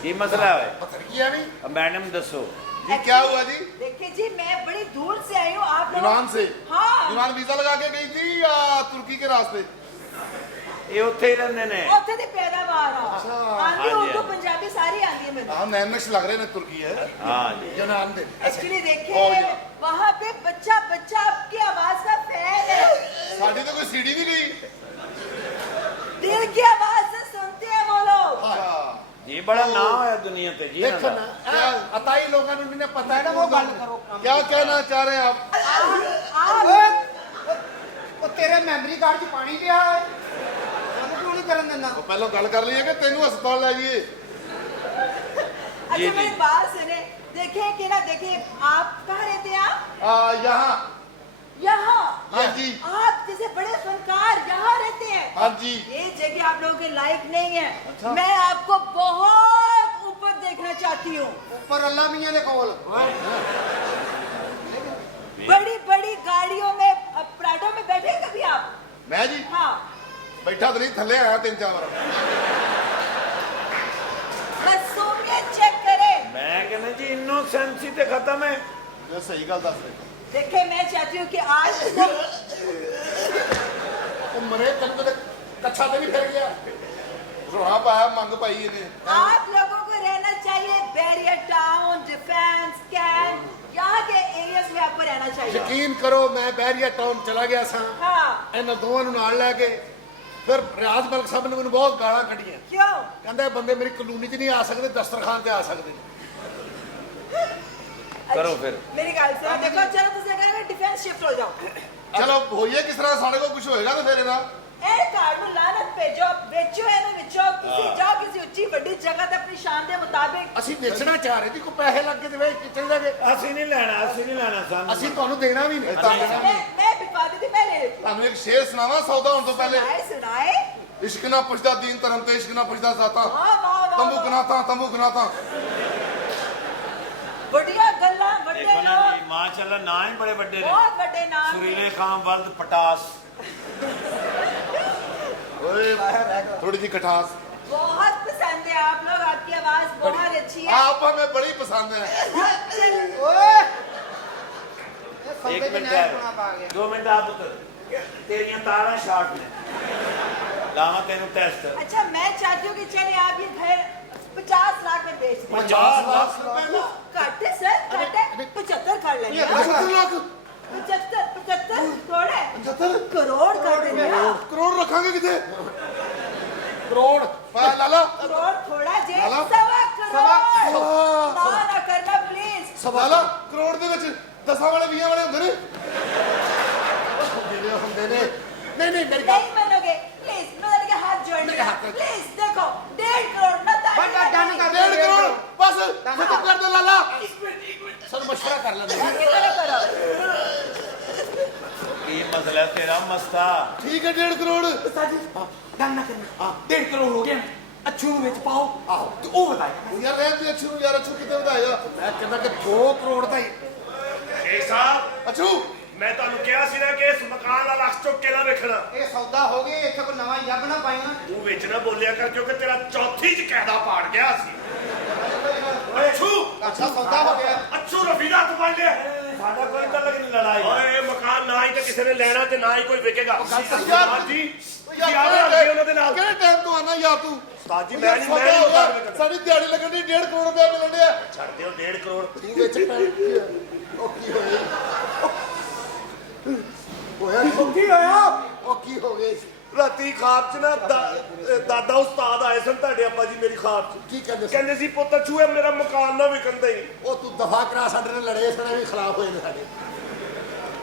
ਕੀ ਮਸਲਾ ਹੈ ਪਤਾ ਕੀ ਹੈ ਵੀ ਮੈਡਮ ਦੱਸੋ जी क्या हुआ जी देखिए जी मैं बड़ी दूर से आई हूँ आप लोग यूनान से हाँ यूनान वीजा लगा के गई थी या तुर्की के रास्ते ਇਹ ਉੱਥੇ ਹੀ ਰਹਿੰਦੇ ਨੇ ਉੱਥੇ ਦੀ ਪੈਦਾਵਾਰ ਆ अच्छा। आंधी हाँ जी, उर्दू हाँ। पंजाबी सारी आंधी है मुझे हाँ नैनक्स लग रहे हैं तुर्की है ਹਾਂ ਜੀ यूनान दे एक्चुअली ओ देखिए या। वहाँ पे बच्चा बच्चा आपकी आवाज का फैन है साड़ी तो कोई सीढ़ी नहीं गई दिल की आवाज से सुनते हैं वो लोग अच्छा ਜੀ ਬੜਾ ਨਾਂ ਹੋਇਆ ਦੁਨੀਆ ਤੇ ਜੀ ਇਹਨਾਂ ਦੇਖੋ ਦਾ। ਨਾ ਅਤਾਈ ਲੋਕਾਂ ਨੂੰ ਨਹੀਂ ਪਤਾ ਹੈ ਨਾ ਉਹ ਗੱਲ ਕਰੋ क्या कहना चाह रहे हैं आप आप ਉਹ ਤੇਰੇ ਮੈਮਰੀ ਕਾਰਡ 'ਚ ਪਾਣੀ ਪਿਆ ਹੈ ਉਹਨੂੰ ਕਿਉਂ ਨਹੀਂ ਕਰਨ ਦਿੰਦਾ तो पहले गल कर ली है कि तेनू अस्पताल ले जाइए अच्छा जी, मेरी जी। बात सुने देखिए कि ना देखिए आप कहाँ रहते हैं आप यहाँ यहाँ हाँ जी आप जैसे बड़े फनकार यहाँ रहते हैं हाँ जी ये जगह आप लोगों के लायक नहीं है मैं आपको बहुत ऊपर देखना चाहती हूँ ਉੱਪਰ ਅੱਲਾ ਮੀਆਂ ਦੇ ਕੋਲ बड़ी बड़ी गाड़ियों में पराठों में बैठे हैं कभी आप मैं जी हाँ बैठा तो नहीं थल्ले आया 3-4 बार बस सुनिए चेक करें ਮੈਂ ਕਹਿੰਦਾ ਜੀ ਇਨੋਸੈਂਸੀ ਤੇ ਖਤਮ ਹੈ ये सही गल दस रहे देखिए मैं चाहती हूँ कि आज से ਉਹ ਮਰੇ ਤੈਨੂੰ ਕਦੇ ਕੱਛਾ ਤੇ ਨਹੀਂ ਫਿਰ ਗਿਆ ਰੋਣਾ ਪਾਇਆ ਮੰਗ ਪਾਈ ਇਹਨੇ आप लोगों को रहना चाहिए बैरियर टाउन डिफेंस कैंप यहाँ के एरियाज में आपको रहना चाहिए ਯਕੀਨ ਕਰੋ ਮੈਂ ਬਹਿਰੀਆ ਟਾਊਨ ਚਲਾ ਗਿਆ ਸਾਂ हाँ ਇਹਨਾਂ ਦੋਵਾਂ ਨੂੰ ਨਾਲ ਲੈ ਕੇ ਫਿਰ ਰਿਆਜ਼ ਮਲਕ ਸਾਹਿਬ ਨੇ ਮੈਨੂੰ ਬਹੁਤ ਗਾਲਾਂ ਕੱਢੀਆਂ क्यों ਕਹਿੰਦਾ ਇਹ ਬੰਦੇ ਮੇਰੀ ਕਲੋਨੀ 'ਚ ਨਹੀਂ ਆ ਸਕਦੇ ਦਸਤਰਖਾਨ ਤੇ ਆ ਸਕਦੇ ਨੇ ਕਰੋ ਫਿਰ मेरी गल सुनो देखो चलो तुझे कहना डिफेंस शिफ्ट हो जाओ ਚਲੋ ਹੋਈਏ ਕਿਸ ਤਰ੍ਹਾਂ ਸਾਡੇ ਕੋਲ ਕੁਝ ਹੋਏਗਾ ਤਾਂ ਫਿਰ ਇਹਦਾ ए कार्ड ਨੂੰ ਲਾਨਤ ਭੇਜੋ ਵੇਚੋ ਇਹਨੂੰ ਵਿੱਚੋਂ ਕਿਸੇ ਜਾਓ ਕਿਸੇ ਉੱਚੀ ਵੱਡੀ ਜਗ੍ਹਾ ਤੇ ਆਪਣੀ ਸ਼ਾਨ ਦੇ ਮੁਤਾਬਿਕ ਅਸੀਂ ਵੇਚਣਾ ਚਾਹ ਰਹੇ ਸੀ ਕੋਈ ਪੈਸੇ ਲੱਗ ਕੇ ਤੇ ਵੇਚ ਕੇ ਚੱਲ ਜਾਗੇ ਅਸੀਂ ਨਹੀਂ ਲੈਣਾ ਸਾਨੂੰ ਅਸੀਂ ਤੁਹਾਨੂੰ ਦੇਣਾ ਵੀ ਨਹੀਂ मैं बिका दी थी मैं ले लेती ਤੁਹਾਨੂੰ ਇੱਕ ਸ਼ੇਰ ਸੁਣਾਵਾਂ ਸੌਦਾ ਹੋਣ ਤੋਂ ਪਹਿਲੇ सुनाए ਇਸ਼ਕ ਨਾ ਪੁੱਛਦਾ ਦੀਨ ਧਰਮ ਤੇ ਇਸ਼ਕ ਨਾ ਪੁੱਛਦਾ ਜ਼ਾਤਾਂ वाह वाह ਤੰਬੂ वाह ਕਨਾਤਾਂ बढ़िया गल्ला बड़े ਦੇਖੋ ਨਾ लोग ਜੀ ਮਾਸ਼ਾਅੱਲਾ ਨਾਂ ਹੀ ਬੜੇ ਵੱਡੇ ਨੇ बहुत बड़े नाम ਸੁਰੀਲੇ ਖਾਨ ਵਲਦ ਪਟਾਸ ਓਏ ਥੋੜੀ ਜੀ ਖਟਾਸ बहुत पसंद है आप लोग आपकी आवाज बहुत अच्छी है ਆਪ ਹमें ਬੜੀ ਪਸੰਦ ਹੈ ਓਏ ਇਹ ਇੱਕ ਸੌਦੇ 'ਚ ਮਿੰਟ ਨਹਿਰ ਚੋਣਾ ਪਾ ਗਿਆ 2 ਮਿੰਟ ਆ ਪੁੱਤਰ ਤੇਰੀਆਂ ਤਾਰਾਂ ਸ਼ਾਰਟ ਨੇ ਲਾਵਾਂ ਤੈਨੂੰ ਟੈਸਟ अच्छा मैं चाहती हूँ कि चले आप ये घर 50 लाख में बेच दें 50 ਲੱਖ ਰੁਪਏ ਦਾ काटे सर काटे 75 कर लेंगे 75 ਲੱਖ 75 थोड़े 75 करोड़ कर देंगे ना। ਕਰੋੜ ਰੱਖਾਂਗੇ ਕਿਤੇ ਕਰੋੜ ਪਾ ਲਾਲਾ करोड़ थोड़ा जे लाला। सवा करोड़ सवा। ना करना प्लीज ਲਾਲਾ ਕਰੋੜ ਦੇ ਵਿੱਚ 10 ਵਾਲੇ 20 ਵਾਲੇ ਹੁੰਦੇ ਨੇ ਹੁੰਦੇ ਨੇ ਨਹੀਂ ਨਹੀਂ ਮੇਰੀ ਗੱਲ नहीं मानोगे प्लीज मेरे के हाथ जोड़ने प्लीज देखो 1.5 करोड़ ना ਵੱਡਾ ਡਨ ਕਰ 1.5 ਕਰੋੜ ਬਸ ਖਤਮ ਕਰ ਦੇ ਲਾਲਾ ਸਾਨੂੰ ਮਸ਼ਵਰਾ ਕਰ ਲੈਂਦੇ कितने करो ਕੀ ਮਸਲਾ ਹੈ ਤੇਰਾ ਮਸਤਾ ਠੀਕ ਹੈ 1.5 ਕਰੋੜ ਸਾਜੀ ਡਨ ਨਾ ਕਰਨਾ 1.5 ਕਰੋੜ ਹੋ ਗਿਆ ਅੱਛੂ ਨੂੰ ਵਿੱਚ ਪਾਓ ਆਹੋ ਤੇ ਉਹ ਬਤਾਇਆ ਯਾਰ ਰਹਿਣ ਦੇ ਅੱਛੂ ਨੂੰ ਯਾਰ ਅੱਛੂ ਕਿਤੇ ਵਧਾਏਗਾ ਮੈਂ ਕਹਿੰਦਾ ਕਿ 2 ਕਰੋੜ ਦਾ ਹੀ ਇਹ ਸਾਹਿਬ ਅੱਛੂ ਮੈਂ ਤੁਹਾਨੂੰ ਕਿਹਾ ਸੀ ਨਾ ਕਿ ਇਸ ਮਕਾਨ ਦਾ ਲੱਖ ਚੁੱਕ ਕੇ ਨਾ ਵੇਖਣਾ ਇਹ ਸੌਦਾ ਹੋ ਗਿਆ ਇੱਥੇ ਕੋਈ ਨਵਾਂ ਯੱਬ ਨਾ ਪਾਈ ਨਾ ਤੂੰ ਵਿੱਚ ਨਾ ਬੋਲਿਆ ਕਰ ਕਿਉਂਕਿ ਤੇਰਾ ਚੌਥੀ ਚ ਕਾਇਦਾ ਪਾੜ ਗਿਆ ਸੀ ਅੱਛੂ ਅੱਛਾ ਸੌਦਾ ਹੋ ਗਿਆ ਅੱਛੂ ਰਫੀਦਾ ਤੂੰ ਬਣ ਲਿਆ ਸਾਡਾ ਕੋਈ ਤਲਕ ਨਹੀਂ ਲੜਾਈ ਓਏ ਇਹ ਮਕਾਨ ਨਾ ਹੀ ਤਾਂ ਕਿਸੇ ਨੇ ਲੈਣਾ ਤੇ ਨਾ ਹੀ ਕੋਈ ਵਿਕੇਗਾ ਯਾਰ ਹਾਂਜੀ ਯਾਰ ਤੁਸੀਂ ਆਪ ਲੱਗੇ ਉਹਨਾਂ ਦੇ ਨਾਲ ਕਿਹੜੇ ਟਾਈਮ ਤੋਂ ਆਣਾ ਯਾਰ ਤੂੰ ਉਸਤਾਦ ਜੀ ਮੈਂ ਨਹੀਂ ਉਤਾਰ ਸਾਡੀ ਦਿਹਾੜੀ ਲੱਗਣ ਦੀ 1.5 ਕਰੋੜ ਰੁਪਏ ਮਿਲਣ ਡਿਆ ਛੱਡ ਦਿਓ 1.5 ਕਰੋੜ ਤੂੰ ਵਿੱਚ ਪੈਣ ਉਹ ਕੀ ਹੋਇਆ ਹੋਇਆ ਕੀ ਹੋਇਆ ਉਹ ਕੀ ਹੋ ਗਿਆ ਰਾਤੀ ਖਾਬ ਚ ਨਾ ਦਾਦਾ ਉਸਤਾਦ ਆਏ ਸਨ ਤੁਹਾਡੇ ਅੱਬਾ ਜੀ ਮੇਰੀ ਖਾਬ ਚ ਕੀ ਕਹਿੰਦੇ ਸੀ ਕਹਿੰਦੇ ਸੀ ਪੁੱਤ ਛੂਏ ਮੇਰਾ ਮਕਾਨ ਨਾ ਵਿਕਣ ਦੇਈ ਉਹ ਤੂੰ ਦਫਾ ਕਰਾ ਸਾਡੇ ਨਾਲ ਲੜੇ ਸਾਡੇ ਵੀ ਖਿਲਾਫ ਹੋਏ ਨੇ ਸਾਡੇ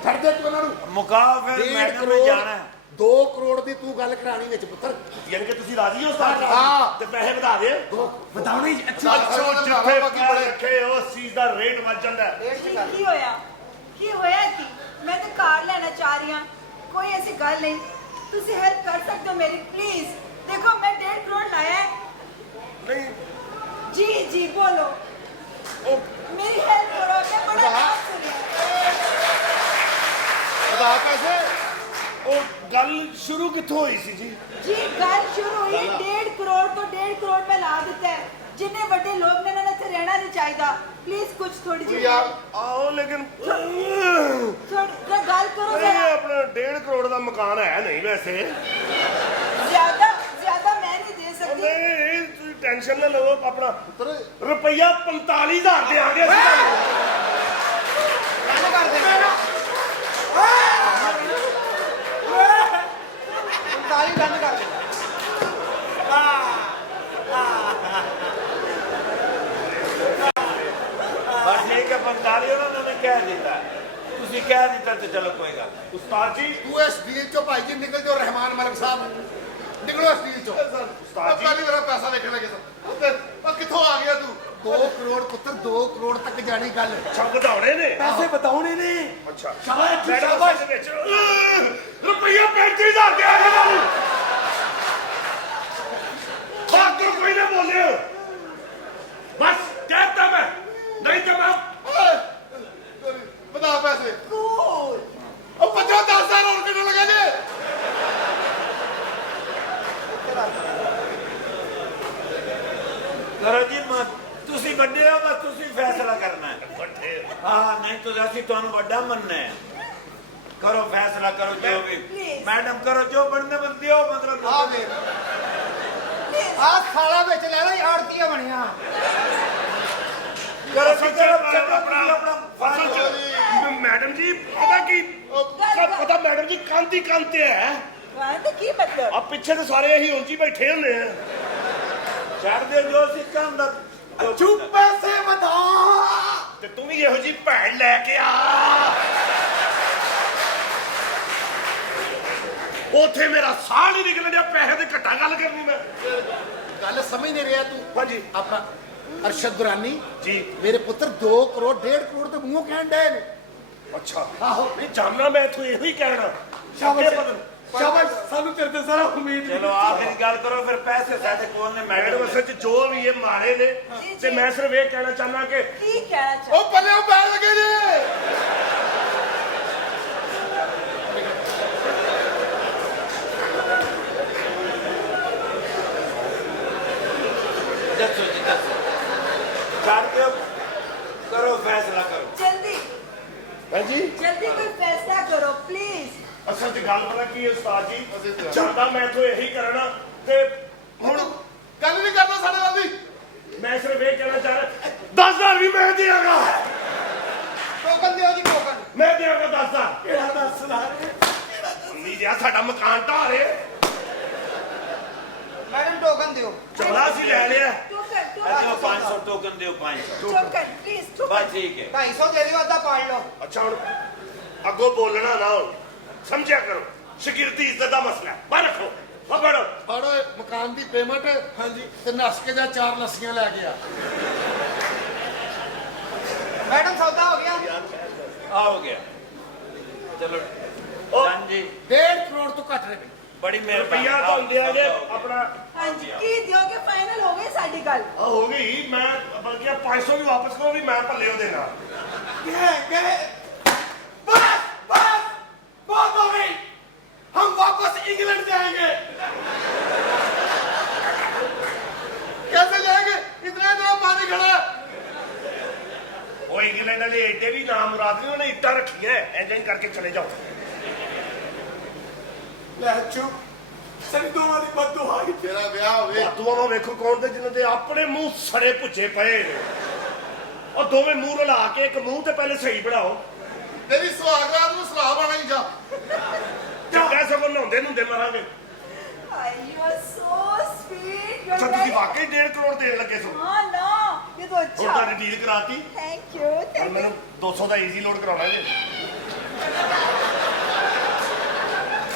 ਛੱਡ ਦੇ ਤੂੰ ਉਹਨਾਂ ਨੂੰ ਮੁਕਾ ਫਿਰ 1.5 ਮੈਡਮ ਨੇ ਕਰੋੜ ਜਾਣਾ ਹੈ। 2 ਕਰੋੜ ਦੀ ਤੂੰ ਗੱਲ ਕਰਾਣੀ ਵਿੱਚ ਪੁੱਤਰ ਯਾਨੀ ਕਿ ਤੁਸੀਂ ਰਾਜੀ ਹੋ ਉਸਤਾਦ ਹਾਂ। ਤੇ ਪੈਸੇ ਵਧਾ ਦੇ ਵਧਾਉਣਾ ਹੀ ਅੱਛੂ ਅੱਛੋ ਜਿੱਥੇ ਪੈਰ ਰੱਖੇ ਉਸ ਚੀਜ਼ ਦਾ ਰੇਟ ਵੱਧ ਜਾਂਦਾ ਹੈ। ਡੇਢ ਚ ਕਰ ਕੀ ਹੋਇਆ ਕੀ ਹੋਇਆ ਕੀ ਮੈਂ ਤਾਂ ਕਾਰ ਲੈਣਾ ਚਾਹ ਰਹੀ ਹਾਂ ਕੋਈ ਐਸੀ ਗੱਲ ਨਹੀਂ ਤੁਸੀਂ ਹੈਲਪ ਕਰ ਸਕਦੇ ਹੋ ਮੇਰੀ ਪਲੀਜ਼ ਦੇਖੋ मैं 1.5 करोड़ लाया है ਨਹੀਂ जी जी बोलो मेरी हेल्प करो मैं बड़ा काम कर रही हूँ ਵਧਾ ਪੈਸੇ ਉਹ ਗੱਲ ਸ਼ੁਰੂ ਕਿੱਥੋਂ ਹੋਈ ਸੀ ਜੀ? ਜੀ ਗੱਲ ਸ਼ੁਰੂ ਹੋਈ 1.5 ਕਰੋੜ ਤੋਂ 1.5 ਕਰੋੜ ਮੈਂ ਲਾ ਦਿੱਤਾ ਹੈ। ਜਿੰਨੇ ਵੱਡੇ ਲੋਕ ਨੇ ਇਹਨਾਂ ਨੇ ਇੱਥੇ ਰਹਿਣਾ ਨਹੀਂ ਚਾਹੀਦਾ। ਪਲੀਜ਼ ਕੁਝ ਥੋੜੀ ਜਿਹੀ ਯਾਰ ਆਓ ਲੇਕਿਨ ਥੋੜੀ ਗੱਲ ਕਰੋ ਇਹ ਜ਼ਰਾ। ਆਪਣਾ 1.5 ਕਰੋੜ ਦਾ ਮਕਾਨ ਹੈ ਨਹੀਂ ਵੈਸੇ। ਜ਼ਿਆਦਾ ਮੈਂ ਨਹੀਂ ਦੇ ਸਕਦੀ। ਨਹੀਂ ਤੁਸੀਂ ਟੈਨਸ਼ਨ ਨਾ ਲਓ, ਆਪਣਾ ਰੁਪਈਆ 45,000 ਦੇਾਂਗੇ ਅਸੀਂ ਤੁਹਾਨੂੰ। ਗੱਲ ਕਰ ਦੇ 45 ਡਨ ਕਰ ਦੇ। ਬਸ ਠੀਕ ਹੈ 45 ਉਹਨਾਂ ਨੇ ਕਹਿ ਦਿੱਤਾ, ਤੁਸੀਂ ਕਹਿ ਦਿੱਤਾ ਤੇ ਚਲੋ ਕੋਈ ਗੱਲ ਨਹੀਂ। ਉਸਤਾਦ ਜੀ ਤੂੰ ਇਸ ਡੀਲ ਚੋਂ ਭਾਈ ਜੀ ਨਿਕਲ ਜਾਓ, ਰਹਿਮਾਨ ਮਲਕ ਸਾਹਿਬ ਨਿਕਲੋ ਇਸ ਡੀਲ ਚੋਂ। ਉਸਤਾਦ ਜੀ ਪਹਿਲੀ ਵਾਰ ਪੈਸਾ ਵੇਖਣ ਲੱਗੇ ਸਰ। ਉਹ ਕਿੱਥੋਂ ਆ ਗਿਆ ਤੂੰ? 2 ਕਰੋੜ ਪੁੱਤਰ, 2 ਕਰੋੜ ਤੱਕ ਜਾਣੀ ਗੱਲ। ਅੱਛਾ ਵਧਾਉਣੇ ਨੇ। ਪੈਸੇ ਬਤਾਉਣੇ ਨੇ। ਅੱਛਾ ਸ਼ਾਬਾਸ਼, ਮੈਡਮ ਸ਼ਾਬਾਸ਼। ਦੇ ਵਿੱਚ ਰੁਪਈਆ 35,000 ਦੇ ਆ ਗਿਆ ਤੁਹਾਨੂੰ। ਬਾਕੀ ਕੋਈ ਨਾ ਬੋਲਿਓ, ਬਸ ਕਹਿਤਾ ਮੈਂ, ਨਹੀਂ ਤਾਂ ਮੈਂ ਵਧਾ ਪੈਸੇ। ਉਹ 50,000 ਹੋਰ ਕਿੰਨੇ ਲਗਾ ਜੇ? ਕਰੋ ਜੀ ਤੁਸੀਂ ਵੱਡੇ ਹੋ, ਬਸ ਤੁਸੀਂ ਫੈਸਲਾ ਕਰਨਾ ਹੈ। ਹਾਂ ਨਹੀਂ ਤਾਂ ਅਸੀਂ ਤੁਹਾਨੂੰ ਵੱਡਾ ਮੰਨਣਾ ਹੈ। ਕਰੋ ਫੈਸਲਾ ਕਰੋ ਜੋ ਵੀ। Please. ਮੈਡਮ ਕਰੋ ਜੋ ਬਣਨੇ ਬਣ ਦਿਓ, ਮਤਲਬ ਆ ਵੇ ਆ ਸਾਲਾ ਵਿੱਚ ਲੈ ਲੈ ਆੜਤੀਆ ਬਣਿਆ। ਕਰੋ ਅਸਲ 'ਚ ਆਪਣਾ ਅਸਲ 'ਚ ਮੈਡਮ ਜੀ ਪਤਾ ਕੀ ਪਤਾ ਮੈਡਮ ਜੀ ਕੰਧ ਹੀ ਕੰਧ ਤੇ ਹੈ। ਤਾਂ ਕੀ ਮਤਲਬ? ਆ ਪਿੱਛੇ ਤੇ ਸਾਰੇ ਅਸੀਂ ਉਂਝ ਹੀ ਬੈਠੇ ਹੁੰਦੇ ਆ। ਛੱਡ ਦਿਓ ਜੋ ਸਿੱਕਾ ਹੁੰਦਾ। ਚੁੱਪ ਪੈਸੇ ਵਧਾ। ਤੇ ਤੂੰ ਵੀ ਇਹੋ ਜੀ ਭੈਣ ਲੈ ਕੇ ਆ। ਉਥੇ ਮੇਰਾ ਸਾਹ ਨਹੀਂ ਨਿਕਲ ਰਿਹਾ, ਪੈਸੇ ਦੇ ਘੱਟਾ ਗੱਲ ਕਰਨੀ ਮੈਂ। ਗੱਲ ਸਮਝ ਨਹੀਂ ਰਿਹਾ ਤੂੰ। ਹਾਂਜੀ ਆਪਣਾ ਅਰਸ਼ਦ ਦੁਰਾਨੀ ਜੀ। ਮੇਰੇ ਪੁੱਤਰ 2 ਕਰੋੜ 1.5 ਕਰੋੜ ਤੇ ਮੂੰਹੋਂ ਕਹਿਣ ਡਏ ਨੇ। ਅੱਛਾ ਆਹੋ ਨਹੀਂ ਜਾਨਣਾ ਮੈਂ ਇੱਥੋਂ ਇਹੋ ਹੀ ਕਹਿਣਾ। ਸ਼ਾਬਾਸ਼ ਬਦਲ ਸ਼ਾਬਾਸ਼, ਸਾਨੂੰ ਤੇਰੇ ਤੇ ਸਾਰਾ ਉਮੀਦ ਚਲੋ ਆਖਰੀ ਗੱਲ ਕਰੋ, ਫਿਰ ਪੈਸੇ ਸਾਡੇ ਕੋਲ ਨੇ। ਮੈਡਮ ਮੈਡਮ ਅਸਲ 'ਚ ਜੋ ਵੀ ਇਹ ਮਾਰੇ ਨੇ ਜੀ, ਤੇ ਜੀ। ਮੈਂ ਸਿਰਫ ਇਹ ਕਹਿਣਾ ਚਾਹੁੰਦਾ ਕਿ ਕੀ ਕਹਿਣਾ ਚਾਹੁੰਦੇ? ਉਹ ਪੱਲੇ ਉਹ ਪੈਣ ਲੱਗੇ ਜੇ। ਦੱਸੋ ਜੀ ਦੱਸੋ, ਛੱਡ ਦਿਓ, ਕਰੋ ਫੈਸਲਾ ਕਰੋ। ਜਲਦੀ ਹਾਂਜੀ ਜਲਦੀ ਕੋਈ ਫੈਸਲਾ ਕਰੋ ਪਲੀਜ਼। ਅਸਲ 'ਚ ਗੱਲ ਪਤਾ ਕੀ ਹੈ ਉਸਤਾਦ ਜੀ, ਚਾਹੁੰਦਾ ਮੈਂ ਇੱਥੋਂ ਇਹੀ ਕਰਨਾ ਤੇ ਹੁਣ ਗੱਲ ਨਹੀਂ ਕਰਦਾ ਸਾਡੇ ਨਾਲ ਦੀ। ਮੈਂ ਸਿਰਫ ਇਹ ਕਹਿਣਾ ਚਾਹ ਰਿਹਾ 10,000 ਵੀ ਮੈਂ ਦਿਆਂਗਾ। ਟੋਕਨ ਦਿਓ ਜੀ ਟੋਕਨ। ਮੈਂ ਦਿਆਂਗਾ 10,000। ਕਿਹੜਾ ਦੱਸ ਲਾ। ਨਹੀਂ ਜਿਆ ਸਾਡਾ ਮਕਾਨ ਢਾਹ ਰਹੇ। ਮੈਡਮ ਟੋਕਨ ਦਿਓ। ਚੌੜਾ ਸੀ ਲੈ ਲਿਆ। ਦਿਓ 500 ਟੋਕਨ ਦਿਓ 500। ਟੋਕਨ ਪਲੀਜ਼ ਬਸ ਠੀਕ ਹੈ। 250 ਦੇ ਦਿਓ, ਅੱਧਾ ਪਾੜ ਲਓ। ਅੱਛਾ ਹੁਣ ਅੱਗੋਂ ਬੋਲਣਾ ਨਾ ਹੁਣ, ਸਮਝਿਆ ਕਰੋ। ਸ਼ਗਿਰਦੀ ਇੱਜ਼ਤ ਦਾ ਮਸਲਾ ਹੈ। ਬਾਹਰ ਰੱਖੋ ਫੜੋ। ਫੜੋ ਮਕਾਨ ਦੀ ਪੇਮੈਂਟ। ਹਾਂਜੀ ਤੇ ਨਸ ਕੇ ਜਾ 4 ਲੱਸੀਆਂ ਲੈ ਗਿਆ। ਮੈਡਮ ਸੌਦਾ ਹੋ ਗਿਆ। ਆ ਹੋ ਗਿਆ, ਚਲੋ ਹਾਂਜੀ 1.5 ਕਰੋੜ ਤੋਂ ਘੱਟ ਰਹੇ। ਬੜੀ ਮਿਹਰਬਾਨੀ। ਰੁਪਈਆ ਤੁਹਾਨੂੰ ਦਿਆਂਗੇ ਆਪਣਾ। ਹਾਂਜੀ ਕੀ ਦਿਓਗੇ? ਫਾਈਨਲ ਹੋ ਗਈ ਸਾਡੀ ਗੱਲ। ਆ ਹੋ ਗਈ। ਮੈਂ ਬਲਕਿ 500 ਵੀ ਵਾਪਸ ਕਰੋ, ਵੀ ਮੈਂ ਭੱਲੇ ਉਹਦੇ ਨਾਲ। गए बस बस बहुत हो गई। हम वापस इंग्लैंड जाएंगे। कैसे जाएंगे? इतना इतना पानी खड़ा है। ਉਹ ਇੰਗਲੈਂਡ ਵਾਲੇ ਏਡੇ ਵੀ ਨਾ ਮੁਰਾਦ ਨਹੀਂ, ਉਹਨੇ ਇੱਟਾਂ ਰੱਖੀਆਂ ਇੰਜ ਇੰਜ ਕਰਕੇ ਚਲੇ ਜਾਓ। ਲੈ ਚੁੱਪ, ਸਰੀ ਦੋਵਾਂ ਦੀ ਬਦਦੁਆਈ। ਤੇਰਾ ਵਿਆਹ ਹੋਵੇ। ਦੁਆਵਾਂ ਵੇਖੋ ਕੌਣ ਦੇ ਜਿਨ੍ਹਾਂ ਦੇ ਆਪਣੇ ਮੂੰਹ ਸੜੇ ਭੁੱਜੇ ਪਏ ਨੇ। ਉਹ ਦੋਵੇਂ ਮੂੰਹ ਰਲਾ ਕੇ ਇੱਕ ਮੂੰਹ ਤੇ ਪਹਿਲੇ ਸਹੀ ਬਣਾਓ। ਤੇਰੀ ਸੁਹਾਗਰਾਤ ਨੂੰ ਸਲਾਹ ਬਣਾ ਹੀ ਜਾ। ਚੰਗਾ ਸਗੋਂ ਨਹਾਉਂਦੇ ਨੁੰਦੇ ਮਰਾਂਗੇ। You are so sweet. You're ਅੱਛਾ ਤੁਸੀਂ very- ਵਾਕਈ 1.5 ਕਰੋੜ ਦੇਣ ਲੱਗੇ ਸੋ। हाँ ना, ये तो ਹੁਣ अच्छा। ਤੁਹਾਡੀ ਡੀਲ ਕਰਾਤੀ। Thank you. ਹੁਣ Thank you. ਮੈਨੂੰ 200 ਦਾ ਈਜ਼ੀ ਲੋਡ ਕਰਾਉਣਾ ਜੀ।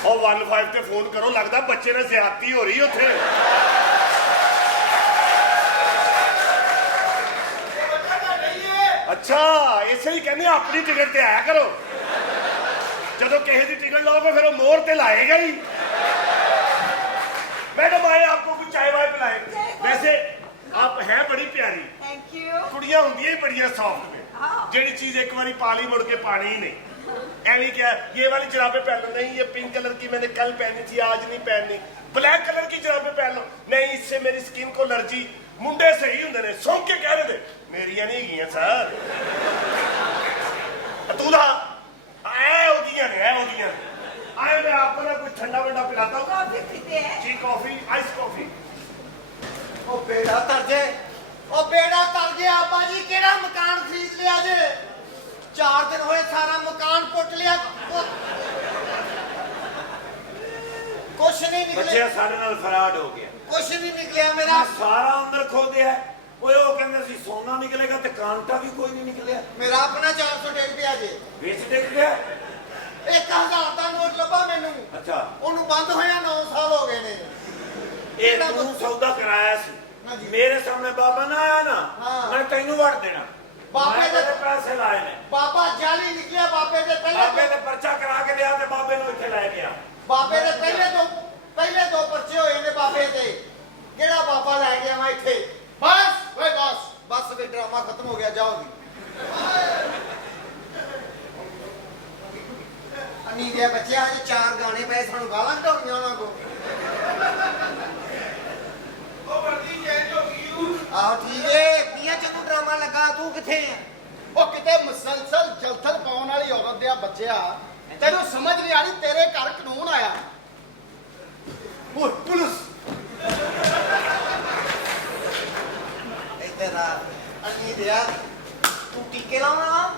ਉਹ 15 ਤੇ ਫੋਨ ਕਰੋ, ਲੱਗਦਾ ਬੱਚੇ ਨਾਲ ਜ਼ਿਆਦਤੀ ਹੋ ਰਹੀ ਉੱਥੇ। ਅੱਛਾ ਇਸੇ ਹੀ ਕਹਿੰਦੇ ਆਪਣੀ ਟਿਕਟ ਤੇ ਆਇਆ ਕਰੋ। ਜਦੋਂ ਕਿਸੇ ਦੀ ਟਿਕਟ ਲਾਓਗੇ ਫਿਰ ਉਹ ਮੋਹਰ ਤੇ ਲਾਏਗਾ ਹੀ। मैडम आए आपको कुछ चाय वाय पिलाए। वैसे आप है बड़ी प्यारी। Thank you. कुड़ियां होंगी ही बड़ियां सॉफ्ट में। हाँ। जेड़ी चीज एक बारी पाली मुड़ के पानी ही नहीं। एवी क्या ये वाली जराबें पहन लो, नहीं ये पिंक कलर की मैंने कल पहनी थी आज नहीं पहननी, ब्लैक कलर की जराबें पहन लो, नहीं इससे मेरी स्किन को एलर्जी। मुंडे सही होंगे ने सौं के कह रहे थे मेरिया नहीं गई सर तू दा ऐ ओदियां ने आए मैं आपको ना कुछ ठंडा वंडा पिलाता हूँ। कॉफी पीते हैं? जी कॉफी आइस कॉफी। ओ बेड़ा तरजे, ओ बेड़ा तरजे आबा जी केड़ा मकान खरीद लिया जे? 4 दिन होए सारा मकान पुट लिया, कुछ नहीं निकले, बच्चे साढ़े नाल फराड हो गया, कुछ नहीं निकलिया मेरा। सारा अंदर खो गया। ओए वो कहंदे सी सोना निकलेगा ते कांटा भी कोई नहीं निकलिया, मेरा अपना 400 डिग पिया जे। बेच डिग गया। 1000 ਦਾ ਨੋਟ ਲੱਭਾ ਮੈਨੂੰ, अच्छा ਉਹਨੂੰ ਬੰਦ ਹੋਇਆ 9 ਸਾਲ ਹੋ ਗਏ ਨੇ। ਇਹ ਤੂੰ ਸੌਦਾ ਕਰਾਇਆ ਸੀ ਹਾਂਜੀ। ਮੇਰੇ ਸਾਹਮਣੇ ਬਾਬਾ ਨਾ ਆਇਆ ਨਾ ਹਾਂ। ਮੈਂ ਤੈਨੂੰ ਵੜ ਦੇਣਾ, ਬਾਬੇ ਮੈਂ ਦੇ ਤੇਰੇ ਪੈਸੇ ਲਾਏ ਨੇ, ਬਾਬਾ ਜਾਲੀ ਨਿਕਲਿਆ ਬਾਬੇ ਦੇ ਬਾਬੇ ਪਹਿਲੇ ਨੇ ਪਰਚਾ ਕਰਾ ਕੇ ਲਿਆ ਤੇ ਬਾਬੇ ਨੂੰ ਇੱਥੇ ਲੈ ਗਿਆ। ਬਾਬੇ ਦੇ ਪਹਿਲੇ ਦੋ ਪਰਚੇ ਹੋਏ ਨੇ ਬਾਬੇ ਤੇ, ਕਿਹੜਾ ਬਾਬਾ ਲੈ ਗਿਆ ਮੈਂ ਇੱਥੇ? ਬਸ ਓਏ ਬਸ ਵੀ ਡਰਾਮਾ ਖਤਮ ਹੋ ਗਿਆ, ਜਾਓ ਜੀ। ਅਨੀ ਦੇ ਬੱਚਿਆ ਹਜੇ 4 ਗਾਣੇ ਪਏ, ਸਾਨੂੰ ਗਾਲਾਂ ਕਢਾਉਣੀਆਂ ਉਹਨਾਂ ਕੋ। ਉਹ ਵਰਦੀ ਚੇਂਜ ਹੋ ਗਈ। ਆਹੋ ਠੀਕ ਏ, ਪੀਆਂ ਚ ਤੂੰ ਡਰਾਮਾ ਲੱਗਾ, ਤੂੰ ਕਿੱਥੇ ਆ? ਉਹ ਕਿਤੇ ਮੁਸਲਸਲ ਜਲਥਲ ਪਾਉਣ ਵਾਲੀ ਔਰਤ ਦੇ ਬੱਚਿਆ, ਤੈਨੂੰ ਸਮਝ ਨਹੀਂ ਆ ਰਹੀ ਤੇਰੇ ਘਰ ਕਾਨੂੰਨ ਆਇਆ। ਓਏ ਪੁਲਿਸ ਇੱਧਰ ਆ ਅਨੀ ਦਿਆ, ਤੂੰ ਟੀਕੇ ਲਾਉਣਾ?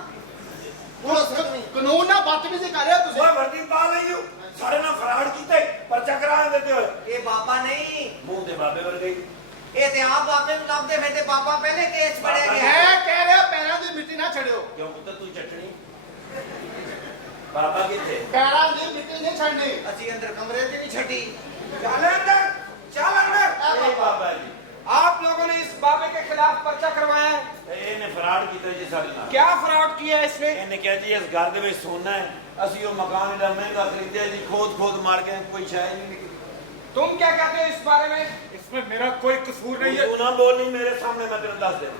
ਪੁਲਿਸ ਨੂੰ ਕਾਨੂੰਨ ਨਾਲ ਬਦਤਮੀਜ਼ੀ ਕਰ ਰਹੇ ਹੋ ਤੁਸੀਂ। ਓਏ ਵਰਦੀ ਪਾ ਲਈ ਓ, ਸਾਡੇ ਨਾਲ ਫਰਾਡ ਕੀਤਾ ਈ, ਪਰਚਾ ਕਰਾ ਦਿੰਦੇ ਹੋਏ। ਇਹ ਬਾਬਾ ਨਹੀਂ, ਮੂੰਹ ਦੇ ਬਾਬੇ ਵਰਗੇ ਹੀ। ਇਹ ਤੇ ਆਪ ਬਾਬੇ ਨੂੰ ਲੱਭਦੇ ਫਿਰਦੇ, ਬਾਬਾ ਪਹਿਲੇ ਕੇਸ ਫੜਿਆ ਗਿਆ। ਮੈਂ ਕਹਿ ਰਿਹਾ ਪੈਰਾਂ ਦੀ ਮਿੱਟੀ ਨਾ ਛੱਡਿਓ, ਕਿਉਂ ਪੁੱਤ ਤੂੰ ਚਟਣੀ ਬਾਬਾ ਕਿੱਥੇ? ਪੈਰਾਂ ਦੀ ਮਿੱਟੀ ਨਹੀਂ ਛੱਡਣੀ। ਅਸੀਂ ਅੰਦਰ ਕਮਰੇ 'ਚ नहीं छटी। चल अंदर, चल अंदर। ਇਹ ਬਾਬਾ ਜੀ आप लोगों ने इस बाबे के खिलाफ पर्चा करवाया है, ਇਹਨੇ ਫਰਾਡ ਕੀਤਾ ਜੀ ਸਾਡੇ ਨਾਲ। क्या फ्रॉड किया है इसने? ਇਹਨੇ ਕਿਹਾ ਜੀ ਇਸ ਘਰ ਦੇ ਵਿੱਚ ਸੋਨਾ ਹੈ, ਅਸੀਂ ਉਹ ਮਕਾਨ ਜਿਹੜਾ ਮਹਿੰਗਾ ਖਰੀਦਿਆ ਜੀ ਖੋਦ ਮਾਰ ਕੇ ਕੋਈ ਸ਼ਾਇਦ ਨਹੀਂ ਨਿਕਲੀ। तुम क्या कहते हो इस बारे में? इसमें मेरा कोई कसूर नहीं है। तू ना बोल नहीं मेरे सामने, मैं तेरे दस दे।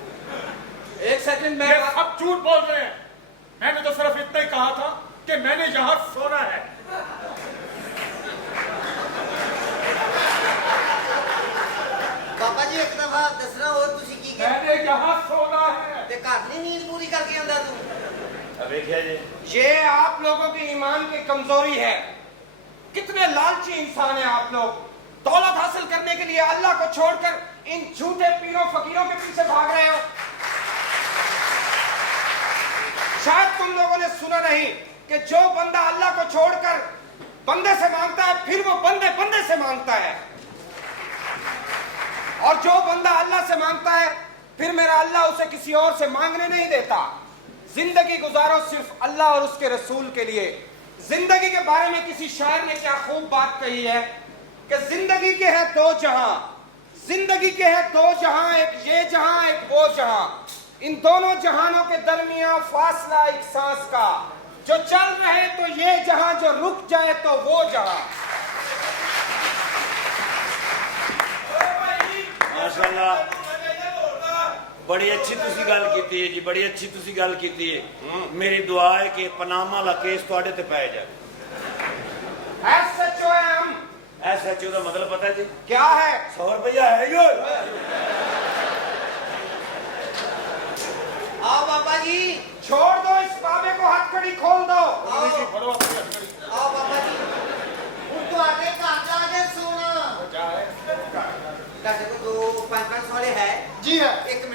एक सेकंड, मैं सब झूठ बोल रहे हैं। मैंने तो सिर्फ इतना ही कहा था कि मैंने यहाँ सोना है। बाबा जी एक दफा दसना हो तुसी की कह मैंने यहाँ सोना है। ते घर नहीं नींद पूरी करके आंदा तू? अब देखिए जी, ये आप लोगों की ईमान की कमजोरी है। कितने लालची इंसान हैं आप लोग। दौलत हासिल करने के लिए अल्लाह को छोड़कर इन झूठे पीरों फकीरों के पीछे भाग रहे हो। शायद तुम लोगों ने सुना नहीं कि जो बंदा अल्लाह को छोड़कर बंदे से मांगता है, फिर वो बंदे से मांगता है, और जो बंदा अल्लाह से मांगता है फिर मेरा अल्लाह उसे किसी और से मांगने नहीं देता। जिंदगी गुजारो सिर्फ अल्लाह और उसके रसूल के लिए। जिंदगी के बारे में किसी शायर ने क्या खूब बात कही है कि जिंदगी के हैं दो जहां, जिंदगी के हैं दो जहां, एक ये जहां एक वो जहां, इन दोनों जहानों के दरमियान फासला एक सांस का, जो चल रहे तो ये जहां, जो रुक जाए तो वो जहां। माशाल्लाह बड़ी अच्छी तुसी गल कीती है जी, बड़ी अच्छी तुसी गल कीती है। मेरी दुआ है कि पनामा वाला केस तुहाडे ते पै जाए। SHO है हम। SHO का मतलब पता है जी क्या है? 100 रुपया है यो। आओ बाबा जी, छोड़ दो इस बाबे को, हथकड़ी खोल दो। आओ बाबा जी, हूं तुहाडे घर जाके सोना। ਤੁਹਾਡੇ ਕੋਲ 2 5-5 ਵਾਲੇ ਹੈ जी है। ਇੱਕ